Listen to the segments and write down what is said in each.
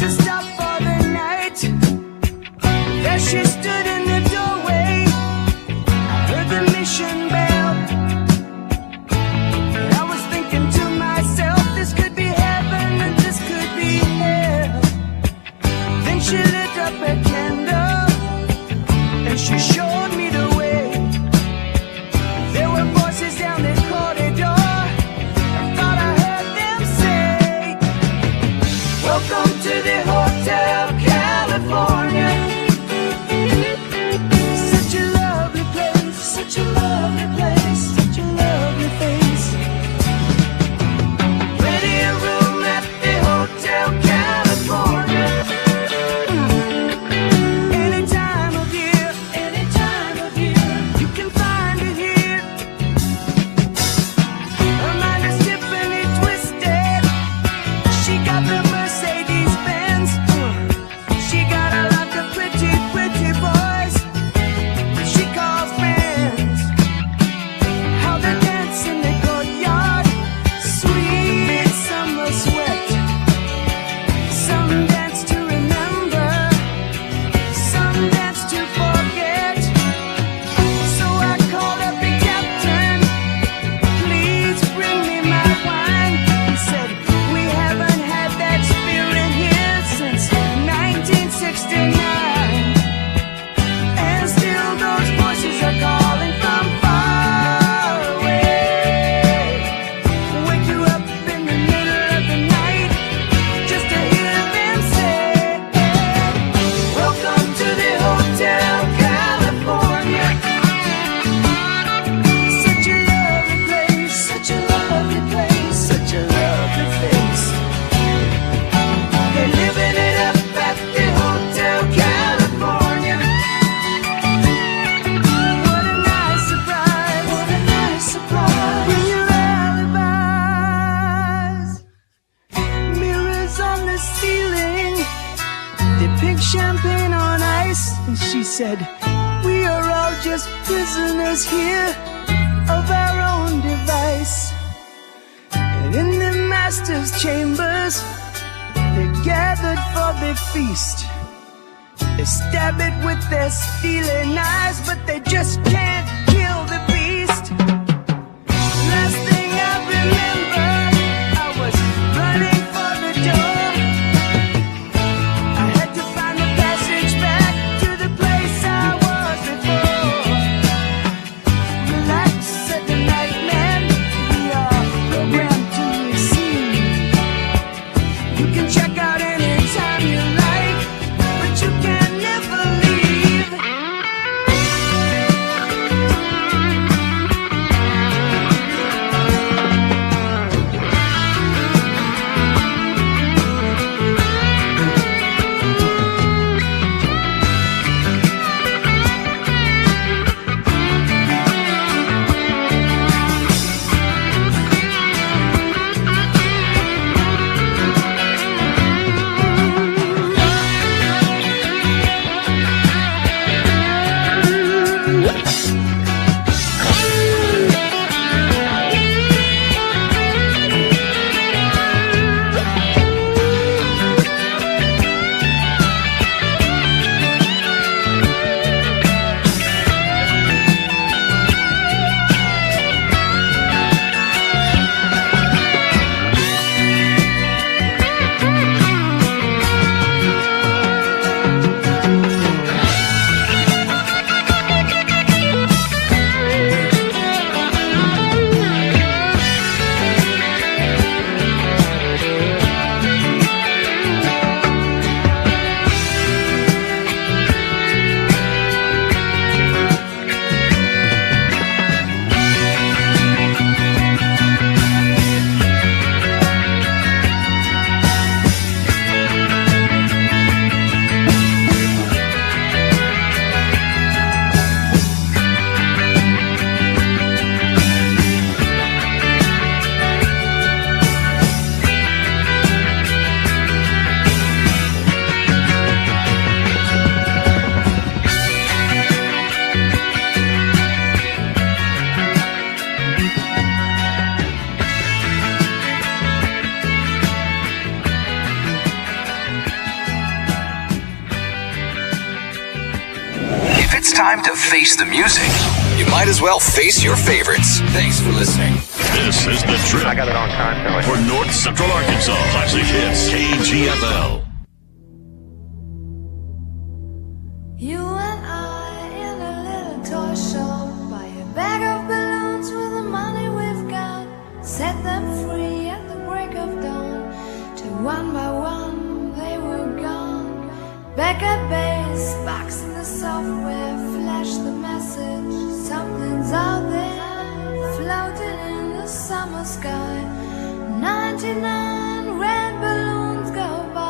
to stop for the night. There she stood in the doorway. I heard the mission bell. And I was thinking to myself, this could be heaven and this could be hell. Then she lit up a candle and she showed me the way. There were voices down the corridor. I thought I heard them say, welcome to the Hotel California. Such a lovely place, such a lovely place, such a lovely face. Plenty of room at the Hotel California. Any time of year, you can find it here. Her mind is Tiffany twisted. She got the Mercedes Benz. She got a lot of pretty, pretty boys she calls friends. How they dance in the courtyard, sweet summer sweat. Some dance to remember, some dance to forget. So I called up the captain, please bring me my wine. He said, we haven't had that spirit here since 1969. And still those voices are calling from far away. Wake you up in the middle of the night just to hear them say, welcome to the Hotel California. Such a lovely place, such a lovely place, such a lovely face. They're living it up at the Hotel California. What a nice surprise, what a nice surprise. Bring your alibis. Mirrors on the ceiling, they pink champagne on ice. And she said, we are all just prisoners here of our own device. And in the master's chambers, they gathered for the feast. They stab it with their steely knives, but they just can't kill the beast. Last thing I remember, I was running for the door. I had to find the passage back to the place I was before. Relax, said the night man, we are programmed to receive. You can check out anytime you like, but you can never leave. it's time to face the music. You might as well face your favorites. Thanks for listening. This is The Trip. I got it on time, for North Central Arkansas Classic Hits, KGFL. You and I in a little toy shop, buy a bag of balloons with the money we've got, set them free at the break of dawn, till one by one they were gone. Back at base, box in the software, flash the message, something's out there, floating in the summer sky. 99 red balloons go by.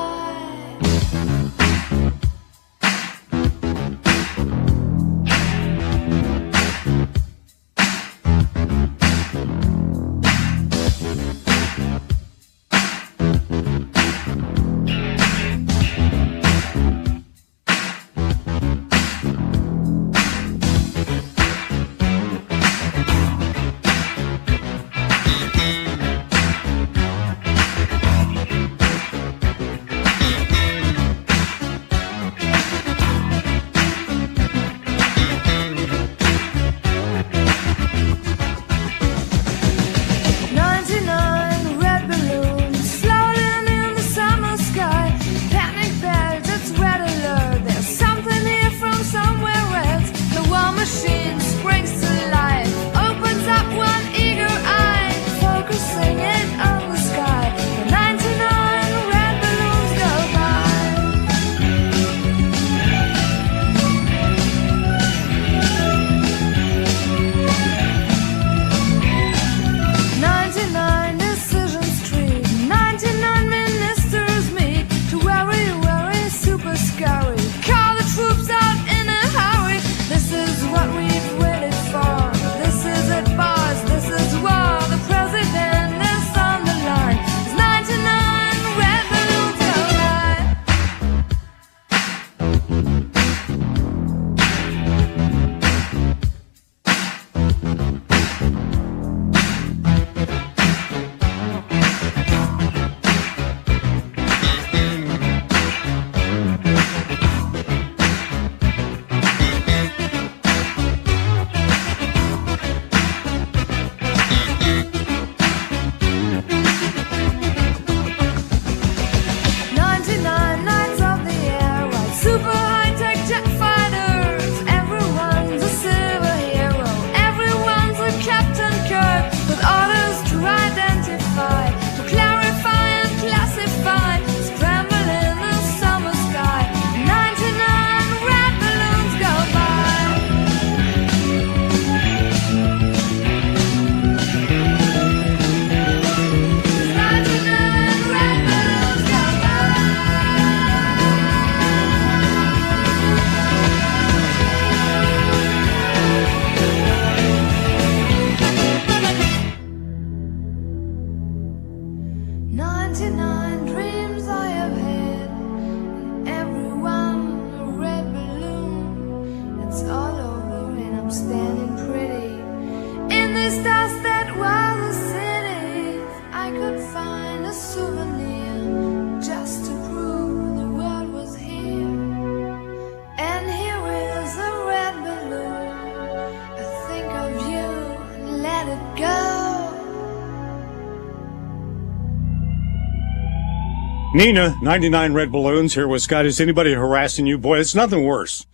Nina, 99 red balloons here with Scott. Is anybody harassing you? Boy, it's nothing worse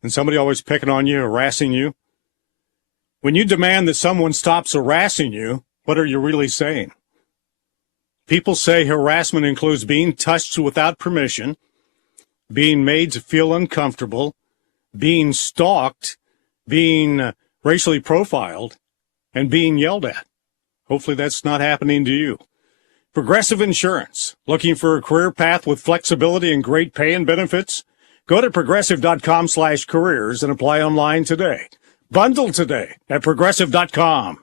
than somebody always picking on you, harassing you. When you demand that someone stops harassing you, what are you really saying? People say harassment includes being touched without permission, being made to feel uncomfortable, being stalked, being racially profiled, and being yelled at. Hopefully that's not happening to you. Progressive Insurance. Looking for a career path with flexibility and great pay and benefits? Go to progressive.com/careers and apply online today. Bundle today at progressive.com.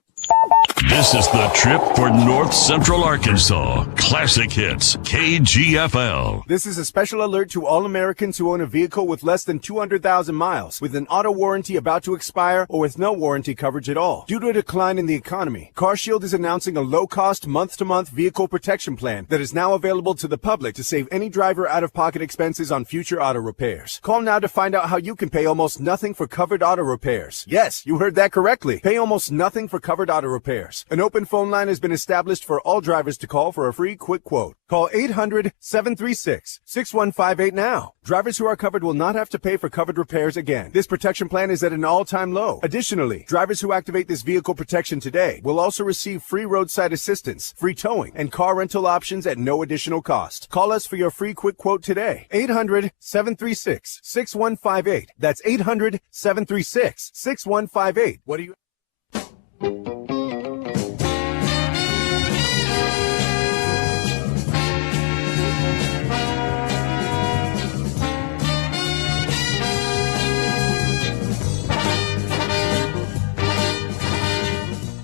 This is the trip for North Central Arkansas. Classic Hits, KGFL. This is a special alert to all Americans who own a vehicle with less than 200,000 miles, with an auto warranty about to expire, or with no warranty coverage at all. Due to a decline in the economy, CarShield is announcing a low-cost, month-to-month vehicle protection plan that is now available to the public to save any driver out-of-pocket expenses on future auto repairs. Call now to find out how you can pay almost nothing for covered auto repairs. Yes, you heard that correctly. Pay almost nothing for covered auto repairs. An open phone line has been established for all drivers to call for a free quick quote. Call 800-736-6158 now. Drivers who are covered will not have to pay for covered repairs again. This protection plan is at an all-time low. Additionally, drivers who activate this vehicle protection today will also receive free roadside assistance, free towing, and car rental options at no additional cost. Call us for your free quick quote today. 800-736-6158. That's 800-736-6158. What do you...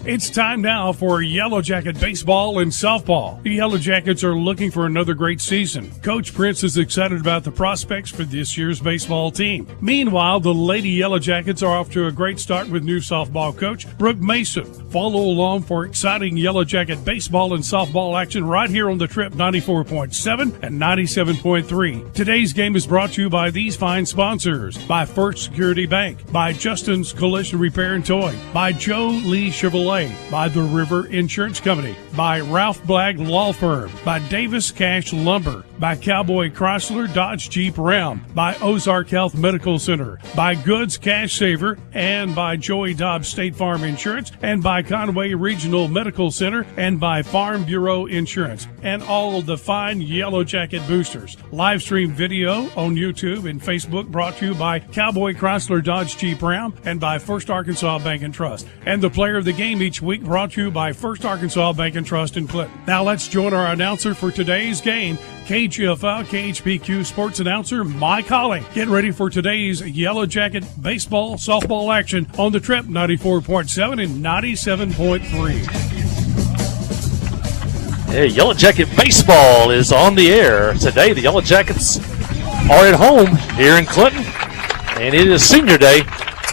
It's time now for Yellow Jacket baseball and softball. The Yellow Jackets are looking for another great season. Coach Prince is excited about the prospects for this year's baseball team. Meanwhile, the Lady Yellow Jackets are off to a great start with new softball coach Brooke Mason. Follow along for exciting Yellow Jacket baseball and softball action right here on the Trip 94.7 and 97.3. Today's game is brought to you by these fine sponsors: by First Security Bank, by Justin's Collision Repair and Towing, by Joe Lee Chevrolet, by the River Insurance Company, by Ralph Blagg Law Firm, by Davis Cash Lumber, by Cowboy Chrysler Dodge Jeep Ram, by Ozark Health Medical Center, by Goods Cash Saver, and by Joey Dobbs State Farm Insurance, and by Conway Regional Medical Center, and by Farm Bureau Insurance, and all of the fine Yellow Jacket boosters. Live stream video on YouTube and Facebook brought to you by Cowboy Chrysler Dodge Jeep Ram and by First Arkansas Bank and Trust. And the player of the game each week brought to you by First Arkansas Bank and Trust in Clinton. Now let's join our announcer for today's game, KGFL KHPQ sports announcer Mike Holly. Get ready for today's Yellow Jacket baseball, softball action on the Trip 94.7 and 97.3. Hey, Yellow Jacket baseball is on the air. Today the Yellow Jackets are at home here in Clinton, and it is senior day,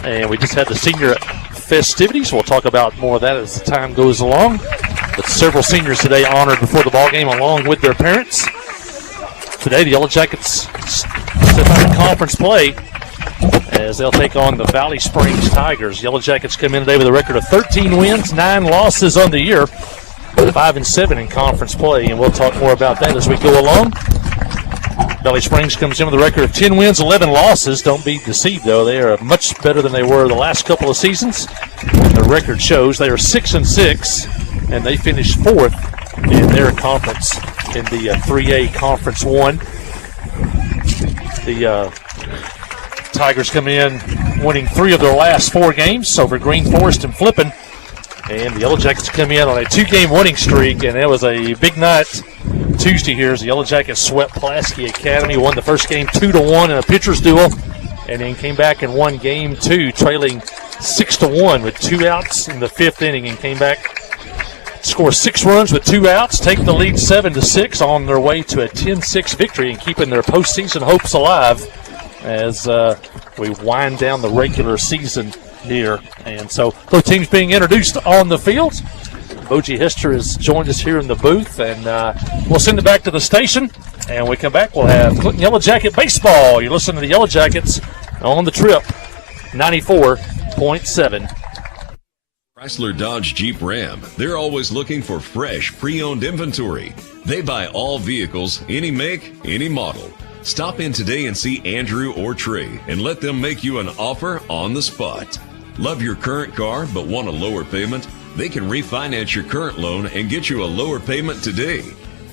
and we just had the senior festivities. We'll talk about more of that as the time goes along. But several seniors today honored before the ball game along with their parents. Today the Yellow Jackets step out of conference play as they'll take on the Valley Springs Tigers. Yellow Jackets come in today with a record of 13 wins, 9 losses on the year, 5-7 in conference play, and we'll talk more about that as we go along. Valley Springs comes in with a record of 10 wins, 11 losses. Don't be deceived, though. They are much better than they were the last couple of seasons. Their record shows they are 6-6, and they finished 4th in their conference in the 3A Conference 1. The Tigers come in winning 3 of their last 4 games over Green Forest and Flippin. And the Yellow Jackets come in on a 2-game winning streak, and it was a big night Tuesday here as the Yellow Jackets swept Pulaski Academy, won the first game 2-1 in a pitcher's duel, and then came back and won game 2, trailing 6-1 with 2 outs in the 5th inning, and came back, score 6 runs with 2 outs, take the lead 7-6 on their way to a 10-6 victory and keeping their postseason hopes alive as we wind down the regular season here. And so both teams being introduced on the field. Boji Hester has joined us here in the booth, and we'll send it back to the station. And when we come back, we'll have Clinton Yellow Jacket baseball. You're listening to the Yellow Jackets on the Trip 94.7. Chrysler Dodge Jeep Ram. They're always looking for fresh, pre-owned inventory. They buy all vehicles, any make, any model. Stop in today and see Andrew or Trey and let them make you an offer on the spot. Love your current car but want a lower payment? They can refinance your current loan and get you a lower payment today.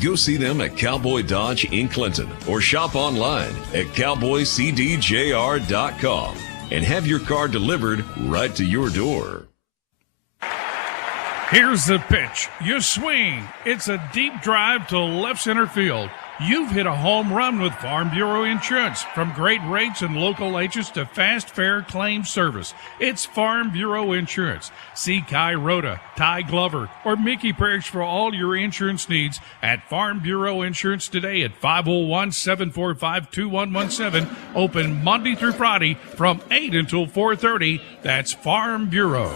Go see them at Cowboy Dodge in Clinton or shop online at cowboycdjr.com and have your car delivered right to your door. Here's the pitch. You swing. It's a deep drive to left center field. You've hit a home run with Farm Bureau Insurance. From great rates and local agents to fast, fair claim service, it's Farm Bureau Insurance. See Kai Rhoda, Ty Glover, or Mickey Parrish for all your insurance needs at Farm Bureau Insurance today at 501-745-2117. Open Monday through Friday from 8 until 4:30. That's Farm Bureau.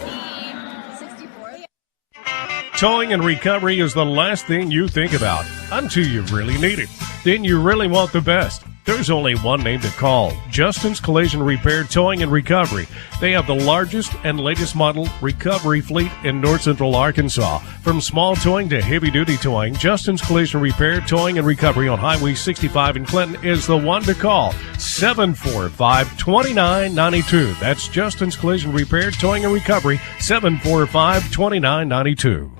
Towing and recovery is the last thing you think about until you really need it. Then you really want the best. There's only one name to call: Justin's Collision Repair, Towing and Recovery. They have the largest and latest model recovery fleet in North Central Arkansas. From small towing to heavy-duty towing, Justin's Collision Repair, Towing and Recovery on Highway 65 in Clinton is the one to call. 745-2992. That's Justin's Collision Repair, Towing and Recovery, 745-2992.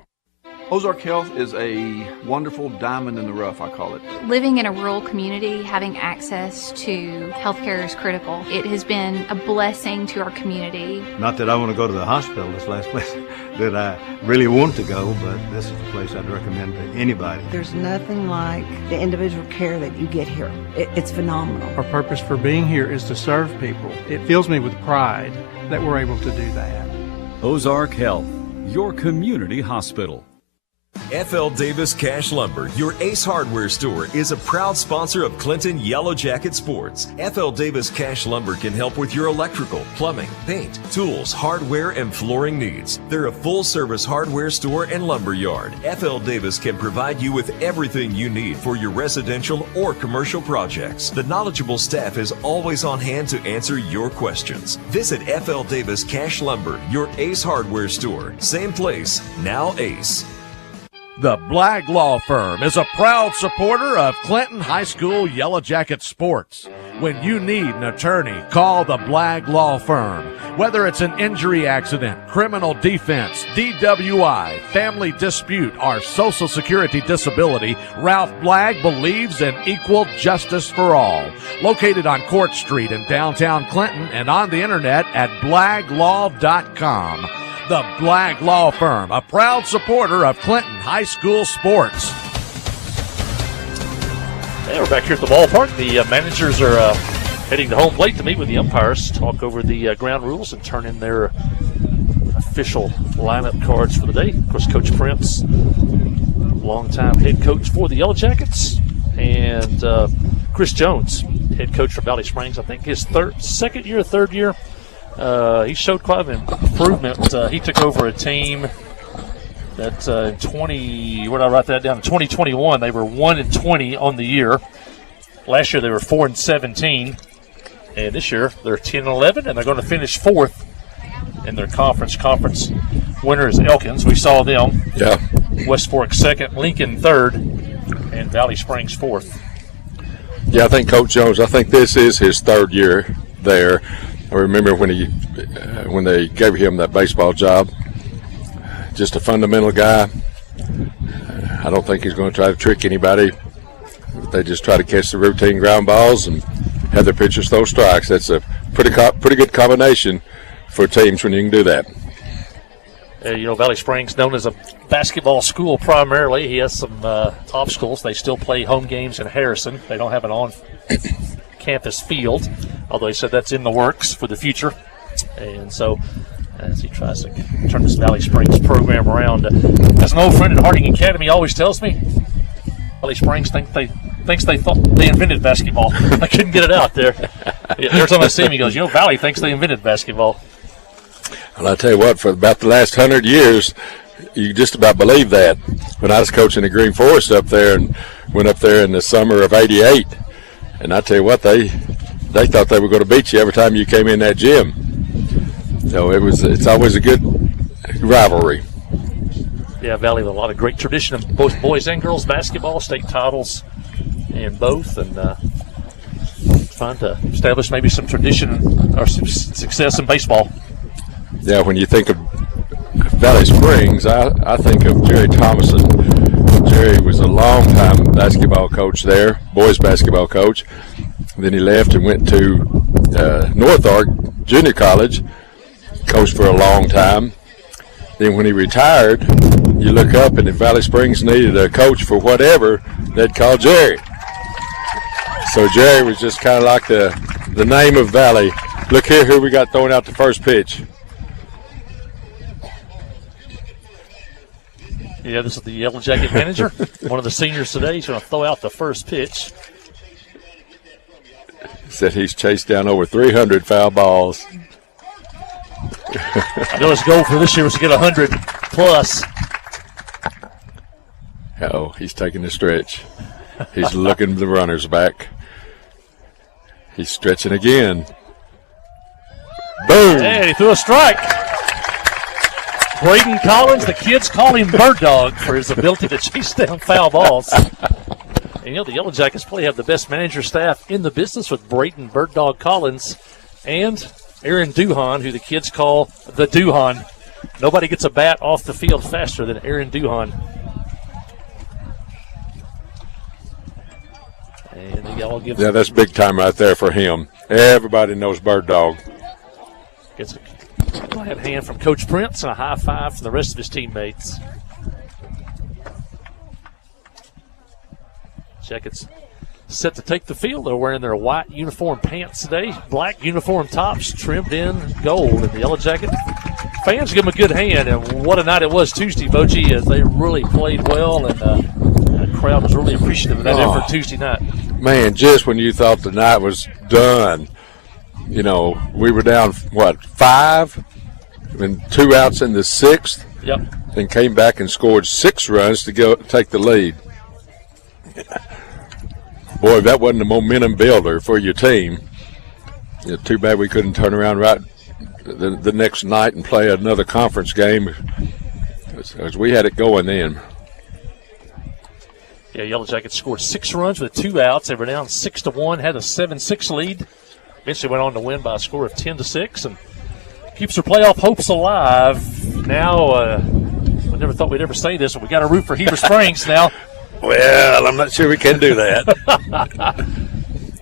Ozark Health is a wonderful diamond in the rough, I call it. Living in a rural community, having access to healthcare is critical. It has been a blessing to our community. Not that I want to go to the hospital, this last place that I really want to go, but this is a place I'd recommend to anybody. There's nothing like the individual care that you get here. It's phenomenal. Our purpose for being here is to serve people. It fills me with pride that we're able to do that. Ozark Health, your community hospital. F.L. Davis Cash Lumber, your Ace Hardware store, is a proud sponsor of Clinton Yellow Jacket Sports. F.L. Davis Cash Lumber can help with your electrical, plumbing, paint, tools, hardware, and flooring needs. They're a full-service hardware store and lumber yard. F.L. Davis can provide you with everything you need for your residential or commercial projects. The knowledgeable staff is always on hand to answer your questions. Visit F.L. Davis Cash Lumber, your Ace Hardware store. Same place, now Ace. The Blagg Law Firm is a proud supporter of Clinton High School Yellow Jacket sports. When you need an attorney, call the Blagg Law Firm. Whether it's an injury accident, criminal defense, DWI, family dispute, or Social Security disability, Ralph Blagg believes in equal justice for all. Located on Court Street in downtown Clinton and on the internet at blagglaw.com. The Blagg Law Firm, a proud supporter of Clinton High School sports. Hey, we're back here at the ballpark. The managers are heading to home plate to meet with the umpires, talk over the ground rules, and turn in their official lineup cards for the day. Of course, Coach Prince, longtime head coach for the Yellow Jackets, and Chris Jones, head coach for Valley Springs. I think his third year. He showed quite an improvement. He took over a team that in 2021, they were 1-20 on the year. Last year they were 4-17, and this year they're 10-11, and they're going to finish fourth in their conference. Conference winner is Elkins. We saw them. Yeah. West Fork second, Lincoln third, and Valley Springs fourth. Yeah, I think Coach Jones, I think this is his third year there. I remember when they gave him that baseball job, just a fundamental guy. I don't think he's going to try to trick anybody. They just try to catch the routine ground balls and have their pitchers throw strikes. That's a pretty good combination for teams when you can do that. Valley Springs, known as a basketball school primarily. He has some obstacles. They still play home games in Harrison. They don't have an on-campus field, although he said that's in the works for the future. And so as he tries to turn this Valley Springs program around, as an old friend at Harding Academy always tells me, Valley Springs thinks they thought they invented basketball. I couldn't get it out there. Every time I see him, he goes, Valley thinks they invented basketball. Well, I tell you what, for about the last 100 years, you just about believe that. When I was coaching the Green Forest up there and went up there in the summer of '88, and I tell you what, they thought they were going to beat you every time you came in that gym. So it's always a good rivalry. Yeah, Valley with a lot of great tradition of both boys and girls basketball, state titles in both, and trying to establish maybe some tradition or some success in baseball. Yeah, when you think of Valley Springs, I think of Jerry Thomason. Jerry was a long-time basketball coach there, boys basketball coach. Then he left and went to North Ark Junior College, coached for a long time. Then when he retired, you look up and if Valley Springs needed a coach for whatever, they'd call Jerry. So Jerry was just kind of like the name of Valley. Look here who we got throwing out the first pitch. Yeah, this is the Yellow Jacket manager. One of the seniors today. He's going to throw out the first pitch. Said he's chased down over 300 foul balls. I know his goal for this year was to get 100 plus. Oh, he's taking the stretch. He's looking the runners back. He's stretching again. Boom! And he threw a strike. Braden Collins, the kids call him Bird Dog for his ability to chase down foul balls. And, the Yellow Jackets probably have the best manager staff in the business with Braden Bird Dog Collins and Aaron Duhan, who the kids call the Duhan. Nobody gets a bat off the field faster than Aaron Duhan. And they all give that's big time right there for him. Everybody knows Bird Dog. Gets a glad hand from Coach Prince and a high five from the rest of his teammates. Jackets set to take the field. They're wearing their white uniform pants today, black uniform tops trimmed in gold. And the Yellow Jacket fans give them a good hand. And what a night it was Tuesday, Boji, as they really played well. And the crowd was really appreciative of that effort Tuesday night. Man, just when you thought the night was done, we were down, 5? And 2 outs in the 6th. Yep. Then came back and scored 6 runs to take the lead. Boy, that wasn't a momentum builder for your team. Too bad we couldn't turn around right the next night and play another conference game, as we had it going then. Yeah, Yellow Jackets scored 6 runs with 2 outs. They were down 6-1, had a 7-6 lead. Eventually went on to win by a score of 10-6, and keeps their playoff hopes alive. Now, we never thought we'd ever say this, but we got to root for Heber Springs now. Well, I'm not sure we can do that.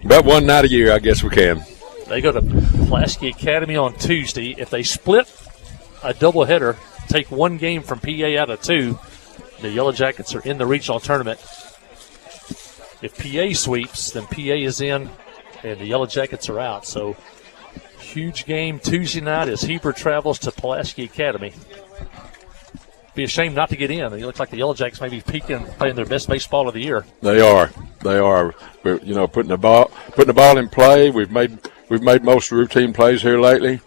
But one night a year, I guess we can. They go to Pulaski Academy on Tuesday. If they split a doubleheader, take 1 game from PA out of 2, the Yellow Jackets are in the regional tournament. If PA sweeps, then PA is in, and the Yellow Jackets are out. So, huge game Tuesday night as Heber travels to Pulaski Academy. Be a shame not to get in. It looks like the Yellow Jackets may be peaking, playing their best baseball of the year. They are. We're, putting the ball in play. We've made most routine plays here lately.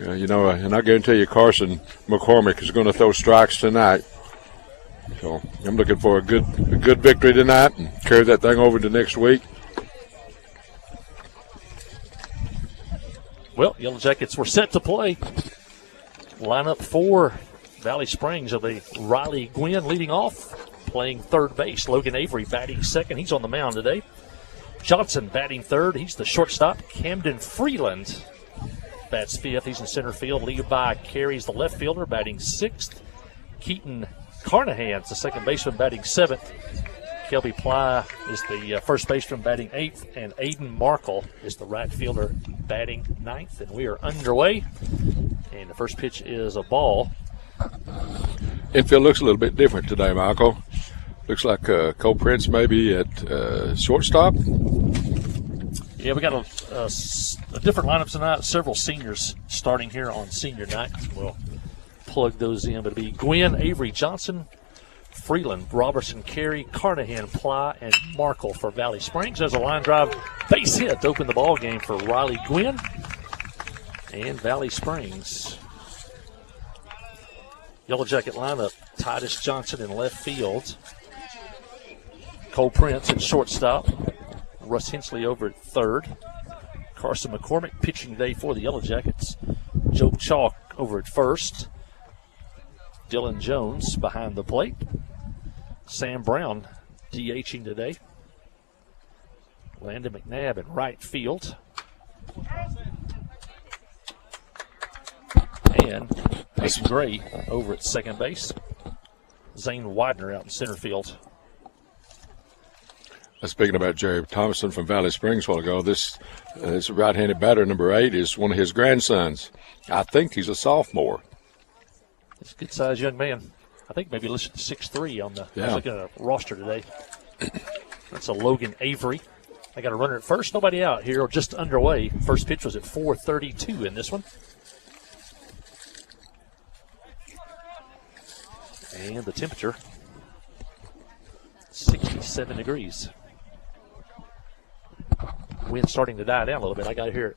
And I guarantee you, Carson McCormick is going to throw strikes tonight. So I'm looking for a good victory tonight and carry that thing over to next week. Well, Yellow Jackets were set to play. Lineup for Valley Springs will be Riley Gwynn leading off, playing third base. Logan Avery batting second. He's on the mound today. Johnson batting third. He's the shortstop. Camden Freeland bats fifth. He's in center field. Levi Carey's the left fielder, batting sixth. Keaton Carnahan's the second baseman, batting seventh. Kelby Ply is the first baseman, batting eighth. And Aiden Markle is the right fielder, batting ninth. And we are underway. And the first pitch is a ball. Infield looks a little bit different today, Michael. Looks like Cole Prince maybe at shortstop. Yeah, we got a different lineup tonight. Several seniors starting here on senior night. We'll plug those in. But it'll be Gwynn, Avery, Johnson, Freeland, Robertson, Carey, Carnahan, Ply, and Markle for Valley Springs. There's a line drive base hit to open the ball game for Riley Gwynn and Valley Springs. Yellow Jacket lineup, Titus Johnson in left field. Cole Prince at shortstop. Russ Hensley over at third. Carson McCormick pitching today for the Yellow Jackets. Joe Chalk over at first. Dylan Jones behind the plate. Sam Brown DHing today. Landon McNabb in right field. And Mason Gray over at second base. Zane Widener out in center field. Speaking about Jerry Thomason from Valley Springs a while ago, this right-handed batter, number 8, is one of his grandsons. I think he's a sophomore. He's a good-sized young man. I think maybe listed 6'3" on the I was looking at a roster today. That's a Logan Avery. I got a runner at first, nobody out here, or just underway. First pitch was at 4:32 in this one. And the temperature, 67 degrees. Wind starting to die down a little bit. I got to hear it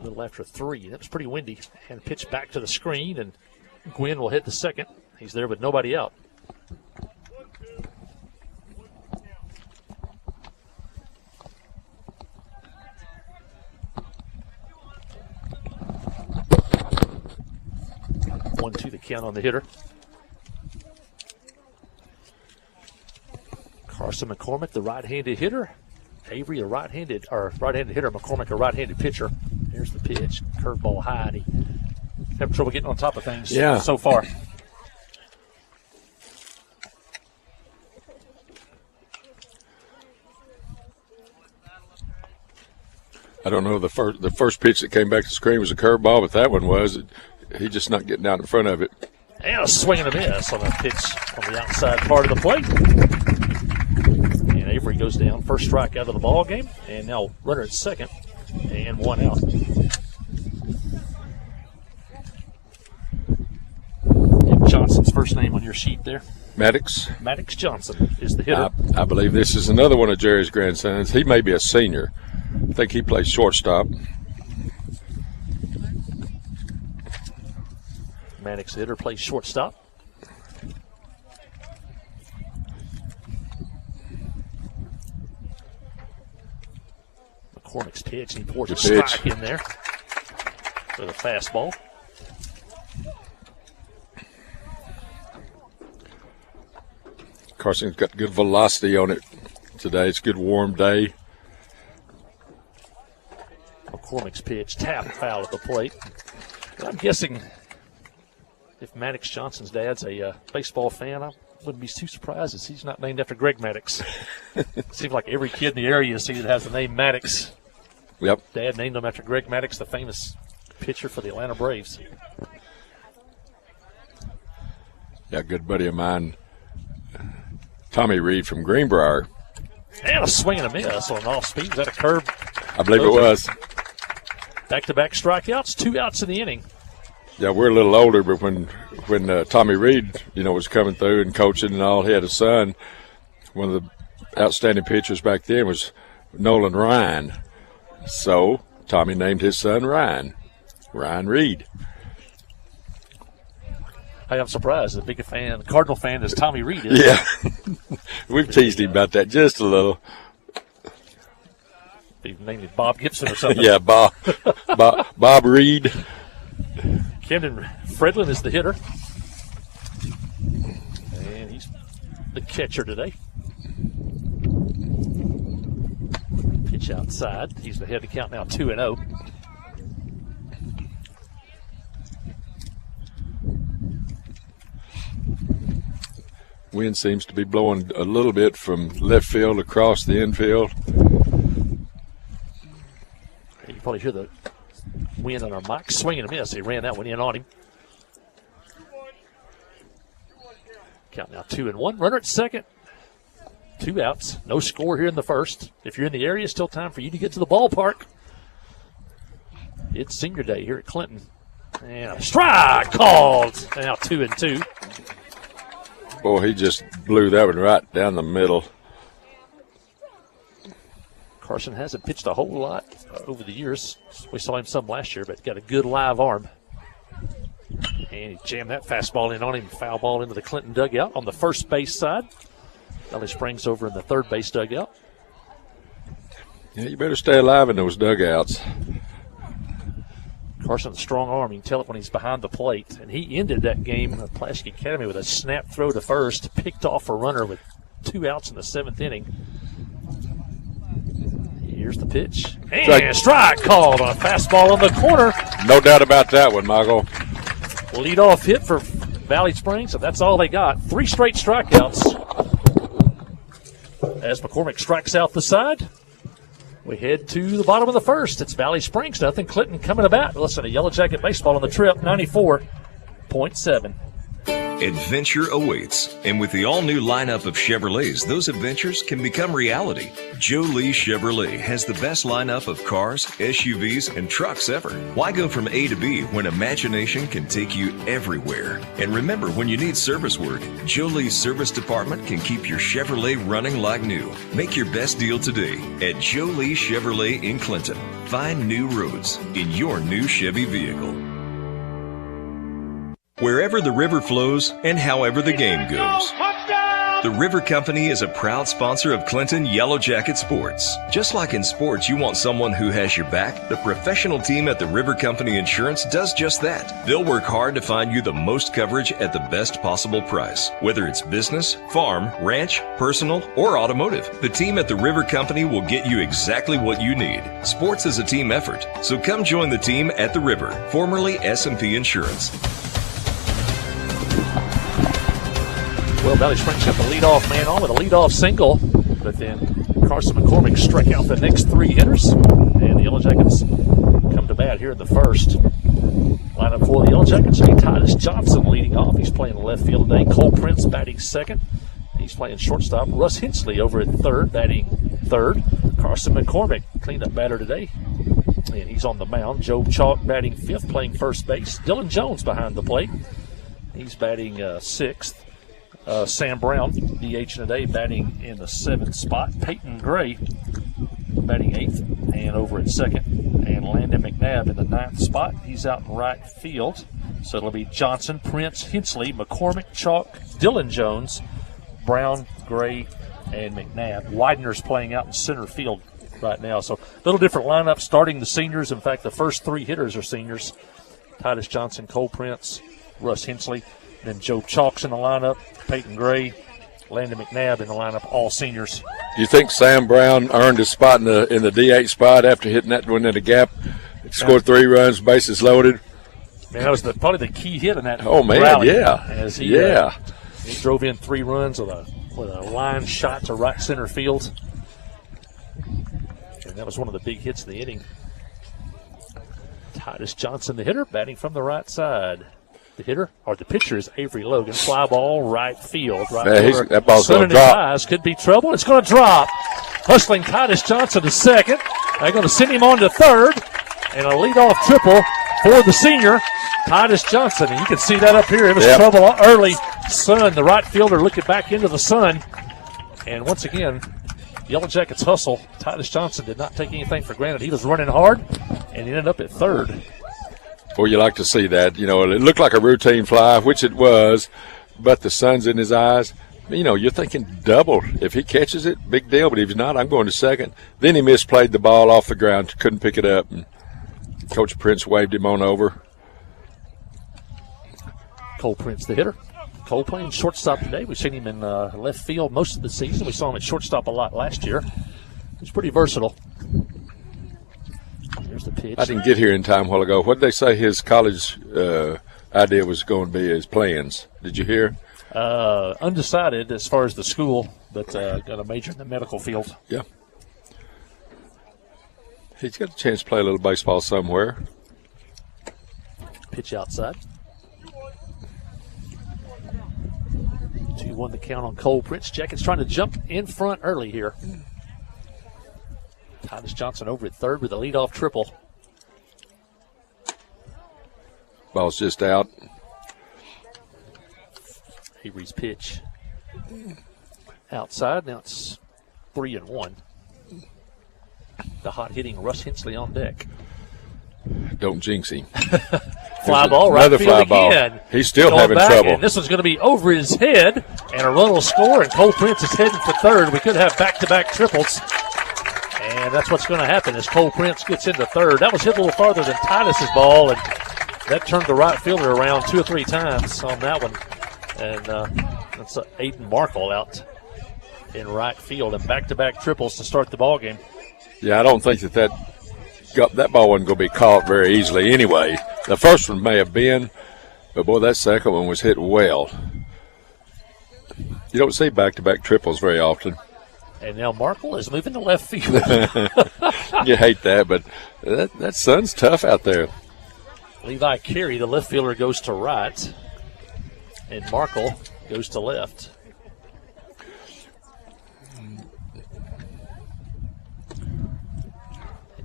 a little after 3. That was pretty windy. And pitch back to the screen, and Gwynn will hit the second. He's there with nobody out. One, two, the count on the hitter. Carson McCormick, the right-handed hitter. Avery, a right-handed hitter. McCormick, a right-handed pitcher. Here's the pitch. Curveball high. And he having trouble getting on top of things so far. I don't know, the first pitch that came back to the screen was a curveball, but that one was. He just not getting down in front of it. And a swing and a miss on a pitch on the outside part of the plate. And Avery goes down. First strike out of the ball game. And now runner at second. And one out. And Johnson's first name on your sheet there. Maddox. Maddox Johnson is the hitter. I believe this is another one of Jerry's grandsons. He may be a senior. I think he plays shortstop. Maddox, the hitter, plays shortstop. McCormick's pitch, and he pours a strike in there with a fastball. Carson's got good velocity on it today. It's a good warm day. McCormick's pitch, tap foul at the plate. And I'm guessing if Maddox Johnson's dad's a baseball fan, I wouldn't be too surprised as he's not named after Greg Maddox. Seems like every kid in the area has the name Maddox. Yep. Dad named him after Greg Maddox, the famous pitcher for the Atlanta Braves. Yeah, a good buddy of mine, Tommy Reed from Greenbrier. And a swing and a miss on off speed. Is that a curve? I believe it was. Back-to-back strikeouts, 2 outs in the inning. Yeah, we're a little older, but when Tommy Reed, was coming through and coaching and all, he had a son. One of the outstanding pitchers back then was Nolan Ryan. So Tommy named his son Ryan Reed. Hey, I'm surprised. A big Cardinal fan as Tommy Reed is. Yeah. We've teased him about that just a little. He named him Bob Gibson or something. Yeah, Bob Reed. Camden Fredlin is the hitter. And he's the catcher today. Pitch outside. He's ahead to count now 2-0. Wind seems to be blowing a little bit from left field across the infield. You can probably hear the wind on our mic. Swing and a miss. He ran that one in on him. Count now 2-1. Runner at second. 2 outs. No score here in the first. If you're in the area, still time for you to get to the ballpark. It's senior day here at Clinton. And a strike called. Now 2-2. Boy, he just blew that one right down the middle. Carson hasn't pitched a whole lot over the years. We saw him some last year, but got a good live arm. And he jammed that fastball in on him. Foul ball into the Clinton dugout on the first base side. Valley Springs over in the third base dugout. Yeah, you better stay alive in those dugouts. Carson's strong arm. You can tell it when he's behind the plate. And he ended that game at Pulaski Academy with a snap throw to first. Picked off a runner with 2 outs in the 7th inning. Here's the pitch. And strike called on a fastball on the corner. No doubt about that one, Michael. Lead-off hit for Valley Springs, and that's all they got. 3 straight strikeouts. As McCormick strikes out the side, we head to the bottom of the first. It's Valley Springs, nothing. Clinton coming to bat. Listen to Yellow Jacket Baseball on the trip, 94.7. Adventure awaits. And with the all-new lineup of Chevrolets, those adventures can become reality. Jolie Chevrolet has the best lineup of cars, SUVs, and trucks ever. Why go from A to B when imagination can take you everywhere? And remember, when you need service work, Jolie's service department can keep your Chevrolet running like new. Make your best deal today at Jolie Chevrolet in Clinton. Find new roads in your new Chevy vehicle. Wherever the river flows and however the game goes. The River Company is a proud sponsor of Clinton Yellow Jacket Sports. Just like in sports, you want someone who has your back. The professional team at the River Company Insurance does just that. They'll work hard to find you the most coverage at the best possible price. Whether it's business, farm, ranch, personal, or automotive, the team at the River Company will get you exactly what you need. Sports is a team effort, so come join the team at the River, formerly S&P Insurance. Well, Valley Springs got the leadoff man on with a leadoff single, but then Carson McCormick struck out the next three hitters, and the Yellow Jackets come to bat here in the first. Lineup for the Yellow Jackets, Titus Johnson leading off. He's playing left field today. Cole Prince batting second. He's playing shortstop. Russ Hensley over at third, batting third. Carson McCormick, cleanup batter today, and he's on the mound. Joe Chalk batting fifth, playing first base. Dylan Jones behind the plate. He's batting sixth. Sam Brown, DH today, batting in the seventh spot. Peyton Gray batting eighth and over at second. And Landon McNabb in the ninth spot. He's out in right field. So it'll be Johnson, Prince, Hensley, McCormick, Chalk, Dylan Jones, Brown, Gray, and McNabb. Widener's playing out in center field right now. So a little different lineup starting the seniors. In fact, the first three hitters are seniors. Titus Johnson, Cole Prince, Russ Hensley. Then Joe Chalk's in the lineup. Peyton Gray, Landon McNabb in the lineup, all seniors. Do you think Sam Brown earned his spot in the DH spot after hitting that one in the gap? Scored 3 runs, bases loaded. Man, that was probably the key hit in that. Oh man, rally, yeah, as he, he drove in 3 runs with a line shot to right center field, and that was one of the big hits of the inning. Titus Johnson, the hitter, batting from the right side. The hitter, or the pitcher, is Avery Logan. Fly ball, right field. That ball's going to drop. Eyes could be trouble. It's going to drop. Hustling Titus Johnson to second. They're going to send him on to third. And a leadoff triple for the senior, Titus Johnson. And you can see that up here. It was trouble early. Sun, the right fielder, looking back into the sun. And once again, Yellow Jackets hustle. Titus Johnson did not take anything for granted. He was running hard, and he ended up at third. Well, you like to see that. You know, it looked like a routine fly, which it was, but the sun's in his eyes. You know, you're thinking double. If he catches it, big deal, but if he's not, I'm going to second. Then he misplayed the ball off the ground, couldn't pick it up, and Coach Prince waved him on over. Cole Prince, the hitter. Cole playing shortstop today. We've seen him in left field most of the season. We saw him at shortstop a lot last year. He's pretty versatile. Here's the pitch. I didn't get here in time a while ago. What did they say his college idea was going to be, his plans? Did you hear? Undecided as far as the school, but got a major in the medical field. Yeah. He's got a chance to play a little baseball somewhere. Pitch outside. 2-1 the count on Cole Prince. Jackets trying to jump in front early here. Titus Johnson over at third with a leadoff triple. Ball's just out. Avery's pitch outside. Now it's 3-1. The hot hitting Russ Hensley on deck. Don't jinx him. Fly ball, right another field fly again. Ball. He's still Going having back, trouble. And this one's going to be over his head, and a run will score, and Cole Prince is heading for third. We could have back-to-back triples, and that's what's going to happen as Cole Prince gets into third. That was hit a little farther than Titus's ball, and that turned the right fielder around 2 or 3 times on that one. And that's Aiden Markle out in right field, and back-to-back triples to start the ball game. Yeah, I don't think that ball wasn't going to be caught very easily anyway. The first one may have been, but boy, that second one was hit well. You don't see back-to-back triples very often. And now Markle is moving to left field. You hate that, but that sun's tough out there. Levi Carey, the left fielder, goes to right. And Markle goes to left. And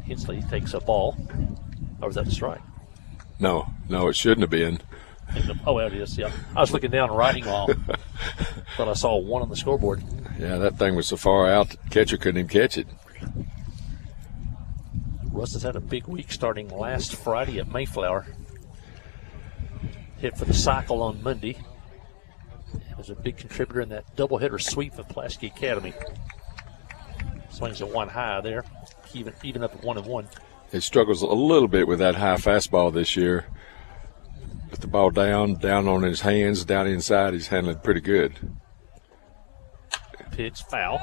Hensley takes a ball. Or was that a strike? No, it shouldn't have been. Oh, well, it is, yeah. I was looking down writing while thought I saw 1 on the scoreboard. Yeah, that thing was so far out, the catcher couldn't even catch it. Russ has had a big week starting last Friday at Mayflower. Hit for the cycle on Monday. Was a big contributor in that doubleheader sweep of Pulaski Academy. Swings at 1 high there, even up at 1-1. He struggles a little bit with that high fastball this year. With the ball down on his hands, down inside, he's handling pretty good. Pitch foul.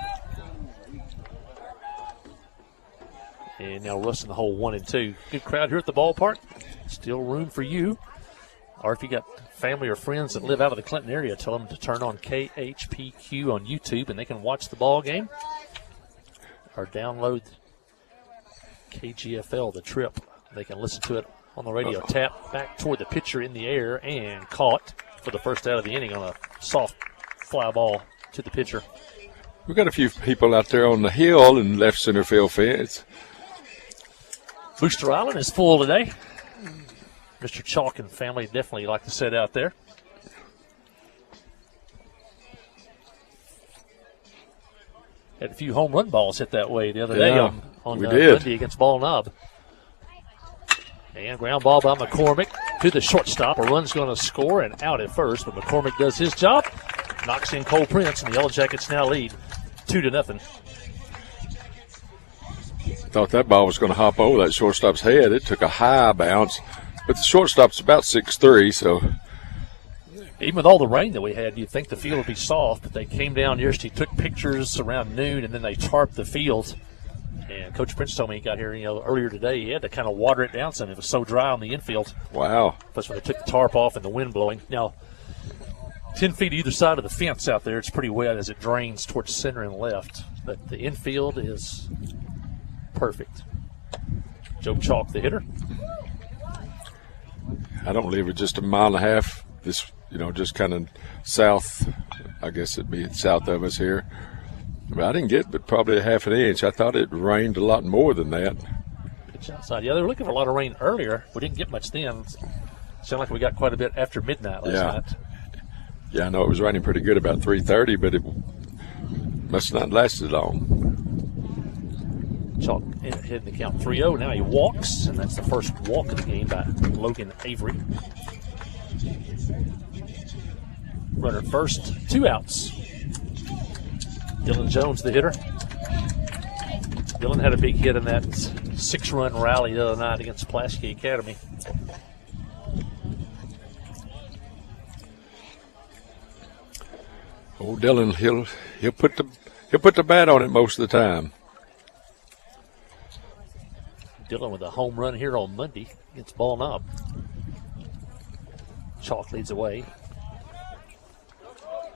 And now Russ in the hole 1-2. Good crowd here at the ballpark. Still room for you. Or if you got family or friends that live out of the Clinton area, tell them to turn on KHPQ on YouTube and they can watch the ball game. Or download KGFL, the trip. They can listen to it on the radio. Tap back toward the pitcher in the air and caught for the first out of the inning on a soft fly ball to the pitcher. We've got a few people out there on the hill and left center field fence. Booster Island is full today. Mr. Chalk and family definitely like to sit out there. Had a few home run balls hit that way the other day on Monday against Ball Knob. And ground ball by McCormick to the shortstop. A run's going to score and out at first, but McCormick does his job. Knocks in Cole Prince, and the Yellow Jackets now lead 2-0. Thought that ball was going to hop over that shortstop's head. It took a high bounce, but the shortstop's about 6'3", so. Even with all the rain that we had, you'd think the field would be soft, but they came down yesterday, took pictures around noon, and then they tarped the field. And Coach Prince told me he got here, earlier today. He had to kind of water it down some. It was so dry on the infield. Wow. That's when they took the tarp off and the wind blowing. Now, 10 feet either side of the fence out there, it's pretty wet as it drains towards center and left. But the infield is perfect. Joe Chalk, the hitter. I don't believe it's just a mile and a half. This, just kind of south. I guess it'd be south of us here. But I didn't get but probably a half an inch. I thought it rained a lot more than that. Pitch outside. Yeah, they were looking for a lot of rain earlier. We didn't get much then. Sounded like we got quite a bit after midnight last night. Yeah, I know it was raining pretty good about 3:30, but it must not lasted long. Chalk hitting the count 3-0. Now he walks, and that's the first walk of the game by Logan Avery. Runner first, 2 outs. Dylan Jones, the hitter. Dylan had a big hit in that 6-run rally the other night against Pulaski Academy. Oh, Dylan, he'll put the bat on it most of the time. Dylan with a home run here on Monday against Ball Knob. Chalk leads away.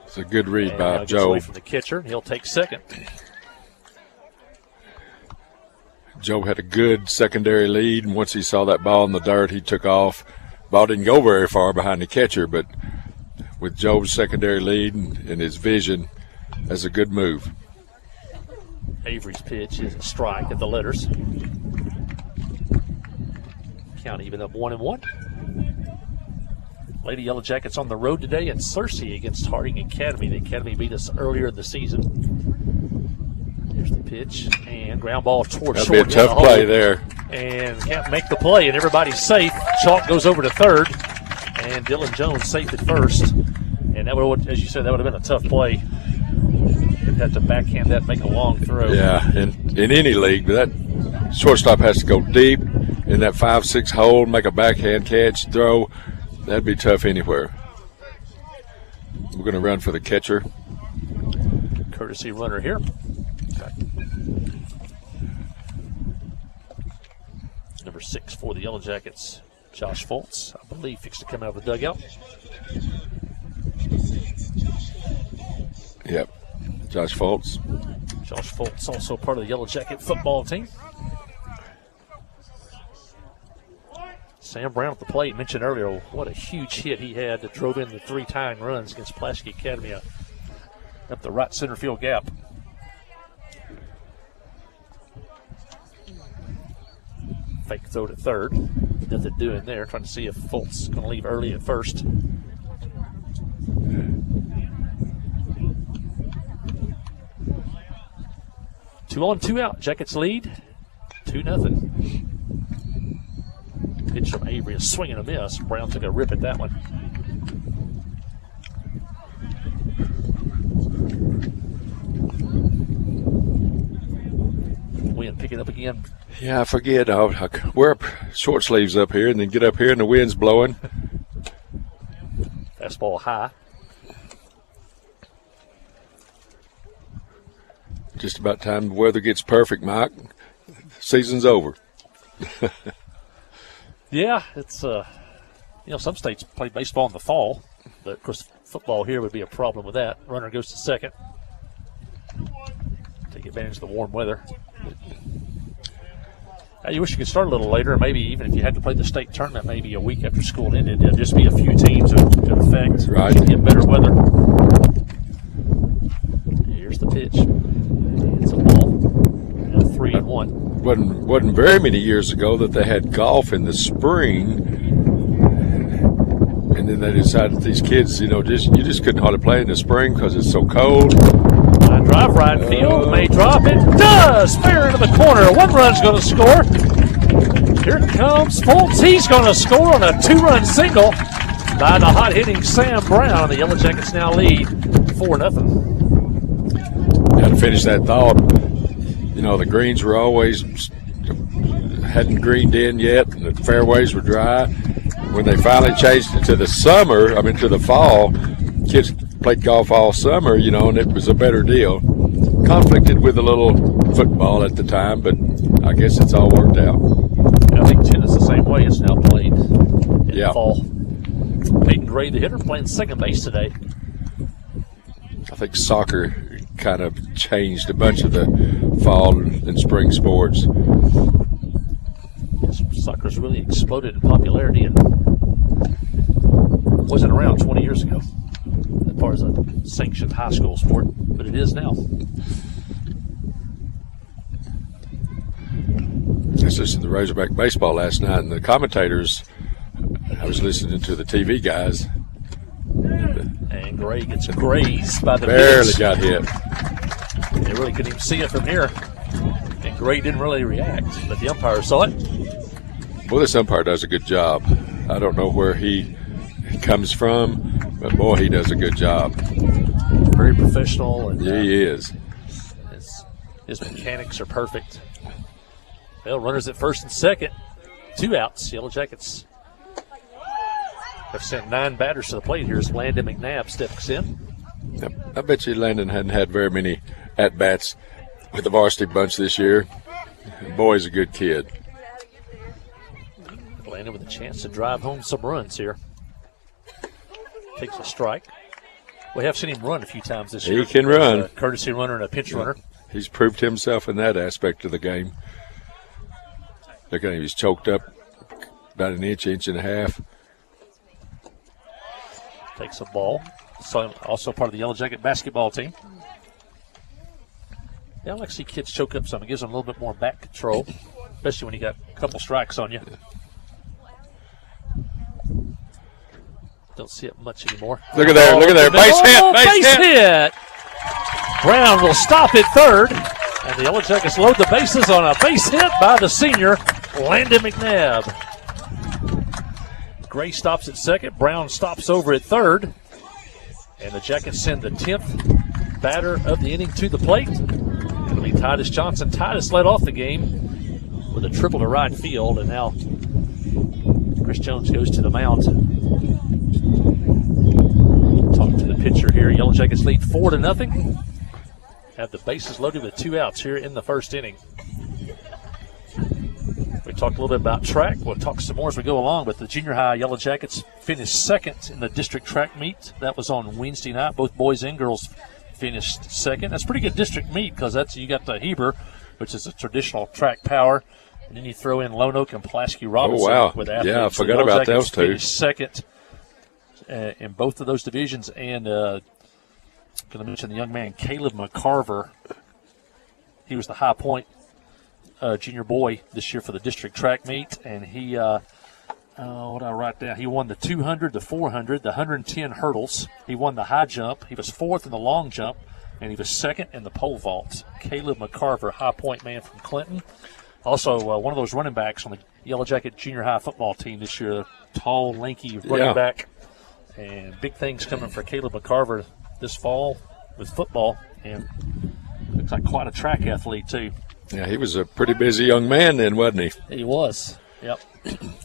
It's a good read and by Joe. Away from the catcher. He'll take second. Joe had a good secondary lead, and once he saw that ball in the dirt, he took off. Ball didn't go very far behind the catcher, but with Joe's secondary lead and his vision, that's a good move. Avery's pitch is a strike at the letters. Count even up 1-1. Lady Yellow Jackets on the road today at Searcy against Harding Academy. The Academy beat us earlier in the season. Here's the pitch and ground ball towards short. That'd be a tough play there. And can't make the play, and everybody's safe. Chalk goes over to third, and Dylan Jones safe at first. And that would, as you said, that would have been a tough play. You'd have to backhand that, make a long throw. Yeah, in any league, that shortstop has to go deep in that 5-6 hole, make a backhand catch, throw. That'd be tough anywhere. We're going to run for the catcher. Courtesy runner here. Number 6 for the Yellow Jackets, Josh Foltz, I believe, fixed to come out of the dugout. Yep, Josh Foltz. Josh Foltz, also part of the Yellow Jacket football team. Sam Brown at the plate. Mentioned earlier what a huge hit he had that drove in the 3 tying runs against Pulaski Academy up the right center field gap. Fake throw to third. Nothing doing there. Trying to see if Fultz going to leave early at first. Two on, 2 out. Jackets lead 2-0. Pitch from Avery, a swing and a miss. Brown took a rip at that one. Wind picking up again. Yeah, I forget. I wear short sleeves up here and then get up here and the wind's blowing. Fastball high. Just about time the weather gets perfect, Mike. Season's over. Yeah, it's some states play baseball in the fall, but of course football here would be a problem with that. Runner goes to second. Take advantage of the warm weather. You wish you could start a little later, maybe even if you had to play the state tournament maybe a week after school ended. There'd just be a few teams that could affect. Right. You get better weather. Here's the pitch. It's a ball. Now 3-1. Wasn't very many years ago that they had golf in the spring, and then they decided these kids, you just couldn't hardly play in the spring because it's so cold. Drive right field, may drop it, does! Fair into the corner, 1 run's going to score. Here comes Fultz, he's going to score on a 2-run single by the hot-hitting Sam Brown. The Yellow Jackets now lead 4-0. Got to finish that thought. The greens were always hadn't greened in yet, and the fairways were dry. When they finally changed it to the summer, to the fall, kids played golf all summer, and it was a better deal. Conflicted with a little football at the time, but I guess it's all worked out. I think tennis the same way. It's now played in the fall. Peyton Gray, the hitter, playing second base today. I think soccer kind of changed a bunch of the fall and spring sports. Soccer's really exploded in popularity and wasn't around 20 years ago as far as a sanctioned high school sport, but it is now. I was listening to Razorback baseball last night, and the commentators, I was listening to the TV guys. And Gray gets grazed by the barely pitch. Got hit. They really couldn't even see it from here. And Gray didn't really react, but the umpire saw it. Well, this umpire does a good job. I don't know where he comes from, but boy, he does a good job. Very professional. And, he is. His mechanics are perfect. Well, runners at first and second. 2 outs. Yellow Jackets have sent 9 batters to the plate here as Landon McNabb steps in. I bet you Landon hadn't had very many at-bats with the varsity bunch this year. Boy, he's a good kid. Landon with a chance to drive home some runs here. Takes a strike. We have seen him run a few times this year. He can run. A courtesy runner and a pinch runner. He's proved himself in that aspect of the game. Look at him. He's choked up about an inch and a half. Takes a ball. So also part of the Yellow Jacket basketball team. Yeah, I like to see kids choke up some. It gives them a little bit more back control, especially when you got a couple strikes on you. Don't see it much anymore. Look at there. Look at there. Base hit. Base hit. Brown will stop at third. And the Yellow Jackets load the bases on a base hit by the senior, Landon McNabb. Gray stops at second. Brown stops over at third. And the Jackets send the 10th batter of the inning to the plate. It'll be Titus Johnson. Titus led off the game with a triple to right field. And now Chris Jones goes to the mound. Talk to the pitcher here. Yellow Jackets lead 4-0. Have the bases loaded with 2 outs here in the first inning. We talked a little bit about track. We'll talk some more as we go along, but the junior high Yellow Jackets finished second in the district track meet. That was on Wednesday night. Both boys and girls finished second. That's a pretty good district meet because you got the Heber, which is a traditional track power. And then you throw in Lone Oak and Pulaski Robinson with athletes. Yeah, I forgot about those two. Finished second in both of those divisions. And going to mention the young man, Caleb McCarver. He was the High Point junior boy this year for the district track meet. And he, what did I write down? He won the 200, the 400, the 110 hurdles. He won the high jump. He was fourth in the long jump. And he was second in the pole vault. Caleb McCarver, High Point man from Clinton. Also, one of those running backs on the Yellow Jacket junior high football team this year, tall, lanky running back. And big things coming for Caleb McCarver this fall with football. And looks like quite a track athlete, too. Yeah, he was a pretty busy young man then, wasn't he? He was, yep.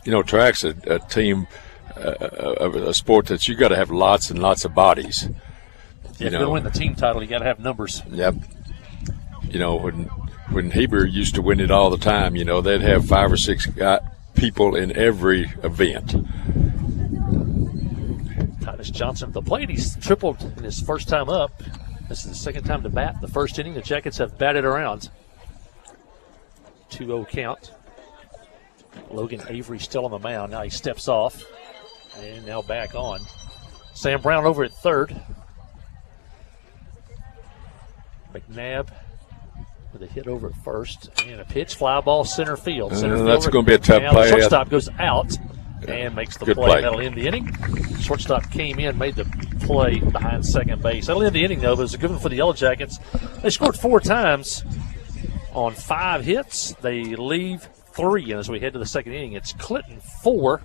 You know, track's a team, a sport that you got to have lots and lots of bodies. If you're going to win the team title, you got to have numbers. Yep. You know, when Heber used to win it all the time, you know, they'd have 5 or 6 people in every event. Titus Johnson at the plate. He's tripled in his first time up. This is the second time to bat. The first inning, the Jackets have batted around. 2-0 count. Logan Avery still on the mound. Now he steps off. And now back on. Sam Brown over at third. McNabb with a hit over at first, and a pitch, fly ball center field. That's going to be a tough play. The shortstop goes out and makes the play. That'll end the inning. Shortstop came in, made the play behind second base. That'll end the inning, though, but it was a good one for the Yellow Jackets. They scored 4 times on 5 hits. They leave 3, and as we head to the second inning, it's Clinton 4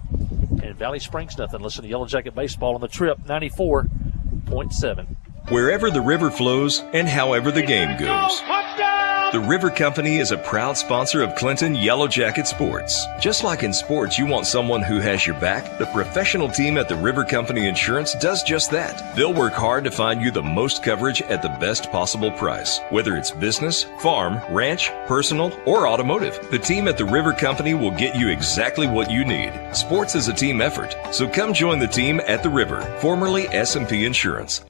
and Valley Springs nothing. Listen to Yellow Jacket Baseball on the Trip, 94.7. Wherever the river flows and however the game goes. The River Company is a proud sponsor of Clinton Yellow Jacket Sports. Just like in sports, you want someone who has your back. The professional team at the River Company Insurance does just that. They'll work hard to find you the most coverage at the best possible price. Whether it's business, farm, ranch, personal, or automotive, the team at the River Company will get you exactly what you need. Sports is a team effort, so come join the team at the River, formerly S&P Insurance.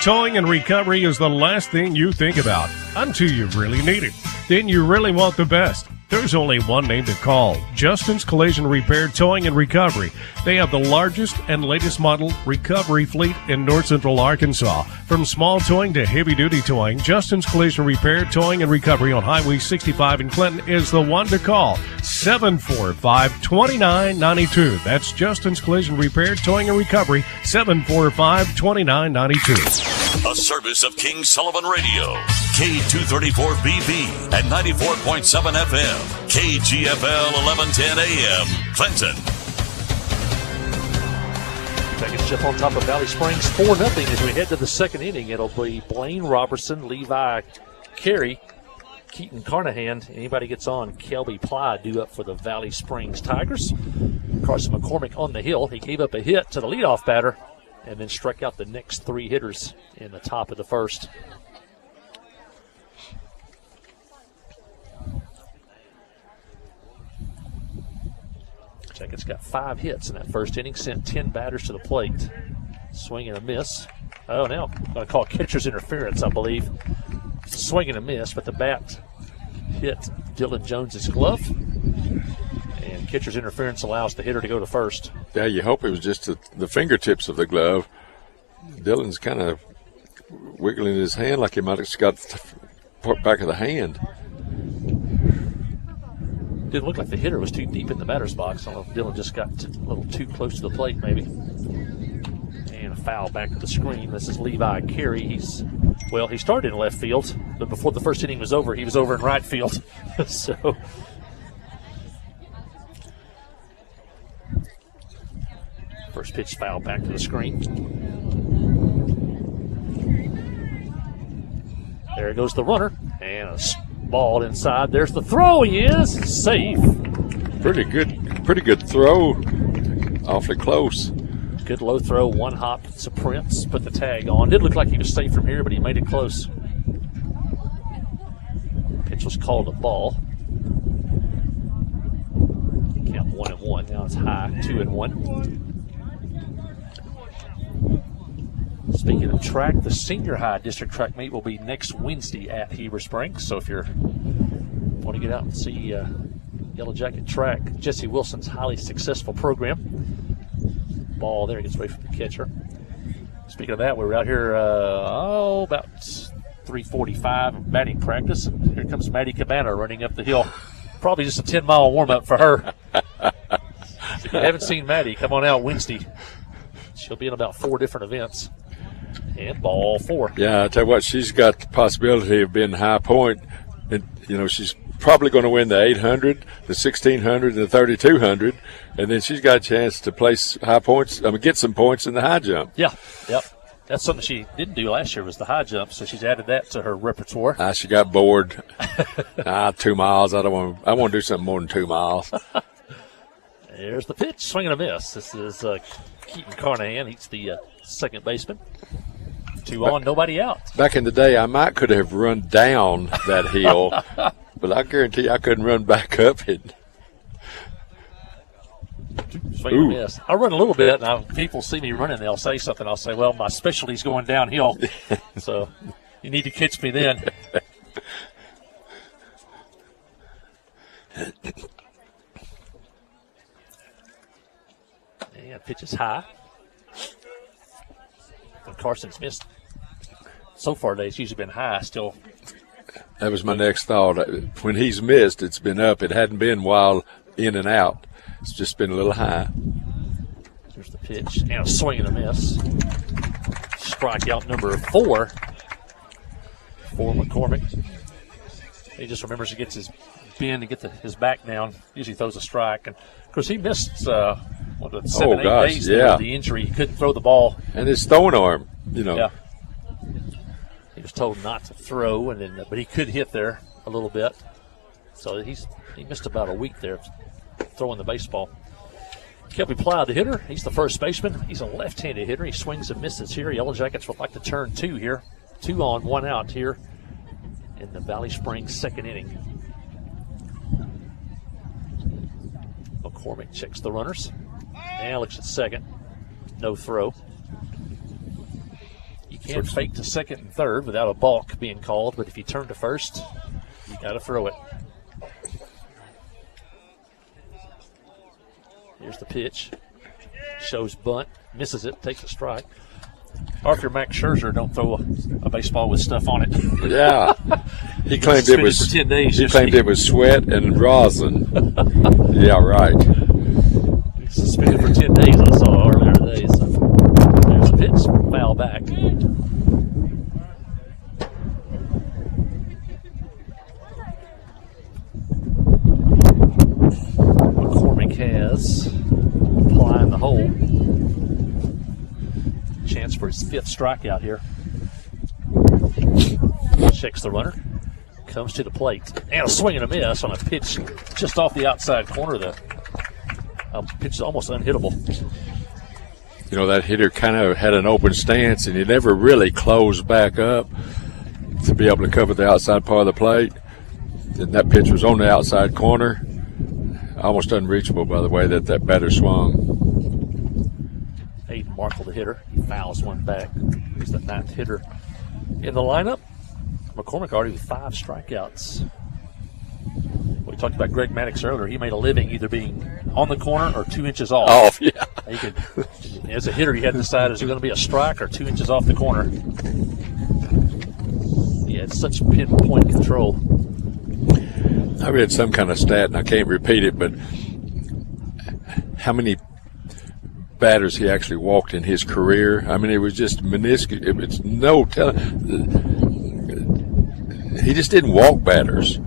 Towing and recovery is the last thing you think about until you really need it. Then you really want the best. There's only one name to call, Justin's Collision Repair Towing and Recovery. They have the largest and latest model recovery fleet in north central Arkansas. From small towing to heavy-duty towing, Justin's Collision Repair Towing and Recovery on Highway 65 in Clinton is the one to call, 745-2992. That's Justin's Collision Repair Towing and Recovery, 745-2992. A service of King Sullivan Radio, K234BB at 94.7 FM, KGFL 1110 AM, Clinton. Second chip on top of Valley Springs, 4-0 as we head to the second inning. It'll be Blaine Robertson, Levi Carey, Keaton Carnahan. Anybody gets on, Kelby Ply due up for the Valley Springs Tigers. Carson McCormick on the hill. He gave up a hit to the leadoff batter and then struck out the next 3 hitters in the top of the first. Jackets got 5 hits in that first inning, sent 10 batters to the plate. Swing and a miss. Oh, now I'm going to call catcher's interference, I believe. Swing and a miss, but the bat hit Dylan Jones's glove. And catcher's interference allows the hitter to go to first. Yeah, you hope it was just the fingertips of the glove. Dylan's kind of wiggling his hand like he might have got the back of the hand. Didn't look like the hitter was too deep in the batter's box. I don't know if Dylan just got a little too close to the plate, maybe. And a foul back to the screen. This is Levi Carey. He started in left field, but before the first inning was over, he was over in right field. So first pitch foul back to the screen. There goes the runner, and a ball inside. There's the throw. He is safe. Pretty good throw. Awfully close. Good low throw, 1 hop to Prince. Put the tag on. Did look like he was safe from here, but he made it close. Pitch was called a ball. Count 1-1. Now it's high, 2-1. Speaking of track, the senior high district track meet will be next Wednesday at Heber Springs. So if you want to get out and see Yellow Jacket track, Jesse Wilson's highly successful program. Ball there gets away from the catcher. Speaking of that, we were out here about 3:45 of batting practice, and here comes Maddie Cabana running up the hill. Probably just a 10-mile warm-up for her. If you haven't seen Maddie, come on out Wednesday. She'll be in about 4 different events. And ball 4. Yeah, I tell you what, she's got the possibility of being high point. And, she's probably going to win the 800, the 1600, and the 3200. And then she's got a chance to place high points, get some points in the high jump. Yeah, yep. That's something she didn't do last year was the high jump, so she's added that to her repertoire. She got bored. 2 miles. I want to do something more than 2 miles. There's the pitch, swing and a miss. This is Keaton Carnahan. He's the second baseman. 2 on, nobody out. Back in the day, I could have run down that hill, but I guarantee you I couldn't run back up it. Swing and a miss. I run a little bit, and people see me running, they'll say something. I'll say, well, my specialty's going downhill, so you need to catch me then. And pitch is high. When Carson's missed so far today, it's usually been high still. That was my next thought. When he's missed, it's been up. It hadn't been wild in and out. It's just been a little high. Here's the pitch and a swing and a miss. Strikeout number 4 for McCormick. He just remembers he gets his bend to get his back down. Usually throws a strike. And, of course, he missed 7, 8 days there with the injury. He couldn't throw the ball. And his throwing arm, Yeah. He was told not to throw, but he could hit there a little bit. So he missed about a week there throwing the baseball. Kelby Plow, the hitter. He's the first baseman. He's a left-handed hitter. He swings and misses here. Yellow Jackets would like to turn 2 here. 2 on, 1 out here in the Valley Springs second inning. McCormick checks the runners. And looks at second. No throw. You can't fake to second and third without a balk being called, but if you turn to first, you got to throw it. Here's the pitch. Shows bunt. Misses it. Takes a strike. Or if you're Max Scherzer, don't throw a baseball with stuff on it. Yeah. He claimed it was 10 days. He claimed it was sweat and rosin. Yeah, right. He's suspended for 10 days, I saw earlier today. So there's a pitch. Foul back. McCormick has Ply in the hole. Chance for his 5th strikeout here. Checks the runner. Comes to the plate. And a swing and a miss on a pitch just off the outside corner. The pitch is almost unhittable. That hitter kind of had an open stance, and he never really closed back up to be able to cover the outside part of the plate. And that pitch was on the outside corner. Almost unreachable by the way that batter swung. Aiden Markle, the hitter. He fouls one back. He's the 9th hitter in the lineup. McCormick already with 5 strikeouts. We talked about Greg Maddox earlier. He made a living either being on the corner or 2 inches off. Yeah. As a hitter, you had to decide, is it going to be a strike or 2 inches off the corner? He had such pinpoint control. I read some kind of stat, and I can't repeat it, but how many batters he actually walked in his career. I mean, it was just minuscule. It's no telling. He just didn't walk batters.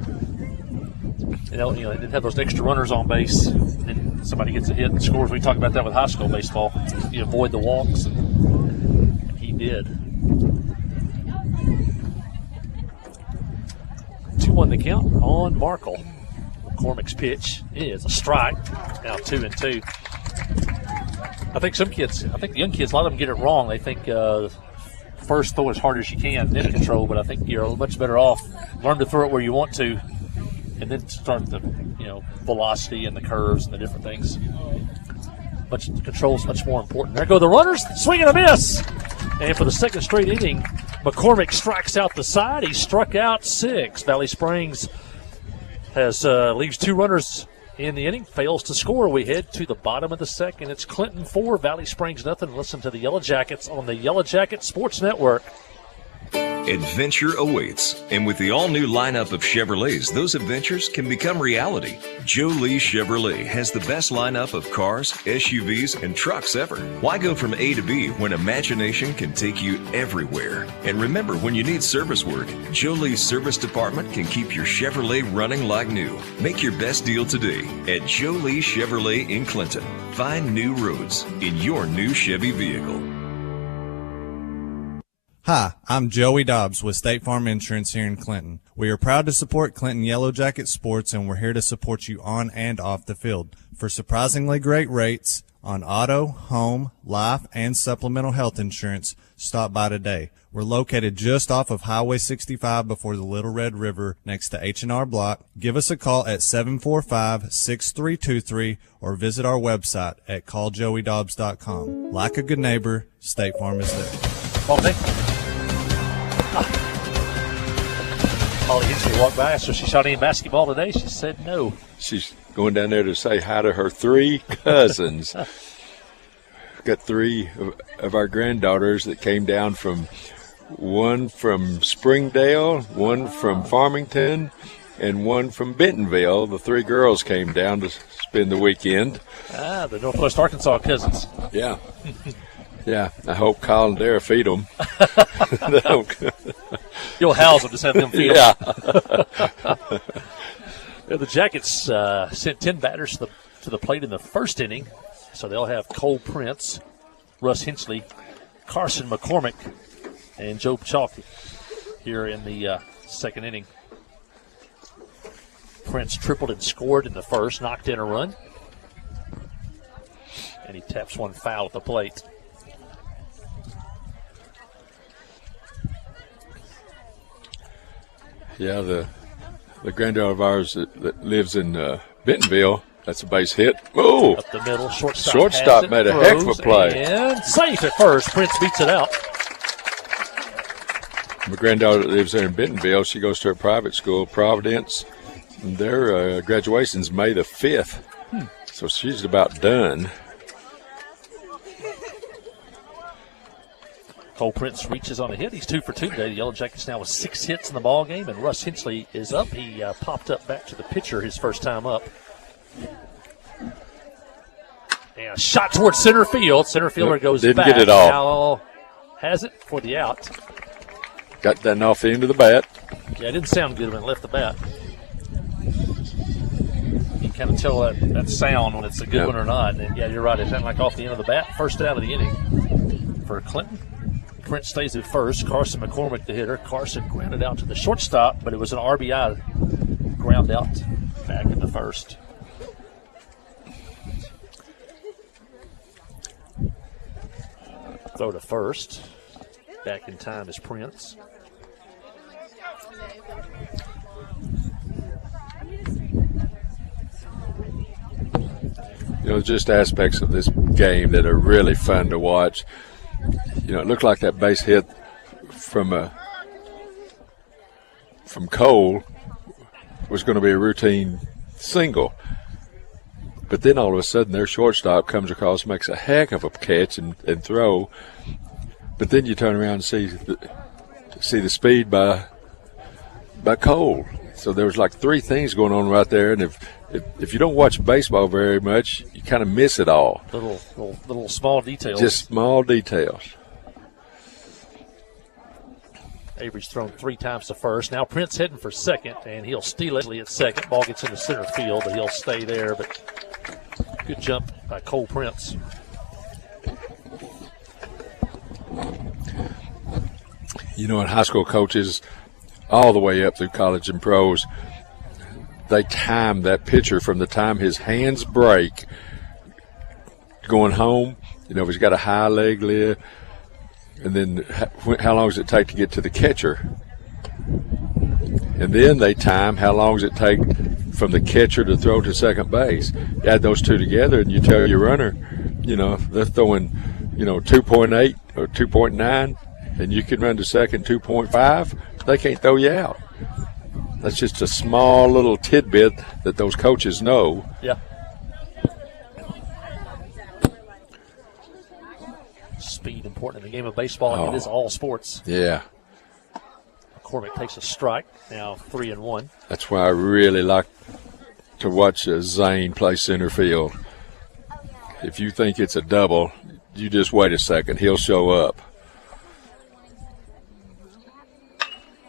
They didn't have those extra runners on base. Then somebody gets a hit and scores. We talk about that with high school baseball. You avoid the walks, and he did. 2-1 the count on Markle. McCormick's pitch is a strike. Now 2-2. I think the young kids, a lot of them get it wrong. They think first throw as hard as you can, then control, but I think you're much better off. Learn to throw it where you want to, and then start the velocity and the curves and the different things. Control is much more important. There go the runners. Swing and a miss. And for the second straight inning, McCormick strikes out the side. He struck out 6. Valley Springs has leaves 2 runners in the inning. Fails to score. We head to the bottom of the second. It's Clinton 4, Valley Springs nothing. Listen to the Yellow Jackets on the Yellow Jacket Sports Network. Adventure awaits, and with the all-new lineup of Chevrolets, those adventures can become reality. Joe Lee Chevrolet has the best lineup of cars, SUVs, and trucks ever. Why go from A to B when imagination can take you everywhere? And remember, when you need service work, Joe Lee's service department can keep your Chevrolet running like new. Make your best deal today at Joe Lee Chevrolet in Clinton. Find new roads in your new Chevy vehicle. Hi, I'm Joey Dobbs with State Farm Insurance here in Clinton. We are proud to support Clinton Yellow Jacket Sports, and we're here to support you on and off the field. For surprisingly great rates on auto, home, life, and supplemental health insurance, stop by today. We're located just off of Highway 65 before the Little Red River next to H&R Block. Give us a call at 745-6323 or visit our website at calljoeydobbs.com. Like a good neighbor, State Farm is there. Holly Hensley walked by, so she shot any basketball today. She said no. She's going down there to say hi to her 3 cousins. Got 3 of our granddaughters that came down from, one from Springdale, one from Farmington, and one from Bentonville. The 3 girls came down to spend the weekend. The Northwest Arkansas cousins. Yeah. Yeah, I hope Kyle and Dara feed them. You'll house them, just have them feed them. Yeah. The Jackets sent 10 batters to the plate in the first inning, so they'll have Cole Prince, Russ Hinchley, Carson McCormick, and Joe Chalky here in the second inning. Prince tripled and scored in the first, knocked in a run, and he taps one foul at the plate. Yeah, the granddaughter of ours that lives in Bentonville, that's a base hit. Oh! Up the middle, shortstop. Shortstop made a heck of a play. And safe at first. Prince beats it out. My granddaughter that lives there in Bentonville, she goes to a private school, Providence. And their graduation's May the 5th. So she's about done. Cole Prince reaches on a hit. He's 2 for 2 today. The Yellow Jackets now with 6 hits in the ball game, and Russ Hinchley is up. He popped up back to the pitcher his first time up. And a shot towards center field. Center fielder goes Didn't back. Get it all. Now has it for the out. Got that off the end of the bat. Yeah, it didn't sound good when it left the bat. You kind of tell that sound when it's a good one or not. And yeah, you're right. It sounded like off the end of the bat. First out of the inning for Clinton. Prince stays at first. Carson McCormick, the hitter. Carson grounded out to the shortstop, but it was an RBI ground out back in the first. Throw to first. Back in time is Prince. You know, just aspects of this game that are really fun to watch. You know, it looked like that base hit from Cole was going to be a routine single. But then all of a sudden their shortstop comes across, makes a heck of a catch and throw. But then you turn around and see the speed by Cole. So there was like 3 things going on right there. And if you don't watch baseball very much, you kind of miss it all. Little small details. Just small details. Avery's thrown 3 times to first. Now Prince heading for second, and he'll steal it at second. Ball gets into center field, but he'll stay there. But good jump by Cole Prince. You know, in high school coaches, all the way up through college and pros, they time that pitcher from the time his hands break going home. You know, if he's got a high leg lift, and then how long does it take to get to the catcher? And then they time how long does it take from the catcher to throw to second base. You add those 2 together, and you tell your runner, you know, they're throwing, 2.8 or 2.9, and you can run to second 2.5. They can't throw you out. That's just a small little tidbit that those coaches know. Yeah. Speed important in the game of baseball, and it is all sports. Yeah. McCormick takes a strike, now 3-1. That's why I really like to watch Zane play center field. If you think it's a double, you just wait a second. He'll show up.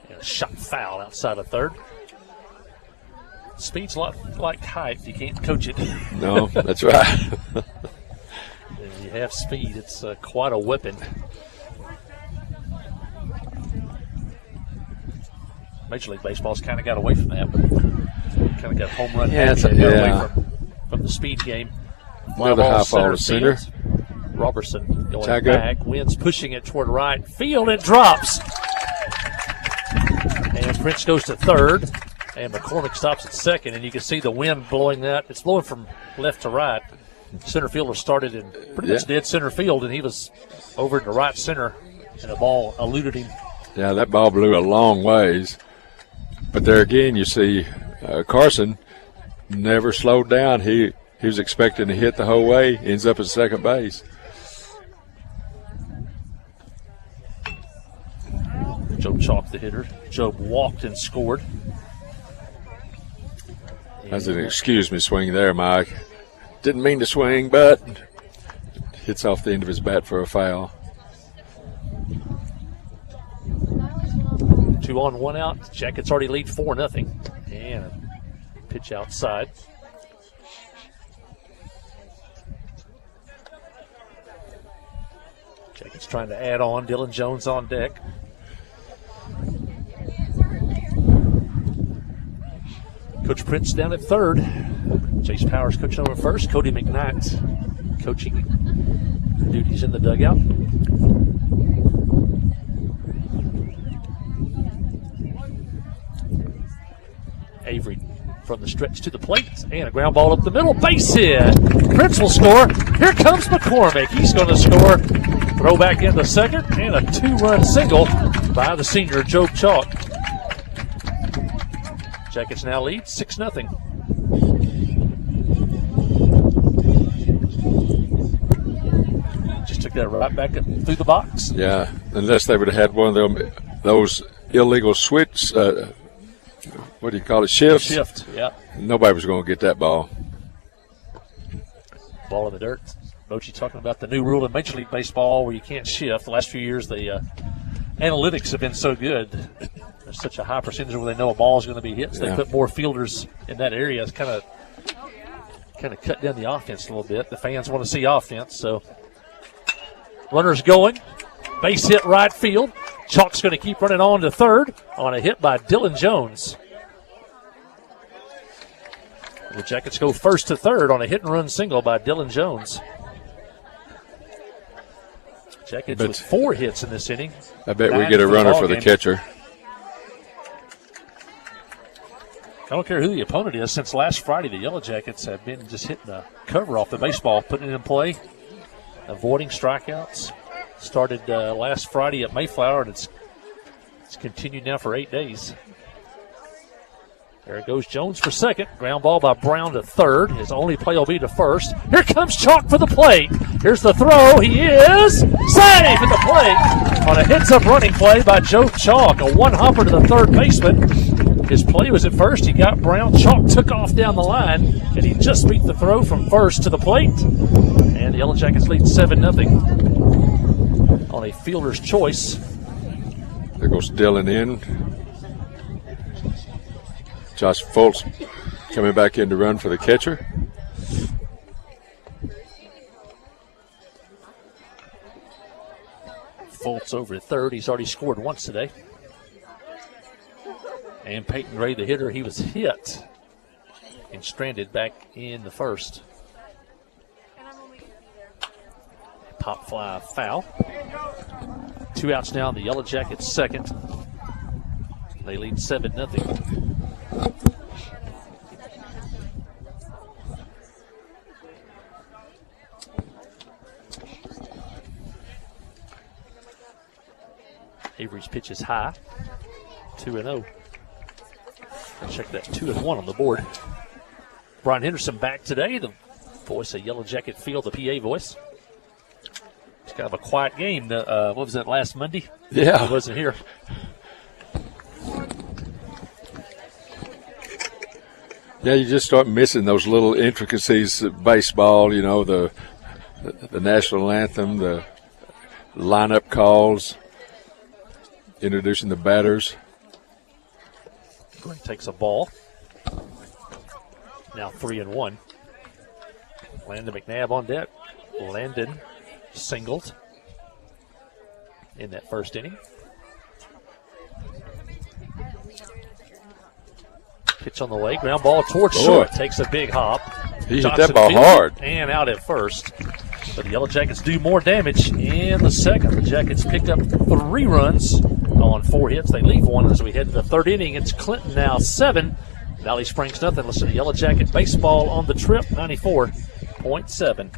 And a shot foul outside of third. Speed's a lot like height. You can't coach it. No, that's right. If you have speed, it's quite a weapon. Major League Baseball's kind of got away from that, but kind of got home run happy and got away from the speed game. Another high ball to center. Robertson going Tag back. up. Wins pushing it toward right field. It drops. And Prince goes to third. And McCormick stops at second. And you can see the wind blowing that. It's blowing from left to right. Center fielder started in pretty much dead center field, and he was over in the right center, and the ball eluded him. Yeah, that ball blew a long ways. But there again, you see Carson never slowed down. He was expecting to hit the whole way, ends up at second base. Joe Chalk, the hitter. Job walked and scored. That's an excuse me swing there, Mike. Didn't mean to swing, but hits off the end of his bat for a foul. 2 on, 1 out. Jackets already lead 4-0. And a pitch outside. Jackets trying to add on. Dylan Jones on deck. Coach Prince down at third. Chase Powers coaching over first. Cody McKnight coaching duties in the dugout. Avery from the stretch to the plate, and a ground ball up the middle. Base hit. Prince will score. Here comes McCormick. He's going to score. Throw back into second, and a 2-run single by the senior, Job Chalk. Jackets now lead 6-0. Just took that right back up through the box. Yeah, unless they would have had one of those illegal switch, what do you call it, shifts? Shift, yeah. Nobody was going to get that ball. Ball in the dirt. Mochi talking about the new rule in Major League Baseball where you can't shift. The last few years, the analytics have been so good. There's such a high percentage where they know a ball is going to be hit, so they put more fielders in that area. It's kind of cut down the offense a little bit. The fans want to see offense, so runners going. Base hit right field. Chalk's going to keep running on to third on a hit by Dylan Jones. The Jackets go first to third on a hit-and-run single by Dylan Jones. Jackets with 4 hits in this inning. I bet we get a runner for the catcher. I don't care who the opponent is. Since last Friday, the Yellow Jackets have been just hitting the cover off the baseball, putting it in play, avoiding strikeouts. Started last Friday at Mayflower, and it's continued now for 8 days. There goes Jones for second. Ground ball by Brown to third. His only play will be to first. Here comes Chalk for the plate. Here's the throw. He is safe at the plate on a hits-up running play by Joe Chalk. A one-hopper to the third baseman. His play was at first. He got Brown. Chalk took off down the line, and he just beat the throw from first to the plate. And the Yellow Jackets lead 7-0 on a fielder's choice. There goes Dylan in. Josh Foltz coming back in to run for the catcher. Foltz over at third. He's already scored once today. And Peyton Gray, the hitter, he was hit and stranded back in the first. Pop fly foul. 2 outs now in the Yellow Jackets second. They lead 7-0. Avery's pitch is high. 2-0. Check that 2-1 on the board. Brian Henderson back today, the voice of Yellow Jacket Field, the PA voice. It's kind of a quiet game. What was that, last Monday? Yeah. He wasn't here. Yeah, you just start missing those little intricacies of baseball, you know, the national anthem, the lineup calls, introducing the batters. Greg takes a ball. Now 3-1. Landon McNabb on deck. Landon singled in that first inning. Pitch on the way. Ground ball towards short. Takes a big hop. He hit Johnson that ball fielded hard. And out at first. But the Yellow Jackets do more damage in the second. The Jackets picked up 3 runs on 4 hits. They leave 1 as we head to the third inning. It's Clinton now 7. Valley Springs nothing. Listen to Yellow Jacket Baseball on the Trip, 94.7.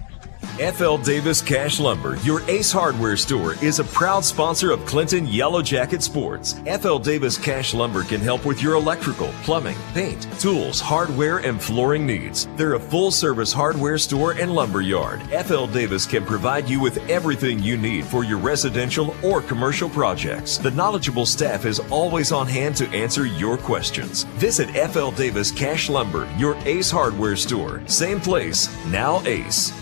FL Davis Cash Lumber, your Ace Hardware store, is a proud sponsor of Clinton Yellow Jacket Sports. FL Davis Cash Lumber can help with your electrical, plumbing, paint, tools, hardware, and flooring needs. They're a full-service hardware store and lumber yard. FL Davis can provide you with everything you need for your residential or commercial projects. The knowledgeable staff is always on hand to answer your questions. Visit FL Davis Cash Lumber, your Ace Hardware store. Same place, now Ace.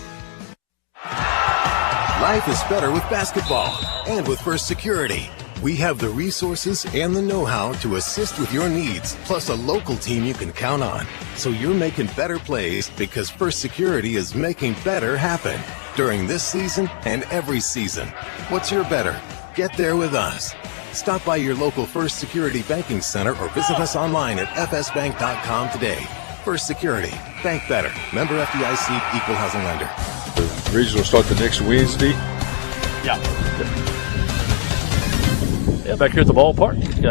Life is better with basketball and with First Security. We have the resources and the know-how to assist with your needs, plus a local team you can count on. So you're making better plays because First Security is making better happen during this season and every season. What's your better? Get there with us. Stop by your local First Security Banking Center or visit us online at fsbank.com today. First Security. Bank better. Member FDIC, Equal Housing Lender. The regional start the next Wednesday. Yeah. Yeah, back here at the ballpark.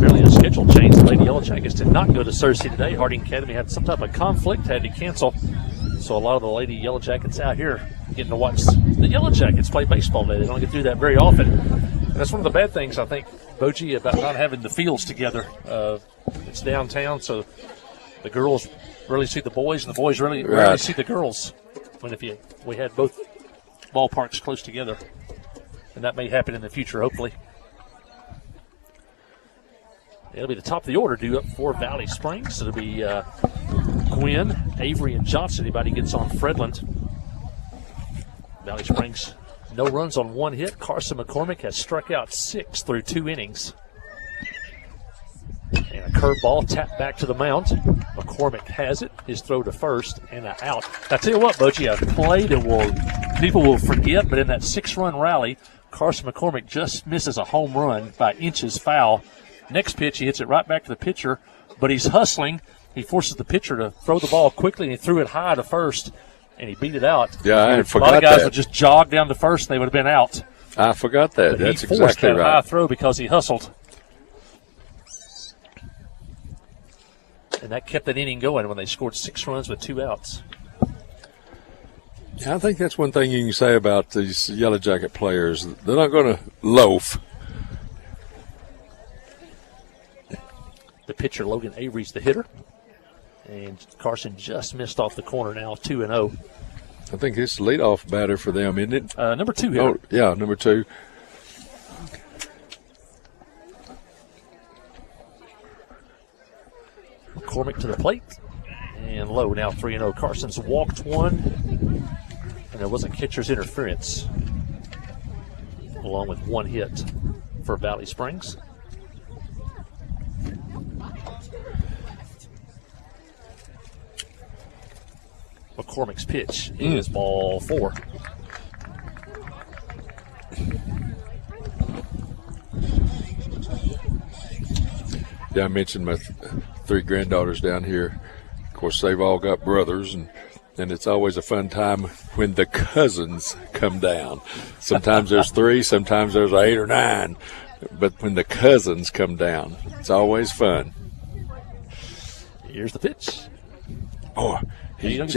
Barely a schedule change. The Lady Yellow Jackets did not go to Cersei today. Harding Academy had some type of conflict, had to cancel. So a lot of the Lady Yellow Jackets out here getting to watch the Yellow Jackets play baseball today. They don't get to do that very often. And that's one of the bad things, I think, Boji, about not having the fields together. It's downtown, so the girls really see the boys, and the boys really see the girls. When we had both ballparks close together, and that may happen in the future, hopefully. It'll be the top of the order due up for Valley Springs. It'll be Gwynn, Avery, and Johnson. Anybody gets on Fredland. Valley Springs, no runs on 1 hit. Carson McCormick has struck out 6 through 2 innings. And a curveball tapped back to the mound. McCormick has it. His throw to first and an out. I tell you what, Boji, a play that people will forget, but in that 6-run rally, Carson McCormick just misses a home run by inches foul. Next pitch, he hits it right back to the pitcher, but he's hustling. He forces the pitcher to throw the ball quickly, and he threw it high to first, and he beat it out. Yeah, I forgot that. A lot of guys would just jog down to first, and they would have been out. I forgot that. But That's he forced exactly that right. high throw because he hustled. And that kept that inning going when they scored 6 runs with 2 outs. Yeah, I think that's one thing you can say about these Yellow Jacket players. They're not going to loaf. The pitcher, Logan Avery's the hitter. And Carson just missed off the corner now, 2-0. I think it's the leadoff batter for them, isn't it? Number 2 hitter. Oh, yeah, number 2. McCormick to the plate. And low now, 3-0. Carson's walked 1. And there was a catcher's interference, along with 1 hit for Valley Springs. McCormick's pitch is ball 4. Yeah, I mentioned my 3 granddaughters down here. Of course, they've all got brothers, and it's always a fun time when the cousins come down. Sometimes there's 3, sometimes there's 8 or 9, but when the cousins come down, it's always fun. Here's the pitch. Oh, he's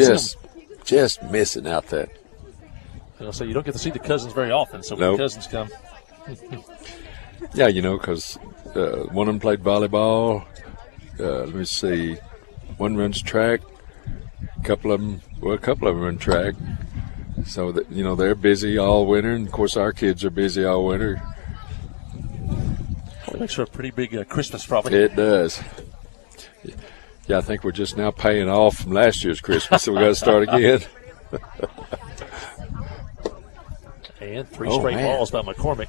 just missing out that. So you don't get to see the cousins very often, so when the cousins come. Yeah, because one of them played volleyball, let me see, one runs track, a couple of them run track. So that, you know, they're busy all winter, and of course our kids are busy all winter. Well, it makes for a pretty big Christmas, probably. It does. Yeah, I think we're just now paying off from last year's Christmas, so we got to start again. And three straight balls by McCormick.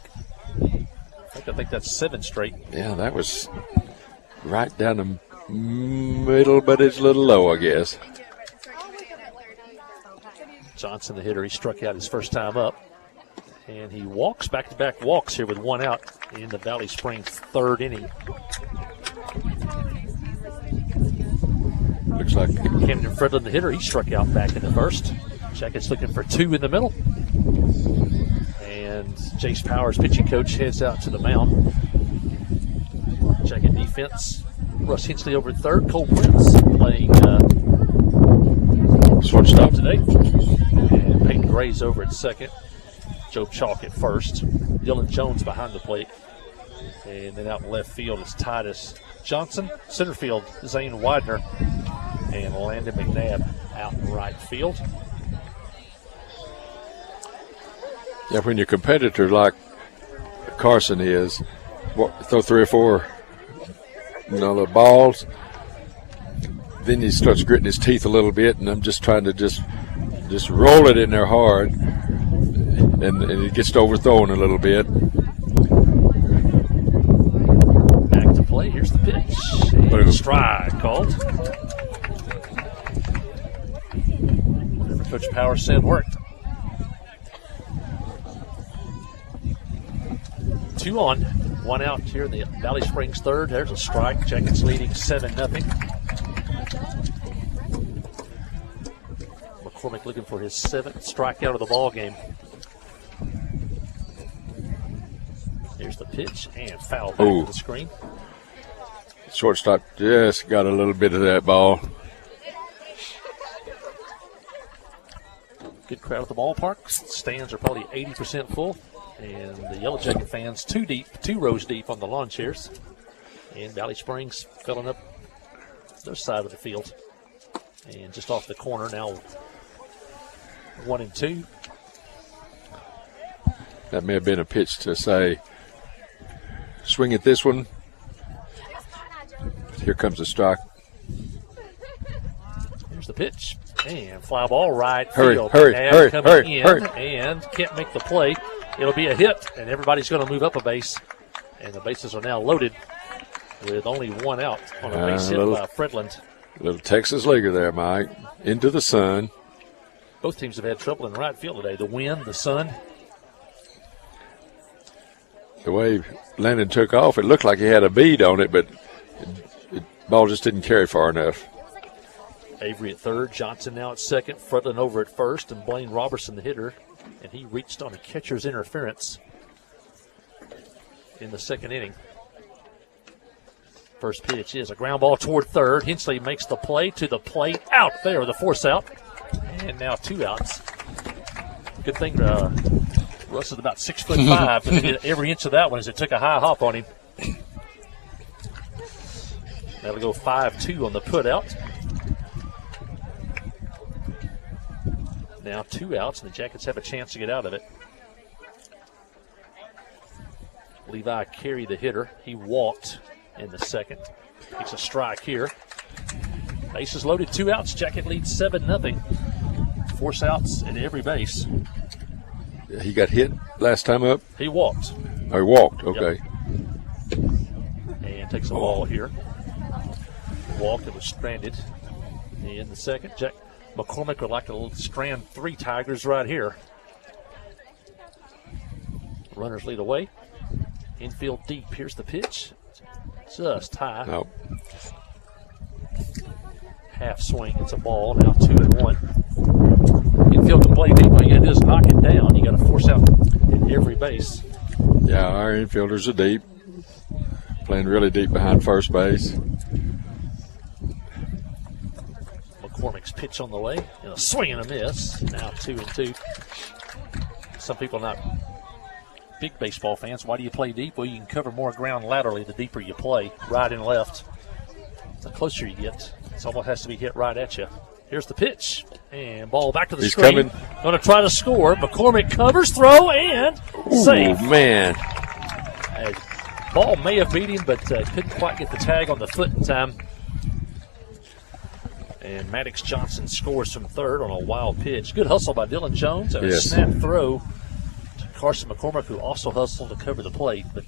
I think that's 7 straight. Yeah, that was right down the middle, but it's a little low, I guess. Johnson, the hitter, he struck out his first time up. And he walks back-to-back walks here with 1 out in the Valley Springs 3rd inning. Looks like Camden Fredlin, the hitter, he struck out back in the first. Jackets looking for 2 in the middle. And Jace Powers, pitching coach, heads out to the mound. Jacket defense. Russ Hensley over at 3rd. Cole Prince playing shortstop today. And Peyton Gray's over at 2nd. Joe Chalk at 1st. Dylan Jones behind the plate. And then out in left field is Titus Johnson. Center field, Zane Widener. And Landon McNabb out in right field. Yeah, when your competitor like Carson is, throw 3 or 4, the balls, then he starts gritting his teeth a little bit, and I'm just trying to just roll it in there hard, and it gets overthrown a little bit. Back to play. Here's the pitch. And strike called. Whatever Coach Powers said worked. 2 on, 1 out here in the Valley Springs 3rd. There's a strike. Jackets leading 7-0. McCormick looking for his 7th strikeout of the ball game. Here's the pitch and foul back to the screen. Shortstop just got a little bit of that ball. Good crowd at the ballpark. Stands are probably 80% full. And the Yellow Jacket fans 2 rows deep on the lawn chairs. And Valley Springs filling up their side of the field. And just off the corner now, 1 and 2. That may have been a pitch to say, swing at this one. Here comes the strike. Here's the pitch. And fly ball right hurry, field. Hurry, And can't make the play. It'll be a hit, and everybody's going to move up a base. And the bases are now loaded with only 1 out on a base hit by Fredland. Little Texas leaguer there, Mike. Into the sun. Both teams have had trouble in right field today. The wind, the sun. The way Landon took off, it looked like he had a bead on it, but the ball just didn't carry far enough. Avery at 3rd, Johnson now at 2nd, Fredlin over at 1st, and Blaine Robertson, the hitter. And he reached on a catcher's interference in the 2nd inning. First pitch is a ground ball toward 3rd. Hensley makes the play to the plate. Out there with a force out. And now 2 outs. Good thing Russ is about 6'5", but he did every inch of that one as it took a high hop on him. That'll go 5-2 on the put out. Now 2 outs, and the Jackets have a chance to get out of it. Levi Carey, the hitter, he walked in the 2nd. Takes a strike here. Bases loaded, 2 outs. Jacket leads 7-0. Force outs at every base. He got hit last time up? He walked. Oh, he walked, okay. Yep. And takes a ball here. Walked, it was stranded in the 2nd. McCormick would like to strand 3 Tigers right here. Runners lead away. Infield deep. Here's the pitch. Just high. Nope. Half swing. It's a ball. Now 2-1. Infield can play deep. All you got to do is knock it down. You got to force out at every base. Yeah, our infielders are deep. Playing really deep behind first base. McCormick's pitch on the way, and a swing and a miss. Now 2-2. Some people not big baseball fans. Why do you play deep? Well, you can cover more ground laterally the deeper you play, right and left. The closer you get, it almost has to be hit right at you. Here's the pitch. And ball back to the He's screen. coming. Going to try to score. McCormick covers, throw, and save. Man. Ball may have beat him, but couldn't quite get the tag on the foot in time. And Maddox Johnson scores from third on a wild pitch. Good hustle by Dylan Jones and a snap throw to Carson McCormick, who also hustled to cover the plate, but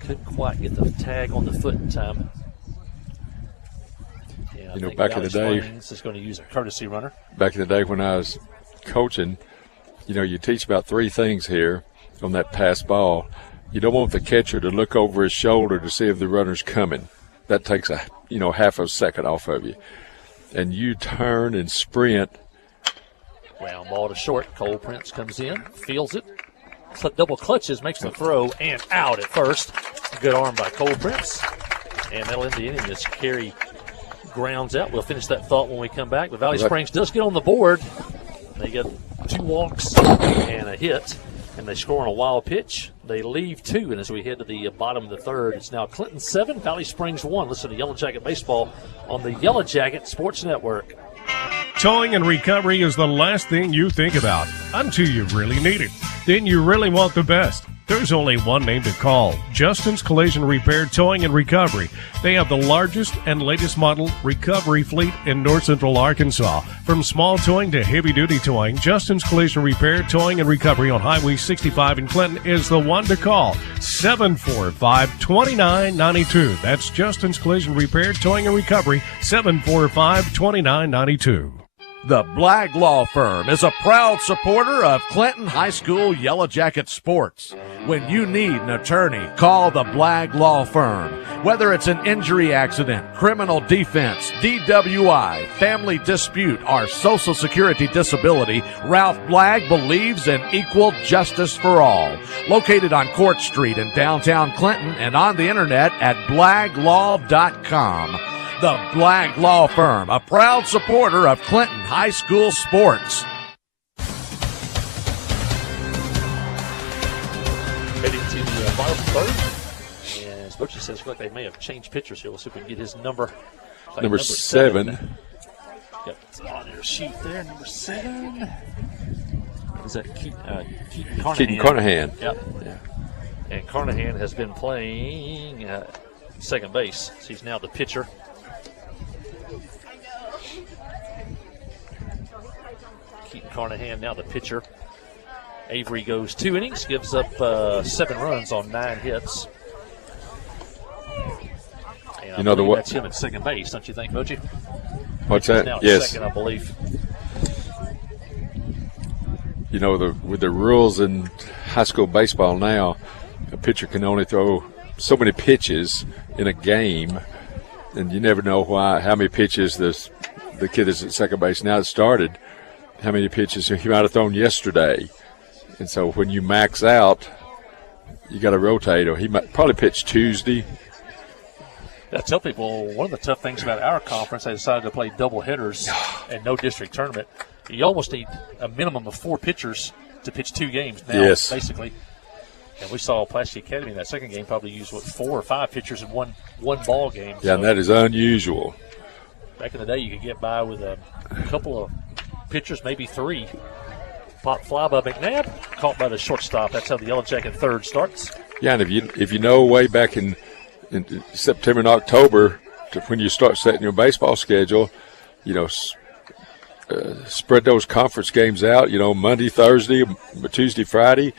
couldn't quite get the tag on the foot in time. Yeah, you know, back in the day, is going to use a courtesy runner. Back in the day when I was coaching, you know, you teach about three things here on that pass ball. You don't want the catcher to look over his shoulder to see if the runner's coming. That takes half a second off of you. And you turn and sprint. Round ball to short. Cole Prince comes in, feels it. Double clutches, makes the throw, and out at first. Good arm by Cole Prince. And that'll end the inning as Carey grounds out. We'll finish that thought when we come back. But Valley Springs does get on the board. They get 2 walks and a hit, and they score on a wild pitch. They leave 2, and as we head to the bottom of the third, it's now Clinton 7, Valley Springs 1. Listen to Yellow Jacket Baseball on the Yellow Jacket Sports Network. Towing and recovery is the last thing you think about until you really need it. Then you really want the best. There's only one name to call, Justin's Collision Repair Towing and Recovery. They have the largest and latest model recovery fleet in north central Arkansas. From small towing to heavy-duty towing, Justin's Collision Repair Towing and Recovery on Highway 65 in Clinton is the one to call, 745-2992. That's Justin's Collision Repair Towing and Recovery, 745-2992. The Blagg Law Firm is a proud supporter of Clinton High School Yellow Jacket sports. When you need an attorney, call the Blagg Law Firm. Whether it's an injury accident, criminal defense, DWI, family dispute, or Social Security disability, Ralph Blagg believes in equal justice for all. Located on Court Street in downtown Clinton and on the internet at blagglaw.com. The Blagg Law Firm, a proud supporter of Clinton High School sports. Heading to the bottom third. And as Butchie says, like they may have changed pitchers here. We'll see if we can get his number. Number 7. Got on your sheet there, number 7. Is that Keaton Carnahan? Keaton Carnahan. Yep. Yeah. And Carnahan has been playing second base. So he's now the pitcher. Keaton Carnahan now the pitcher. Avery goes 2 innings, gives up 7 runs on 9 hits. And that's him at second base, don't you think, Butchie? What's that? Now Yes. second, I believe. You know, with the rules in high school baseball now, a pitcher can only throw so many pitches in a game, and you never know how many pitches the kid that's at second base now started, how many pitches he might have thrown yesterday. And so when you max out, you got to rotate, or he might probably pitch Tuesday. I tell people one of the tough things about our conference, they decided to play double headers and no district tournament. You almost need a minimum of 4 pitchers to pitch 2 games now, yes. Basically. And we saw Pulaski Academy in that second game probably use 4 or 5 pitchers in one ball game. Yeah, and that is unusual. Back in the day, you could get by with a couple of pitchers, maybe 3. Pop fly by McNabb, caught by the shortstop. That's how the Yellow Jacket third starts. Yeah, and if you know way back in September and October, when you start setting your baseball schedule, spread those conference games out. Monday, Thursday, Tuesday, Friday.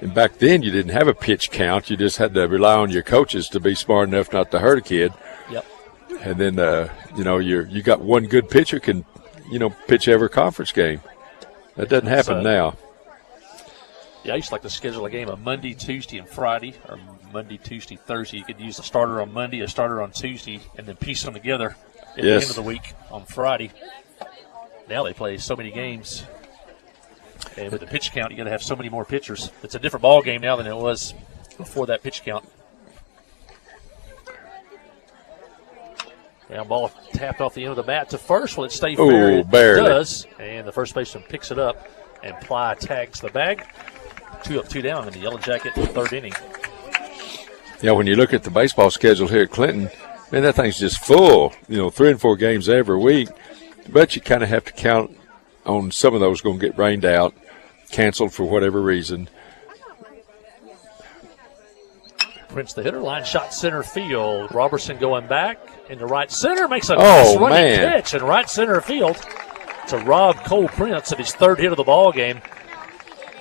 And back then, you didn't have a pitch count. You just had to rely on your coaches to be smart enough not to hurt a kid. Yep. And then, you got one good pitcher can, pitch every conference game. That doesn't happen now. Yeah, I used to like to schedule a game on Monday, Tuesday, and Friday, or Monday, Tuesday, Thursday. You could use a starter on Monday, a starter on Tuesday, and then piece them together at the end of the week on Friday. Now they play so many games. And with the pitch count, you got to have so many more pitchers. It's a different ball game now than it was before that pitch count. Ground ball tapped off the end of the bat to first. Will it stay fair? It does. And the first baseman picks it up, and Ply tags the bag. 2 up, 2 down in the Yellow Jacket third inning. Yeah, when you look at the baseball schedule here at Clinton, Man, that thing's just full, 3 and 4 games every week. But you kind of have to count on some of those going to get rained out, canceled for whatever reason. Prince, the hitter, line shot center field. Robertson going back into right center, makes a nice running pitch in right center field to Rob Cole Prince at his 3rd hit of the ball game.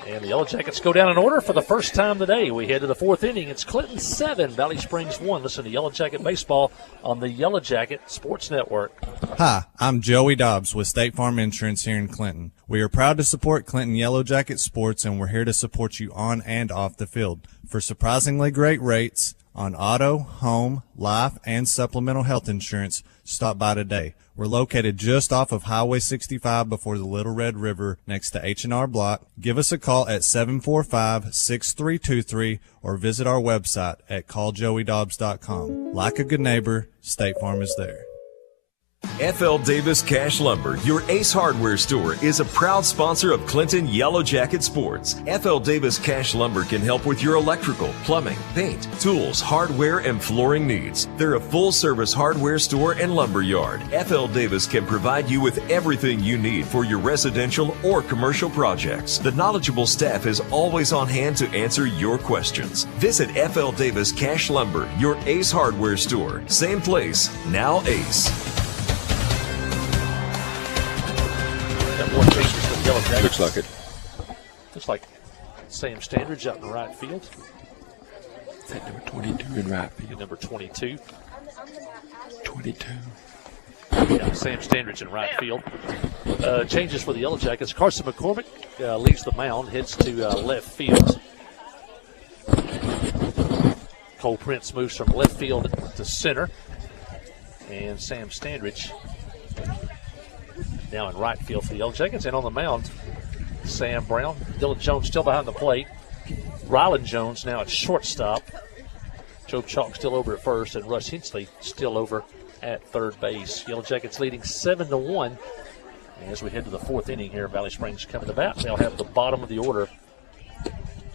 And the Yellow Jackets go down in order for the first time today. We head to the 4th inning. It's Clinton 7, Valley Springs 1. Listen to Yellow Jacket Baseball on the Yellow Jacket Sports Network. Hi, I'm Joey Dobbs with State Farm Insurance here in Clinton. We are proud to support Clinton Yellow Jacket Sports, and we're here to support you on and off the field. For surprisingly great rates on auto, home, life, and supplemental health insurance, stop by today. We're located just off of Highway 65 before the Little Red River next to H&R Block. Give us a call at 745-6323 or visit our website at calljoeydobbs.com. Like a good neighbor, State Farm is there. FL Davis Cash Lumber, your Ace Hardware store, is a proud sponsor of Clinton Yellow Jacket Sports. FL Davis Cash Lumber can help with your electrical, plumbing, paint, tools, hardware, and flooring needs. They're a full-service hardware store and lumber yard. FL Davis can provide you with everything you need for your residential or commercial projects. The knowledgeable staff is always on hand to answer your questions. Visit FL Davis Cash Lumber, your Ace Hardware store. Same place, now Ace. Looks like it. Looks like Sam Standridge out in right field. Is that number 22 in right field? Number 22. 22. Yeah, Sam Standridge in right field. Changes for the Yellow Jackets. Carson McCormick leaves the mound, heads to left field. Cole Prince moves from left field to center. And Sam Standridge now in right field for the Yellow Jackets. And on the mound, Sam Brown. Dylan Jones still behind the plate. Rylan Jones now at shortstop. Joe Chalk still over at first, and Russ Hensley still over at third base. Yellow Jackets leading 7-1. As we head to the 4th inning here, Valley Springs coming to bat. They'll have the bottom of the order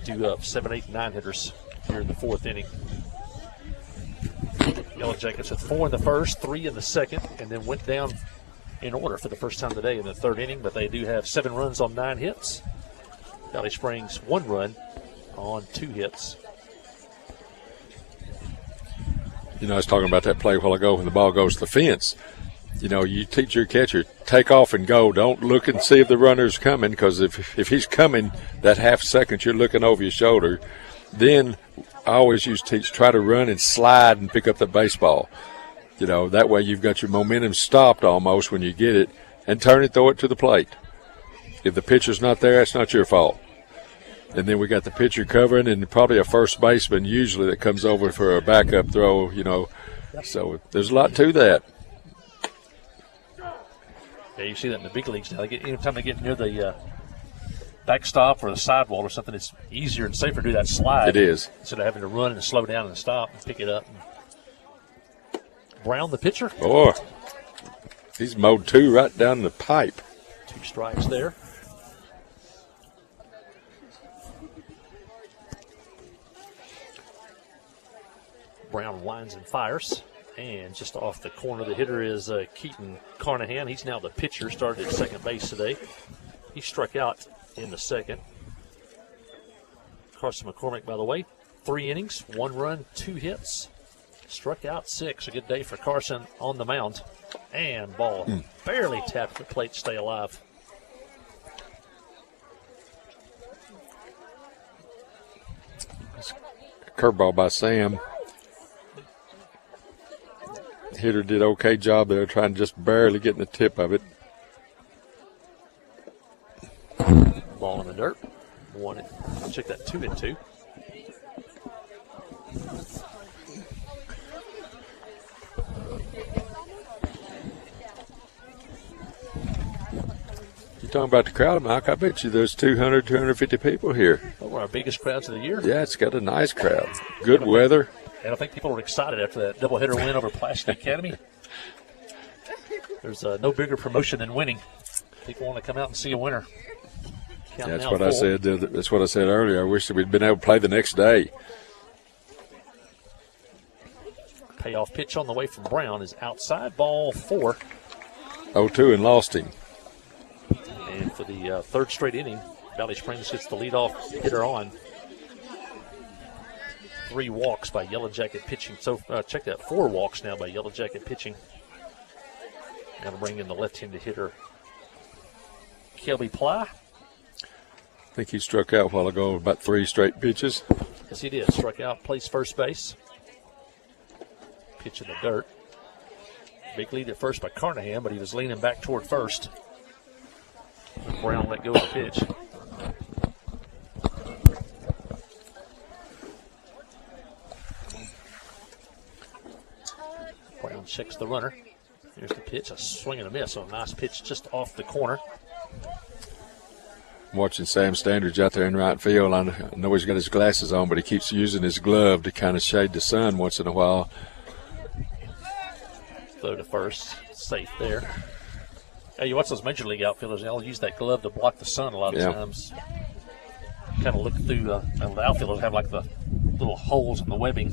due up 7, 8, 9 hitters here in the 4th inning. Yellow Jackets with 4 in the first, 3 in the second, and then went down in order for the first time today in the 3rd inning, but they do have 7 runs on 9 hits. Valley Springs 1 run on 2 hits. I was talking about that play a while ago when the ball goes to the fence. You teach your catcher, take off and go. Don't look and see if the runner's coming, because if he's coming, that half second you're looking over your shoulder. Then I always used to teach, try to run and slide and pick up the baseball. That way you've got your momentum stopped almost when you get it, and turn and throw it to the plate. If the pitcher's not there, that's not your fault. And then we got the pitcher covering, and probably a first baseman usually that comes over for a backup throw, So there's a lot to that. Yeah, you see that in the big leagues now. Anytime they get near the backstop or the sidewall or something, it's easier and safer to do that slide. It is. Instead of having to run and slow down and stop and pick it up. Brown, the pitcher. Boy, he's mowed 2 right down the pipe. 2 strikes there. Brown winds and fires. And just off the corner, the hitter is Keaton Carnahan. He's now the pitcher, started at second base today. He struck out in the second. Carson McCormick, by the way, 3 innings, 1 run, 2 hits. Struck out 6. A good day for Carson on the mound. And ball barely tapped the plate to stay alive. Curveball by Sam. Hitter did okay job there, trying to just barely get in the tip of it. Ball in the dirt. I'll check that 2-2. You're talking about the crowd, Mike. I bet you there's 200, 250 people here. One of our biggest crowds of the year. Yeah, it's got a nice crowd. Good weather. And I think people are excited after that doubleheader win over Plasky Academy. There's no bigger promotion than winning. People want to come out and see a winner. That's what I said. That's what I said earlier. I wish that we'd been able to play the next day. Payoff pitch on the way from Brown is outside, ball 4. 0-2 and lost him. And for the third straight inning, Valley Springs gets the leadoff hitter on. 3 walks by Yellow Jacket pitching. So check that, 4 walks now by Yellow Jacket pitching. Now to bring in the left-handed hitter, Kelby Ply. I think he struck out a while ago, about 3 straight pitches. Yes, he did. Struck out, plays first base. Pitch in the dirt. Big lead at first by Carnahan, but he was leaning back toward first. Brown let go of the pitch. Brown checks the runner. Here's the pitch, a swing and a miss. So a nice pitch just off the corner. I'm watching Sam Standridge out there in right field. I know he's got his glasses on, but he keeps using his glove to kind of shade the sun once in a while. Throw to first, safe there. Hey, you watch those Major League outfielders, they'll use that glove to block the sun a lot of times. Kind of look through, the outfielders have like the little holes in the webbing.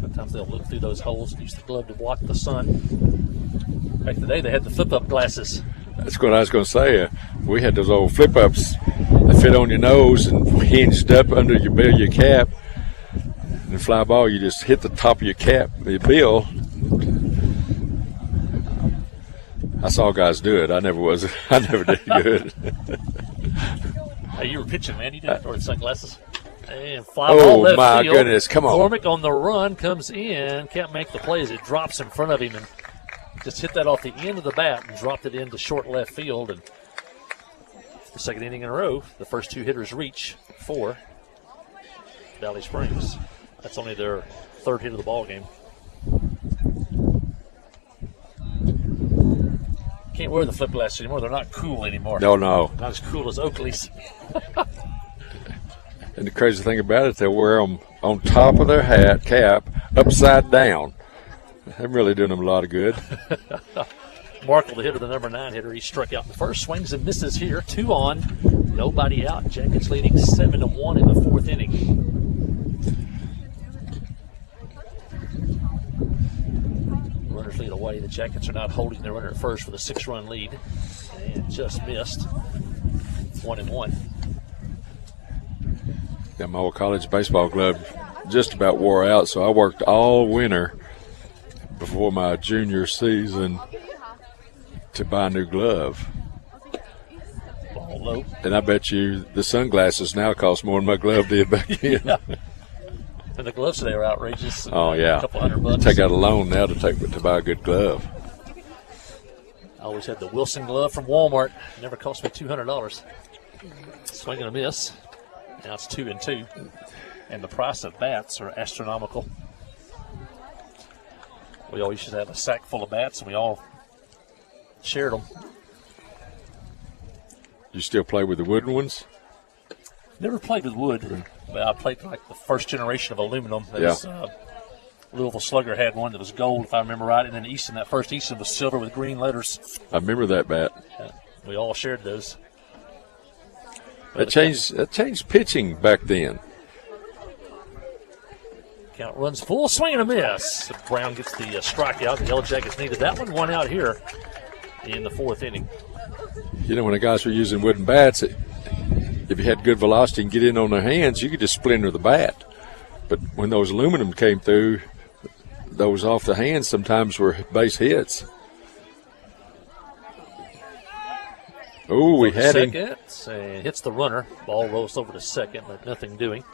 Sometimes they'll look through those holes and use the glove to block the sun. Back today, they had the flip-up glasses. That's what I was going to say. We had those old flip-ups that fit on your nose and hinged up under your bill, your cap. And the fly ball, you just hit the top of your cap, your bill. I saw guys do it. I never did good. Hey, you were pitching, man. You didn't wear sunglasses. And fly ball left my field. Goodness, come on. McCormick on the run, comes in, can't make the plays. It drops in front of him and just hit that off the end of the bat and dropped it into short left field. And the second inning in a row, the first 2 hitters reach for Valley Springs. That's only their 3rd hit of the ball game. Can't wear the flip glasses anymore. They're not cool anymore. No. Not as cool as Oakley's. And the crazy thing about it, they'll wear them on top of their cap, upside down. They're really doing them a lot of good. Markle, the hitter, the number 9 hitter, he struck out in the first. Swings and misses here. 2 on, nobody out. Jackets leading 7-1 in the 4th inning. Runners lead away. The Jackets are not holding their runner at first for the 6-run lead. And just missed. 1-1. Yeah, my old college baseball glove just about wore out, so I worked all winter before my junior season to buy a new glove. Ball low. And I bet you the sunglasses now cost more than my glove did back then. Yeah. And the gloves today are outrageous. Oh, yeah. A couple $100. Take out a loan now to buy a good glove. I always had the Wilson glove from Walmart. Never cost me $200. Swing and a miss. Now it's 2-2. And the price of bats are astronomical. We always used to have a sack full of bats, and we all shared them. You still play with the wooden ones? Never played with wood. But I played like the first generation of aluminum. Louisville Slugger had one that was gold, if I remember right, and then Easton, that first Easton was silver with green letters. I remember that bat. We all shared those. That changed pitching back then. Count runs full, swing and a miss. Brown gets the strikeout. The Yellow Jackets needed that one out here in the 4th inning. You know, when the guys were using wooden bats, if you had good velocity and get in on their hands, you could just splinter the bat. But when those aluminum came through, those off the hands sometimes were base hits. Oh, we had him. And hits the runner. Ball rolls over to second, but nothing doing.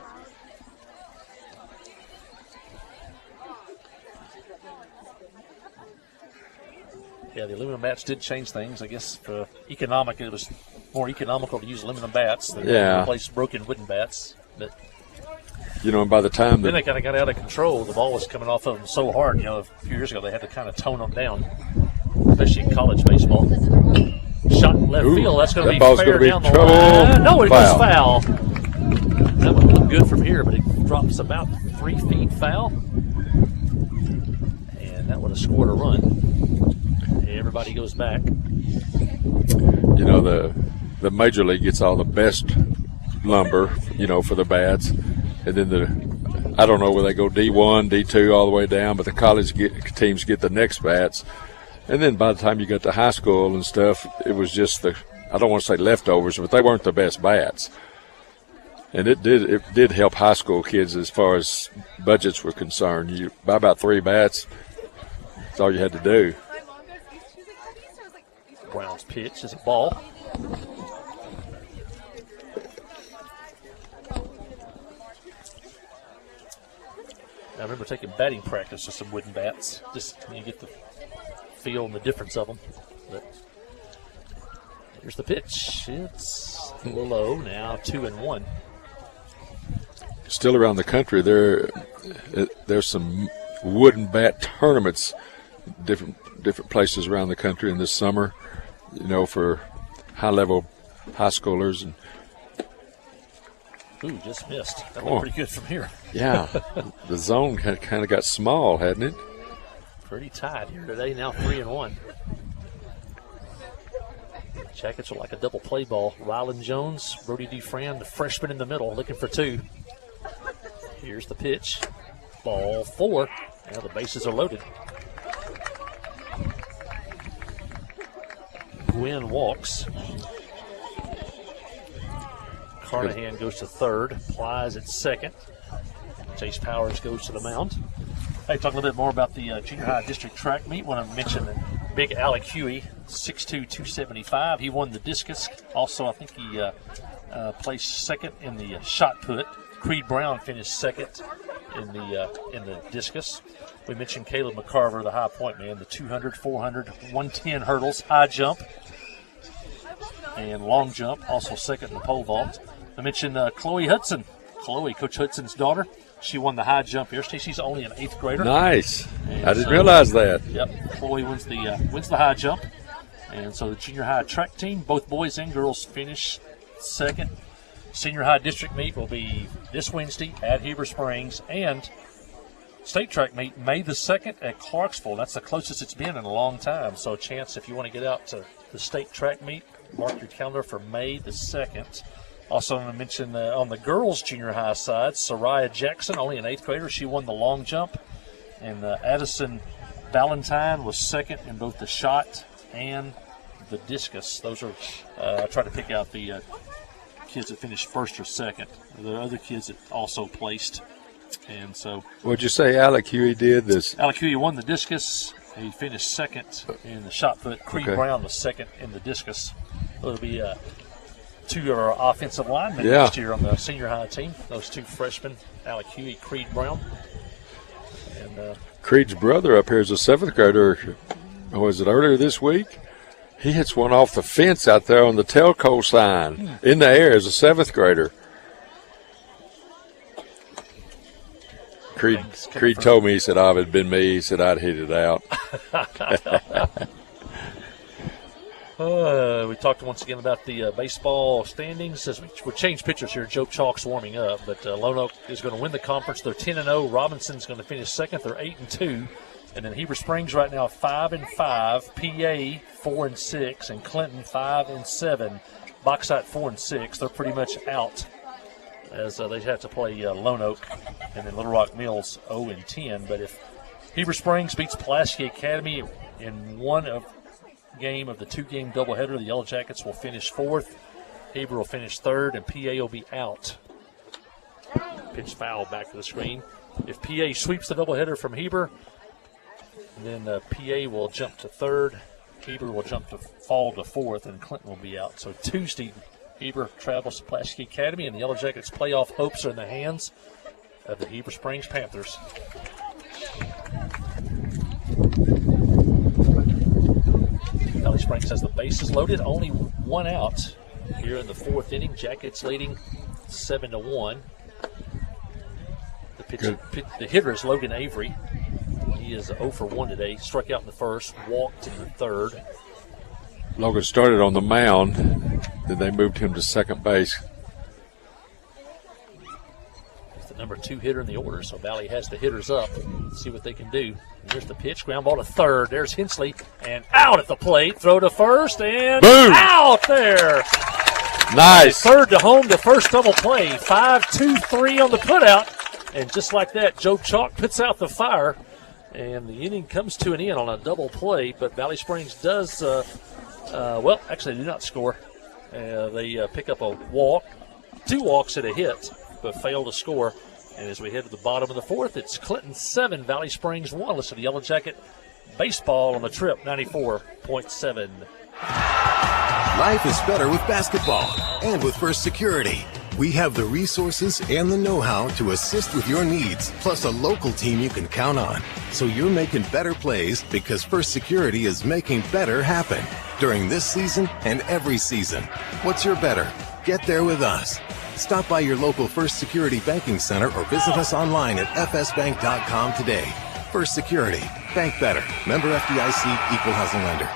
Yeah, the aluminum bats did change things. I guess for economic, it was more economical to use aluminum bats than replace broken wooden bats. But you know, and by the time then they kind of got out of control. The ball was coming off of them so hard. You know, a few years ago they had to kind of tone them down, especially in college baseball. Shot left field. That's going to be fair down the line. No, it was foul. That would look good from here, but it drops about 3 feet foul, and that would have scored a run. Everybody goes back. You know, the Major League gets all the best lumber, you know, for the bats. And then I don't know where they go D1, D2, all the way down, but the college teams get the next bats. And then by the time you got to high school and stuff, it was just I don't want to say leftovers, but they weren't the best bats. And it did help high school kids as far as budgets were concerned. You buy about 3 bats, that's all you had to do. Brown's pitch is a ball. I remember taking batting practice with some wooden bats. Just you get the feel and the difference of them. But here's the pitch. It's low now, 2-1. Still around the country, there's some wooden bat tournaments, different places around the country in this summer, for high-level high schoolers. And ooh, just missed. That looked pretty good from here. Yeah, the zone kind of got small, hadn't it? Pretty tight here today, now 3-1. Jackets are like a double play ball. Rylan Jones, Brody Dufran, the freshman in the middle, looking for 2. Here's the pitch. Ball 4. Now the bases are loaded. Gwynn walks. Carnahan goes to third. Plies at second. Chase Powers goes to the mound. Hey, talk a little bit more about the junior high district track meet. Want to mention that big Alec Huey, 6'2", 275. He won the discus. Also, I think he placed second in the shot put. Creed Brown finished second in the discus. We mentioned Caleb McCarver, the high point man, the 200, 400, 110 hurdles, high jump, and long jump. Also second in the pole vault. I mentioned Chloe Hudson. Chloe, Coach Hudson's daughter. She won the high jump yesterday. She's only an 8th grader. Nice. And I didn't realize that. Yep. Chloe wins the high jump. And so the junior high track team, both boys and girls, finish second. Senior high district meet will be this Wednesday at Heber Springs, and state track meet May the 2nd at Clarksville. That's the closest it's been in a long time. So a chance if you want to get out to the state track meet, mark your calendar for May the 2nd. Also, I'm going to mention on the girls' junior high side, Soraya Jackson, only an 8th grader. She won the long jump. And Addison Valentine was second in both the shot and the discus. Those are, I tried to pick out the kids that finished first or second. The other kids that also placed. And so. What'd you say Alec Huey did this? Alec Huey won the discus. He finished second in the shot put. Creed Brown was second in the discus. It'll be 2 of our offensive linemen next year on the senior high team. Those 2 freshmen, Alec Huey, Creed Brown. And Creed's brother up here is a 7th grader. Was it earlier this week? He hits one off the fence out there on the Telco sign in the air as a 7th grader. Creed told me, he said, if it had been me, he said, I'd hit it out. We talked once again about the baseball standings. As we change pitchers here, Joe Chalk's warming up, but Lone Oak is going to win the conference. They're 10-0. Robinson's going to finish second. They're 8-2. And then Heber Springs right now 5-5. PA 4-6, and Clinton 5-7. Bauxite 4-6. They're pretty much out as they have to play Lone Oak, and then Little Rock Mills 0-10. But if Heber Springs beats Pulaski Academy in one game of the 2-game doubleheader, the Yellow Jackets will finish 4th. Heber will finish 3rd, and PA will be out. Pitch foul back to the screen. If PA sweeps the doubleheader from Heber, then PA will jump to 3rd. Heber will fall to 4th, and Clinton will be out. So Tuesday, Heber travels to Pulaski Academy, and the Yellow Jackets' playoff hopes are in the hands of the Heber Springs Panthers. Valley Springs has the bases loaded, only 1 out here in the 4th inning. Jackets leading 7-1. The hitter is Logan Avery. He is 0 for 1 today. Struck out in the first, walked in the 3rd. Logan started on the mound, then they moved him to second base. He's the number 2 hitter in the order, so Valley has the hitters up. Let's see what they can do. And here's the pitch, ground ball to 3rd. There's Hensley, and out at the plate. Throw to 1st, and boom! Out there. Nice. 3rd to home, the first double play. 5-2-3 on the putout. And just like that, Joe Chalk puts out the fire, and the inning comes to an end on a double play. But Valley Springs does, actually, they do not score. They pick up a walk, 2 walks and a hit, but fail to score. And as we head to the bottom of the 4th, it's Clinton 7, Valley Springs 1. Listen to Yellow Jacket baseball on the trip, 94.7. Life is better with basketball and with First Security. We have the resources and the know-how to assist with your needs, plus a local team you can count on. So you're making better plays because First Security is making better happen during this season and every season. What's your better? Get there with us. Stop by your local First Security Banking Center or visit us online at fsbank.com today. First Security. Bank better. Member FDIC, Equal Housing Lender.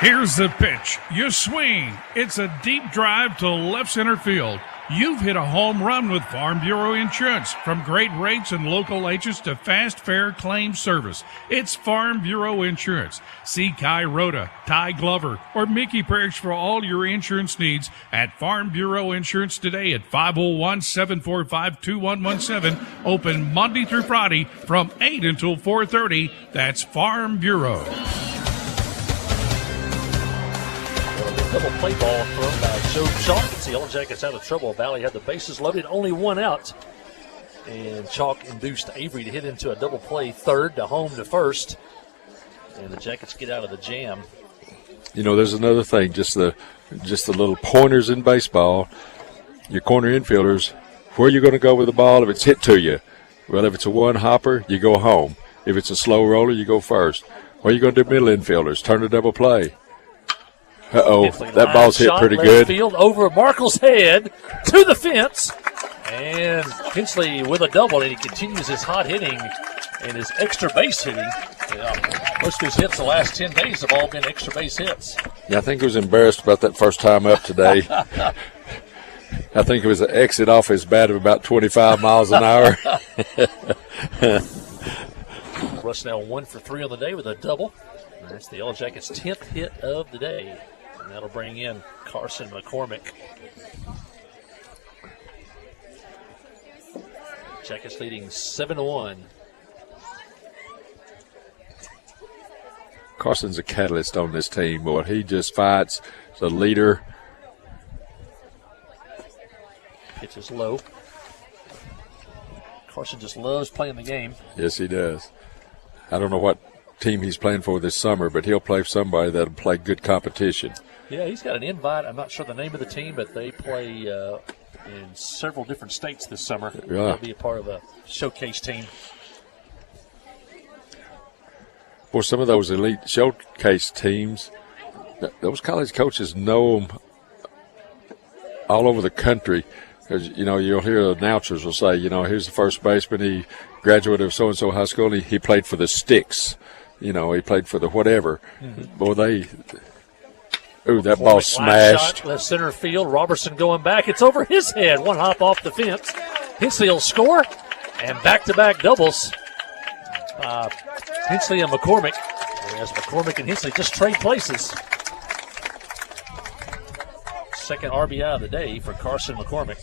Here's the pitch. You swing. It's a deep drive to left center field. You've hit a home run with Farm Bureau Insurance. From great rates and local agents to fast, fair claim service, it's Farm Bureau Insurance. See Kai Rhoda, Ty Glover, or Mickey Parrish for all your insurance needs at Farm Bureau Insurance today at 501-745-2117. Open Monday through Friday from 8 until 4:30. That's Farm Bureau. Double play ball thrown by Joe Chalk. The Yellow Jackets out of trouble. Valley had the bases loaded, only 1 out. And Chalk induced Avery to hit into a double play third to home to first. And the Jackets get out of the jam. You know, there's another thing, just the little pointers in baseball. Your corner infielders, where you're going to go with the ball if it's hit to you. Well, if it's a one-hopper, you go home. If it's a slow roller, you go first. What are you going to do, middle infielders? Turn a double play. Uh-oh, that ball's hit pretty good. Field over Markle's head to the fence. And Hensley with a double, and he continues his hot hitting and his extra base hitting. Most of his hits the last 10 days have all been extra base hits. Yeah, I think he was embarrassed about that first time up today. I think it was an exit off his bat of about 25 miles an hour. Russ now 1 for 3 on the day with a double. And that's the Yellow Jackets' 10th hit of the day. And that'll bring in Carson McCormick. Jackets leading 7-1. Carson's a catalyst on this team, boy. He just fights. He's a leader. Pitch is low. Carson just loves playing the game. Yes, he does. I don't know what team he's playing for this summer, but he'll play for somebody that'll play good competition. Yeah, he's got an invite. I'm not sure the name of the team, but they play in several different states this summer. Yeah. They'll be a part of a showcase team. For some of those elite showcase teams, those college coaches know them all over the country. Because, you know, you'll hear announcers will say, you know, here's the first baseman. He graduated of so-and-so high school. And he played for the Sticks. You know, he played for the whatever. Mm-hmm. Boy, that ball smashed. Shot, left center field. Robertson going back. It's over his head. 1 hop off the fence. Hensley will score. And back-to-back doubles. Hensley and McCormick. As McCormick and Hensley just trade places. Second RBI of the day for Carson McCormick.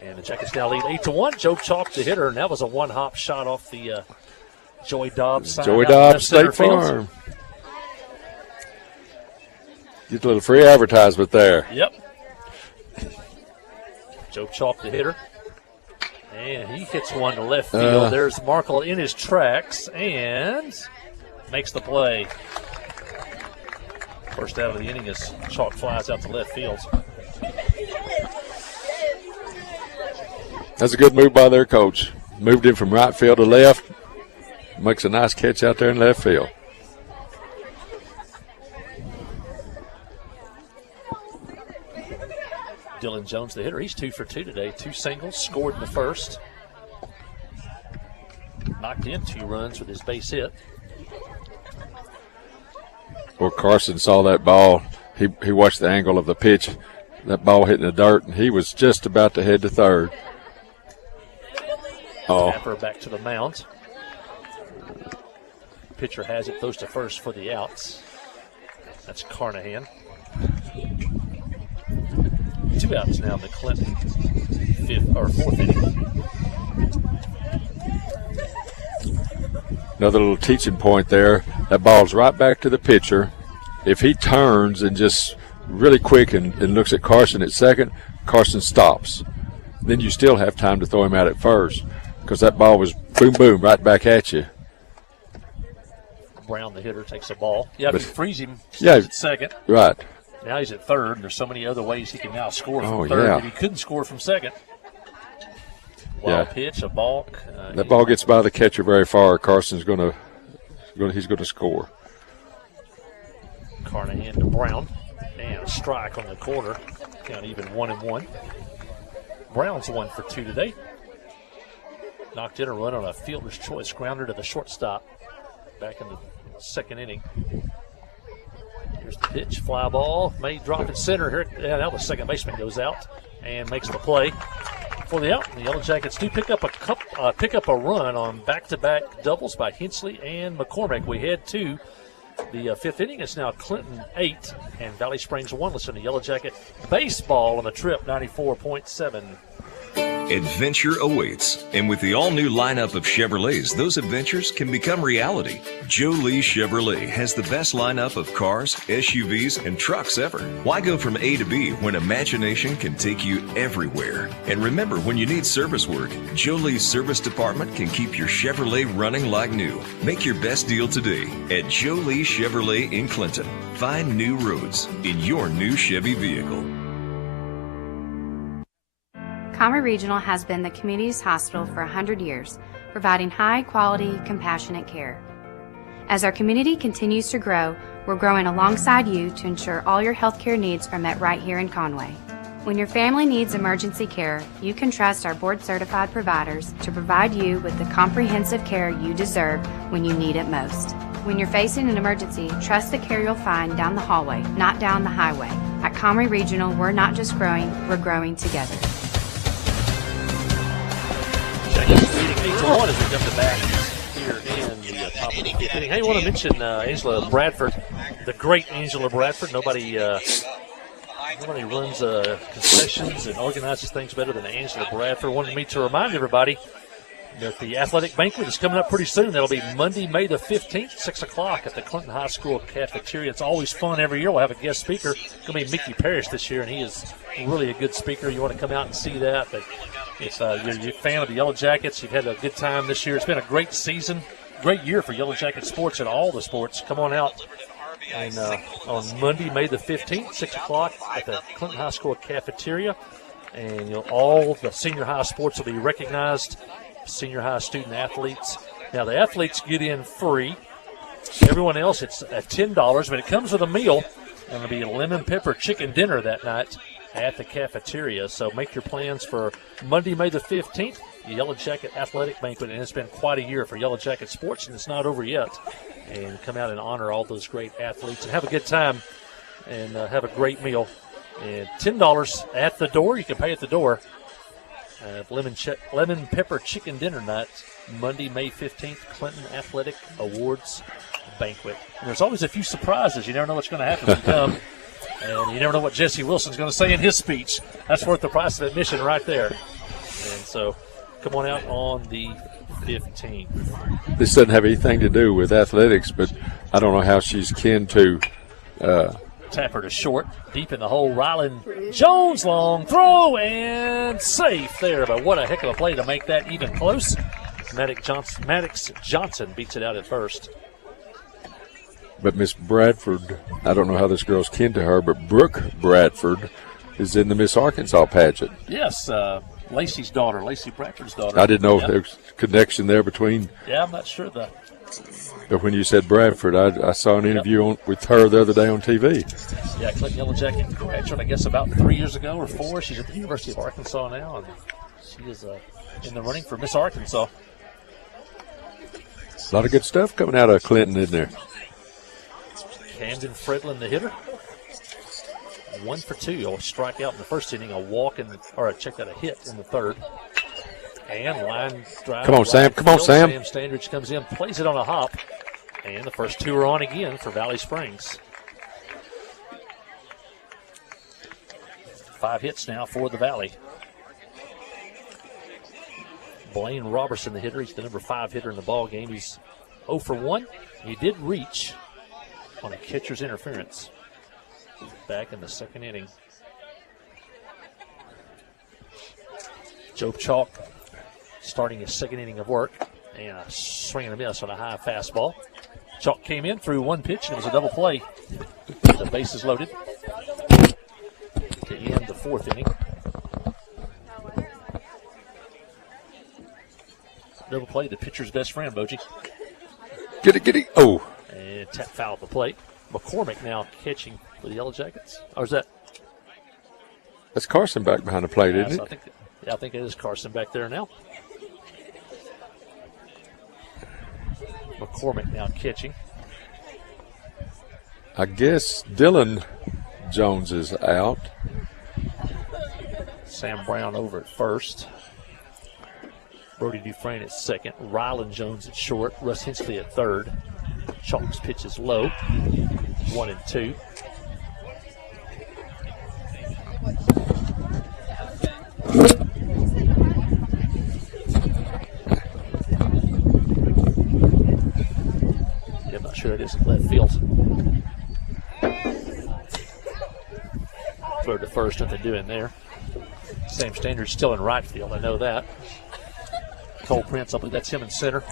And the Jackets now lead 8-1. Joe Chalk, the hitter, and that was a 1-hop shot off the Joey Dobbs sign. Joey Dobbs, State Farm. Get a little free advertisement there. Yep. Joe Chalk, the hitter. And he hits one to left field. There's Markle in his tracks and makes the play. First out of the inning as Chalk flies out to left field. That's a good move by their coach. Moved him from right field to left. Makes a nice catch out there in left field. Dylan Jones, the hitter, he's 2 for 2 today. 2 singles, scored in the first. Knocked in 2 runs with his base hit. Well, Carson saw that ball. He watched the angle of the pitch. That ball hit in the dirt, and he was just about to head to third. Snapper back to the mound. Pitcher has it, goes to first for the outs. That's Carnahan. 2 outs now in the Clinton fourth inning. Another little teaching point there. That ball's right back to the pitcher. If he turns and just really quick and looks at Carson at second, Carson stops. Then you still have time to throw him out at first because that ball was boom, boom, right back at you. Brown, the hitter, takes the ball. Yeah, if you freeze him, he's yeah, at second. Right. Now he's at third, and there's so many other ways he can now score from third that he couldn't score from second. Wild pitch, a balk. That ball gets by the catcher very far. Carson's he's going to score. Carnahan to Brown, and a strike on the corner. Count even 1-1. Brown's 1 for 2 today. Knocked in a run on a fielder's choice grounder to the shortstop back in the second inning. Here's the pitch, fly ball, may drop in center here. Yeah, now the second baseman goes out and makes the play for the out. The Yellow Jackets do pick up a run on back-to-back doubles by Hensley and McCormick. We head to the fifth inning. It's now Clinton 8 and Valley Springs 1. Listen to Yellow Jacket baseball on the Trip 94.7. Adventure awaits, and with the all-new lineup of Chevrolets, those adventures can become reality. Joe Lee Chevrolet has the best lineup of cars, SUVs, and trucks ever. Why go from A to B when imagination can take you everywhere? And remember, when you need service work, Joe Lee's service department can keep your Chevrolet running like new. Make your best deal today at Joe Lee Chevrolet in Clinton. Find new roads in your new Chevy vehicle. Comrie Regional has been the community's hospital for 100 years, providing high-quality, compassionate care. As our community continues to grow, we're growing alongside you to ensure all your healthcare needs are met right here in Conway. When your family needs emergency care, you can trust our board-certified providers to provide you with the comprehensive care you deserve when you need it most. When you're facing an emergency, trust the care you'll find down the hallway, not down the highway. At Comrie Regional, we're not just growing, we're growing together. Jackets leading 8-1 as we come to back here in the top of the fifth inning. Hey, I want to mention Angela Bradford, the great Angela Bradford. Nobody runs concessions and organizes things better than Angela Bradford. Wanted me to remind everybody that the athletic banquet is coming up pretty soon. That'll be Monday, May the 15th, 6 o'clock at the Clinton High School cafeteria. It's always fun every year. We'll have a guest speaker. It's going to be Mickey Parrish this year, and he is really a good speaker. You want to come out and see that. But if you're a fan of the Yellow Jackets, you've had a good time this year. It's been a great season, great year for Yellow Jacket sports and all the sports. Come on out. And on Monday, May the 15th, 6 o'clock at the Clinton High School cafeteria. And all the senior high sports will be recognized, senior high student athletes. Now, the athletes get in free. Everyone else, it's at $10, but it comes with a meal. And it'll be a lemon pepper chicken dinner that night at the cafeteria. So make your plans for Monday, May the 15th, the Yellow Jacket Athletic Banquet. And it's been quite a year for Yellow Jacket sports, and it's not over yet. And come out and honor all those great athletes and have a good time and have a great meal. And $10 at the door. You can pay at the door. Lemon pepper chicken dinner night, Monday, May 15th, Clinton Athletic Awards Banquet. And there's always a few surprises. You never know what's going to happen when you come. And you never know what Jesse Wilson's going to say in his speech. That's worth the price of admission right there. And so come on out on the 15th. This doesn't have anything to do with athletics, but I don't know how she's kin to Tapper to short, deep in the hole. Ryland Jones, long throw and safe there. But what a heck of a play to make that even close. Maddox Johnson beats it out at first. But Miss Bradford, I don't know how this girl's kin to her, but Brooke Bradford is in the Miss Arkansas pageant. Yes, Lacey Bradford's daughter. I didn't know if there was a connection there between. Yeah, I'm not sure But when you said Bradford, I saw an interview with her the other day on TV. Yeah, Clinton Yellow Jacket graduate, I guess, about 3 years ago or 4. She's at the University of Arkansas now, and she is in the running for Miss Arkansas. A lot of good stuff coming out of Clinton, isn't there? Camden Fredlin, the hitter. 1 for 2. A strikeout in the first inning, a hit in the third. And line drive. Come on, Sam. Come on, Sam. Sam Standridge comes in, plays it on a hop. And the first 2 are on again for Valley Springs. 5 hits now for the Valley. Blaine Robertson, the hitter. He's the number 5 hitter in the ball game. He's 0 for 1. He did reach on a catcher's interference back in the second inning. Joe Chalk starting his second inning of work, and a swing and a miss on a high fastball. Chalk came in, threw 1 pitch, and it was a double play. The bases loaded to end the 4th inning. Double play, the pitcher's best friend, Boji. Get it. Oh. And tap foul at the plate. McCormick now catching for the Yellow Jackets. Or is that? That's Carson back behind the plate, isn't it? I think it is Carson back there now. McCormick now catching. I guess Dylan Jones is out. Sam Brown over at first. Brody Dufresne at second. Rylan Jones at short. Russ Hensley at third. Chalk's pitch is low. 1-2. Yeah, I'm not sure it is left field. Throw to first, nothing doing there. Same standard still in right field, I know that. Cole Prince, I believe that's him in center.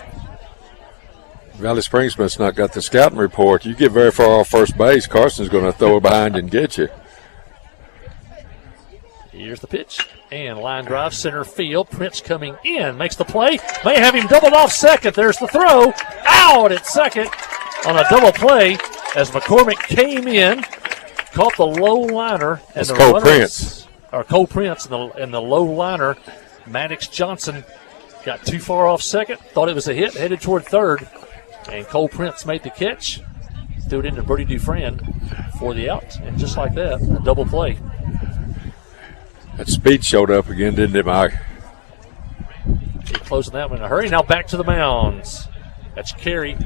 Valley Springsman's not got the scouting report. You get very far off first base, Carson's going to throw it behind and get you. Here's the pitch. And line drive, center field. Prince coming in, makes the play. May have him doubled off second. There's the throw. Out at second on a double play as McCormick came in, caught the low liner. And the Cole Prince. Or Cole Prince and the low liner. Maddox Johnson got too far off second, thought it was a hit, headed toward third. And Cole Prince made the catch, threw it into Brody Dufresne for the out. And just like that, a double play. That speed showed up again, didn't it, Mike? He closing that one in a hurry. Now back to the mounds. That's Carey.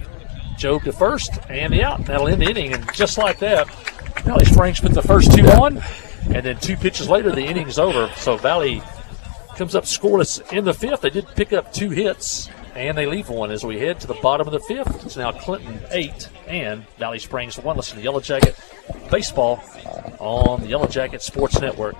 Job to first, and the out. That'll end the inning. And just like that, Valley Springs put the first 2 on. And then 2 pitches later, the inning's over. So Valley comes up scoreless in the 5th. They did pick up 2 hits, and they leave 1 as we head to the bottom of the 5th. It's now Clinton 8 and Valley Springs 1. Listen to Yellow Jacket Baseball on the Yellow Jacket Sports Network.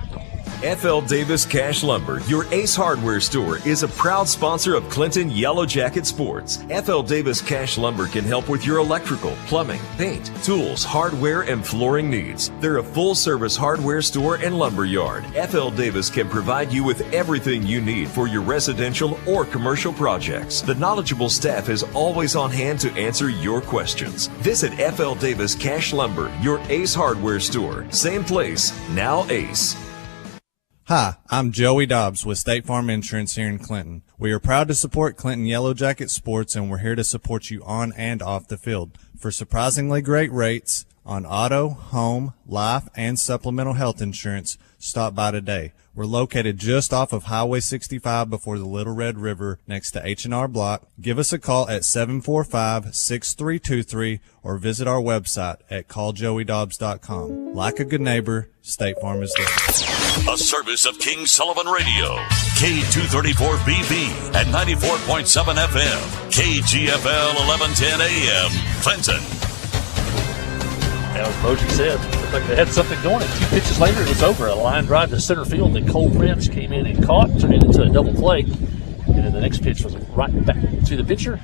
FL Davis Cash Lumber, your Ace Hardware store, is a proud sponsor of Clinton Yellow Jacket Sports. FL Davis Cash Lumber can help with your electrical, plumbing, paint, tools, hardware, and flooring needs. They're a full-service hardware store and lumber yard. FL Davis can provide you with everything you need for your residential or commercial projects. The knowledgeable staff is always on hand to answer your questions. Visit FL Davis Cash Lumber, your Ace Hardware store. Same place, now Ace. Hi, I'm Joey Dobbs with State Farm Insurance here in Clinton. We are proud to support Clinton Yellow Jacket Sports, and we're here to support you on and off the field. For surprisingly great rates on auto, home, life, and supplemental health insurance, stop by today. We're located just off of Highway 65 before the Little Red River next to H&R Block. Give us a call at 745-6323 or visit our website at calljoeydobbs.com. Like a good neighbor, State Farm is there. A service of King Sullivan Radio, K234BB at 94.7 FM, KGFL 1110 AM, Clinton. As Boji said, looked like they had something going, and 2 pitches later it was over. A line drive to center field that Cole Prince came in and caught, turned it into a double play. And then the next pitch was right back to the pitcher.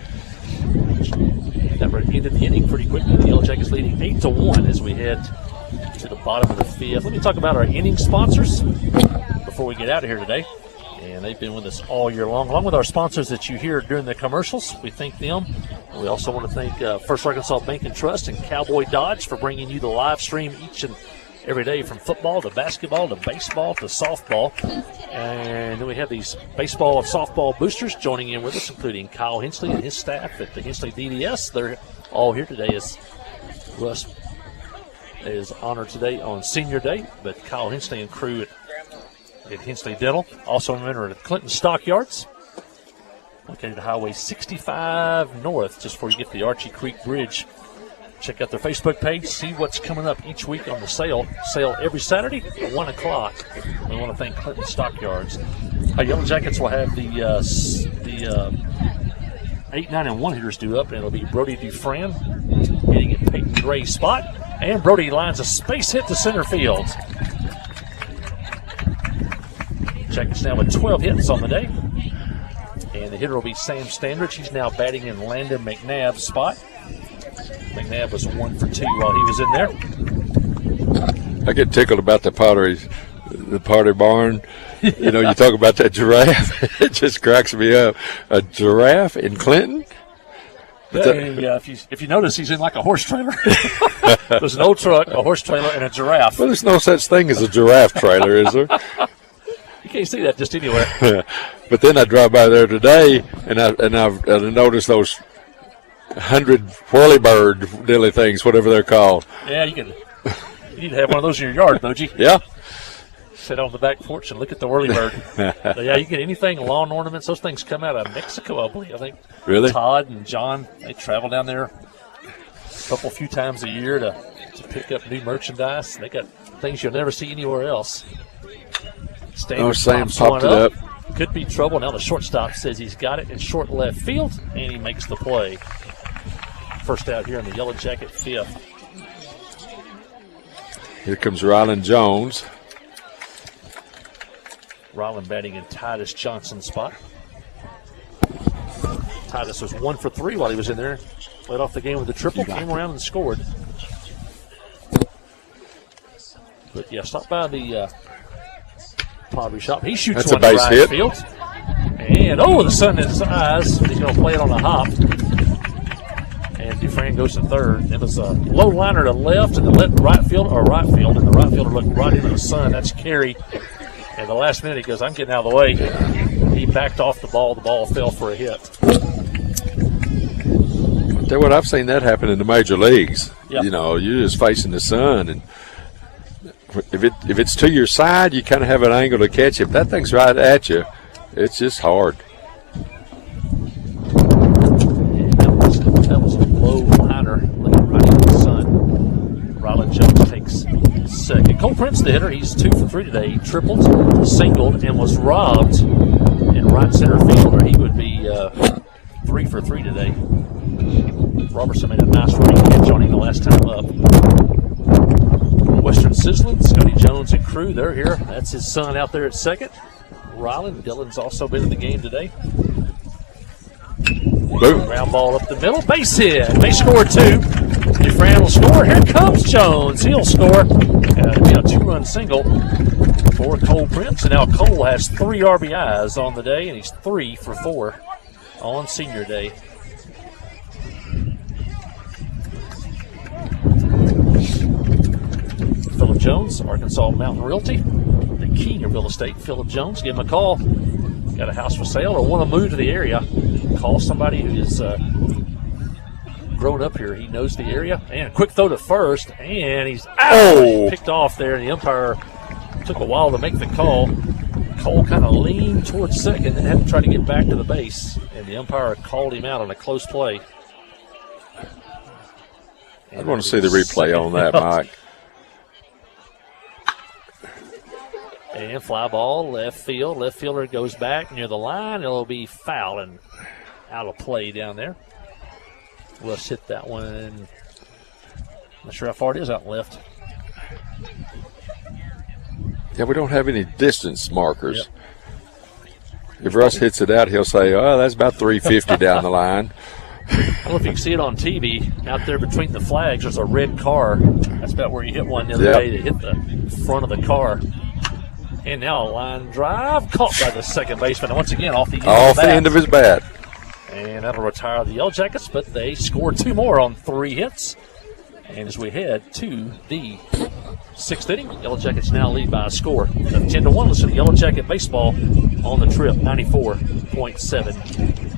That ended the inning pretty quickly. The Yellow Jackets leading 8-1 as we head to the bottom of the 5th. Let me talk about our inning sponsors before we get out of here today. And they've been with us all year long, along with our sponsors that you hear during the commercials. We thank them. We also want to thank First Arkansas Bank and Trust and Cowboy Dodge for bringing you the live stream each and every day, from football to basketball to baseball to softball. And then we have these baseball and softball boosters joining in with us, including Kyle Hensley and his staff at the Hensley DDS. They're all here today as Russ is honored today on Senior Day, but Kyle Hensley and crew at Hensley Dental. Also remember at Clinton Stockyards, located at Highway 65 North, just before you get to the Archie Creek Bridge Check out their Facebook page. See what's coming up each week on the sale. Sale every Saturday at 1 o'clock. We want to thank Clinton Stockyards. Our Yellow Jackets will have the 8, 9, and 1 hitters due up, and it'll be Brody Dufresne hitting at Peyton Gray's spot. And Brody lines a space hit to center field. Jackets now with 12 hits on the day. And the hitter will be Sam Standridge. He's now batting in Landon McNabb's spot. McNabb was 1 for 2 while he was in there. I get tickled about the Pottery Barn. You know, you talk about that giraffe. It just cracks me up. A giraffe in Clinton? Yeah, if you notice, he's in like a horse trailer. There's an old truck, a horse trailer, and a giraffe. Well, there's no such thing as a giraffe trailer, is there? You can't see that just anywhere. But then I drive by there today, and I noticed those 100 whirlybird dilly things, whatever they're called. Yeah, you need to have one of those in your yard, don't you? Yeah. Sit on the back porch and look at the whirlybird. Yeah, you get anything, lawn ornaments, those things come out of Mexico, I believe. I think Really? Todd and John, they travel down there a few times a year to pick up new merchandise. They got things you'll never see anywhere else. Sam popped it up. Could be trouble. Now the shortstop says he's got it in short left field, and he makes the play. First out here in the Yellow Jacket fifth. Here comes Ryland Jones. Ryland batting in Titus Johnson's spot. Titus was 1 for 3 while he was in there. Led off the game with a triple, came around and scored. But yeah, stop by the pottery shop. He shoots That's one a to base right hit. field. And the sun in his eyes. He's going to play it on a hop. And Dufresne goes to third. It was a low liner to left, and the right field, and the right fielder looked right into the sun. That's Carey. And the last minute, he goes, I'm getting out of the way. He backed off the ball. The ball fell for a hit. Tell you what, I've seen that happen in the major leagues. Yep. You know, you're just facing the sun, and if it's to your side, you kind of have an angle to catch it. If that thing's right at you, it's just hard. That was a low liner looking right into the sun. Ryland Jones takes second. Cole Prince, the hitter, he's 2 for 3 today. He tripled, singled, and was robbed in right center field, or he would be 3 for 3 today. Robertson made a nice running catch on him the last time up. Western Sizzling, Scotty Jones and crew, they're here. That's his son out there at second. Ryland, Dylan's also been in the game today. Boom. Ground ball up the middle, base hit. They score 2. Dufresne will score. Here comes Jones. He'll score. A 2-run single for Cole Prince. And now Cole has 3 RBIs on the day, and he's 3 for 4 on senior day. Philip Jones, Arkansas Mountain Realty, the king of real estate. Philip Jones, give him a call. Got a house for sale or want to move to the area, call somebody who is grown up here. He knows the area. And a quick throw to first, and he's out. Picked off there, and the umpire took a while to make the call. Cole kind of leaned towards second and had to try to get back to the base, and the umpire called him out on a close play. I want to see the replay on that, Mike. And fly ball, left field. Left fielder goes back near the line. It'll be foul and out of play down there. Let's hit that one. Not sure how far it is out left. Yeah, we don't have any distance markers. Yep. If Russ hits it out, he'll say, oh, that's about 350 down the line. I don't know if you can see it on TV. Out there between the flags, there's a red car. That's about where you hit one the other day to hit the front of the car. And now a line drive caught by the second baseman. And once again, off the end of his bat. And that'll retire the Yellow Jackets, but they scored 2 more on 3 hits. And as we head to the 6th inning, Yellow Jackets now lead by a score of 10-1. Listen to Yellow Jacket Baseball on the Trip 94.7.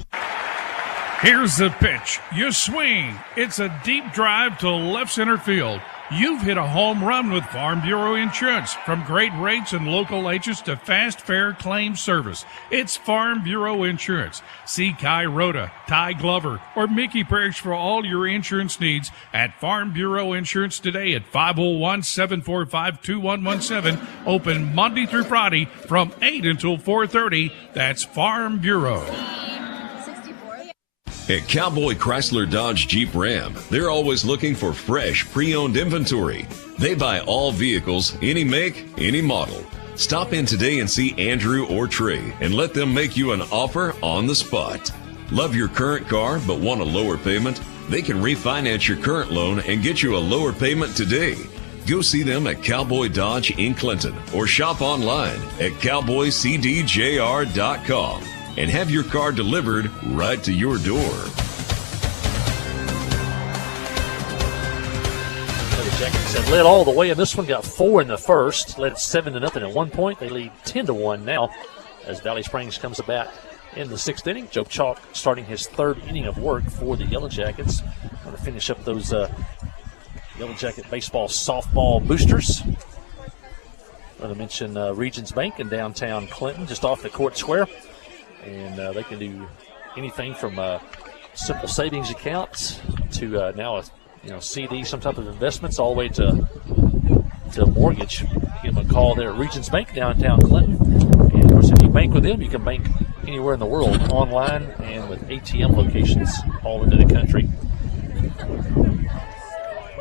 Here's the pitch. You swing. It's a deep drive to left center field. You've hit a home run with Farm Bureau Insurance. From great rates and local agents to fast, fair claim service, it's Farm Bureau Insurance. See Kai Rhoda, Ty Glover, or Mickey Parrish for all your insurance needs at Farm Bureau Insurance today at 501-745-2117. Open Monday through Friday from 8 until 4:30. That's Farm Bureau. At Cowboy Chrysler Dodge Jeep Ram, they're always looking for fresh, pre-owned inventory. They buy all vehicles, any make, any model. Stop in today and see Andrew or Trey and let them make you an offer on the spot. Love your current car but want a lower payment? They can refinance your current loan and get you a lower payment today. Go see them at Cowboy Dodge in Clinton or shop online at cowboycdjr.com. and have your car delivered right to your door. The Jackets have led all the way, and this one got 4 in the first. Led 7-0 at one point. They lead 10-1 now as Valley Springs comes about in the 6th inning. Joe Chalk starting his 3rd inning of work for the Yellow Jackets. Going to finish up those Yellow Jacket baseball softball boosters. I want to mention Regions Bank in downtown Clinton, just off the court square. And they can do anything from simple savings accounts to now a CD, some type of investments, all the way to mortgage. Give them a call there at Regions Bank downtown Clinton. And of course, if you bank with them, you can bank anywhere in the world, online and with ATM locations all into the country.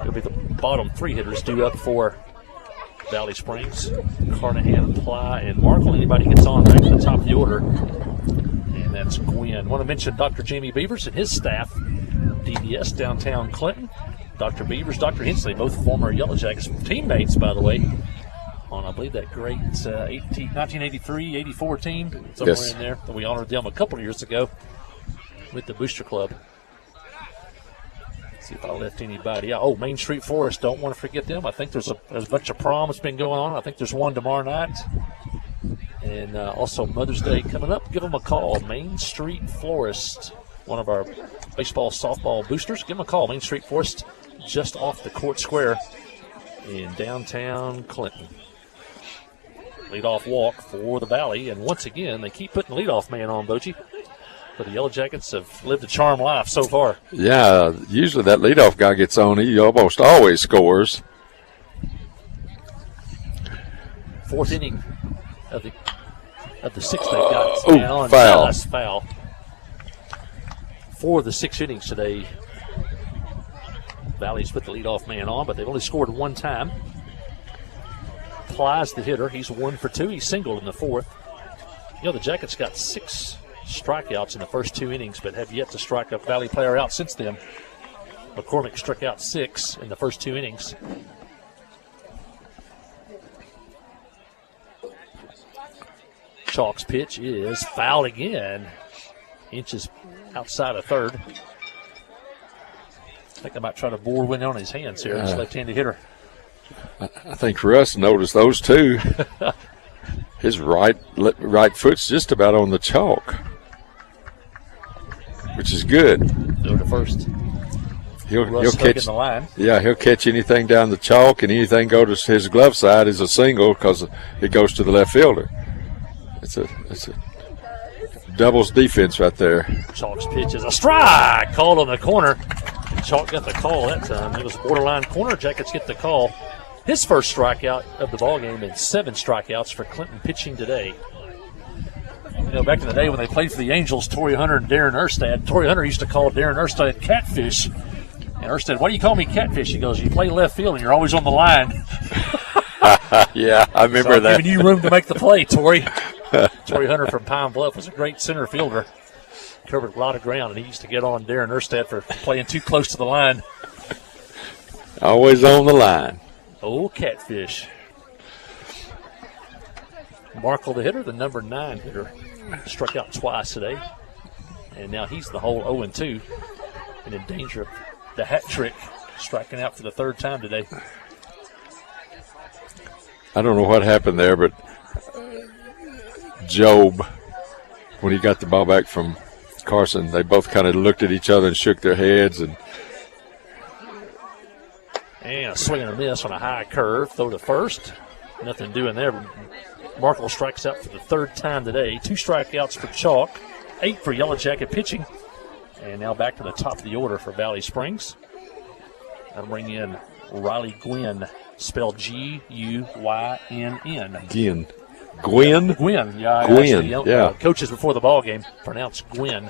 It'll be the bottom 3 hitters due up for Valley Springs: Carnahan, Ply, and Markle. Anybody gets on right at the top of the order, and that's Gwen. I want to mention Dr. Jamie Beavers and his staff, DBS downtown Clinton. Dr. Beavers, Dr. Hensley, both former Yellow Jackets teammates, by the way, on I believe that great 1983-84 team, somewhere in there. We honored them a couple of years ago with the Booster Club. See if I left anybody out. Oh, Main Street Forest, don't want to forget them. I think there's a bunch of prom that's been going on. I think there's one tomorrow night. And also Mother's Day coming up. Give them a call. Main Street Florist, one of our baseball, softball boosters. Give them a call. Main Street Florist, just off the court square in downtown Clinton. Leadoff walk for the Valley. And once again, they keep putting leadoff man on, Bochy. But the Yellow Jackets have lived a charmed life so far. Yeah, usually that leadoff guy gets on. He almost always scores. 4th inning of the 6th they've got. Man on. Foul. Nice foul. 4 of the 6 innings today. Valley's put the leadoff man on, but they've only scored 1 time. Ply's the hitter. He's 1 for 2. He singled in the 4th. The Jackets got 6 strikeouts in the first 2 innings, but have yet to strike a Valley player out since then. McCormick struck out 6 in the first 2 innings. Chalk's pitch is fouled again. Inches outside of third. I think I might try to bore one on his hands here. His left-handed hitter. I think Russ noticed those two. His right foot's just about on the chalk, which is good. Go to first. He'll catch the line. Yeah, he'll catch anything down the chalk, and anything go to his glove side is a single because it goes to the left fielder. It's a doubles defense right there. Chalk's pitch is a strike, called on the corner. Chalk got the call that time. It was borderline corner. Jackets get the call. His first strikeout of the ballgame and 7 strikeouts for Clinton pitching today. Back in the day when they played for the Angels, Torrey Hunter and Darren Erstad, Torrey Hunter used to call Darren Erstad catfish. And Erstad, why do you call me catfish? He goes, you play left field and you're always on the line. Yeah, I remember that. Giving you room to make the play, Torrey. Torrey Hunter from Pine Bluff was a great center fielder. Covered a lot of ground, and he used to get on Darren Erstad for playing too close to the line. Always on the line. Oh, catfish. Markle, the hitter, the number 9 hitter, struck out twice today. And now he's the whole 0-2 and in danger of the hat trick, striking out for the 3rd time today. I don't know what happened there, but Job, when he got the ball back from Carson, they both kind of looked at each other and shook their heads. And a swing and a miss on a high curve. Throw to first. Nothing doing there. Markle strikes out for the third time today. 2 strikeouts for Chalk. 8 for Yellow Jacket pitching. And now back to the top of the order for Valley Springs. That'll bring in Riley Gwynn, spelled G-U-Y-N-N. Gwynn. Gwynn? Gwynn, yeah. Gwynn, Actually, yeah. Coaches before the ball game pronounced Gwynn.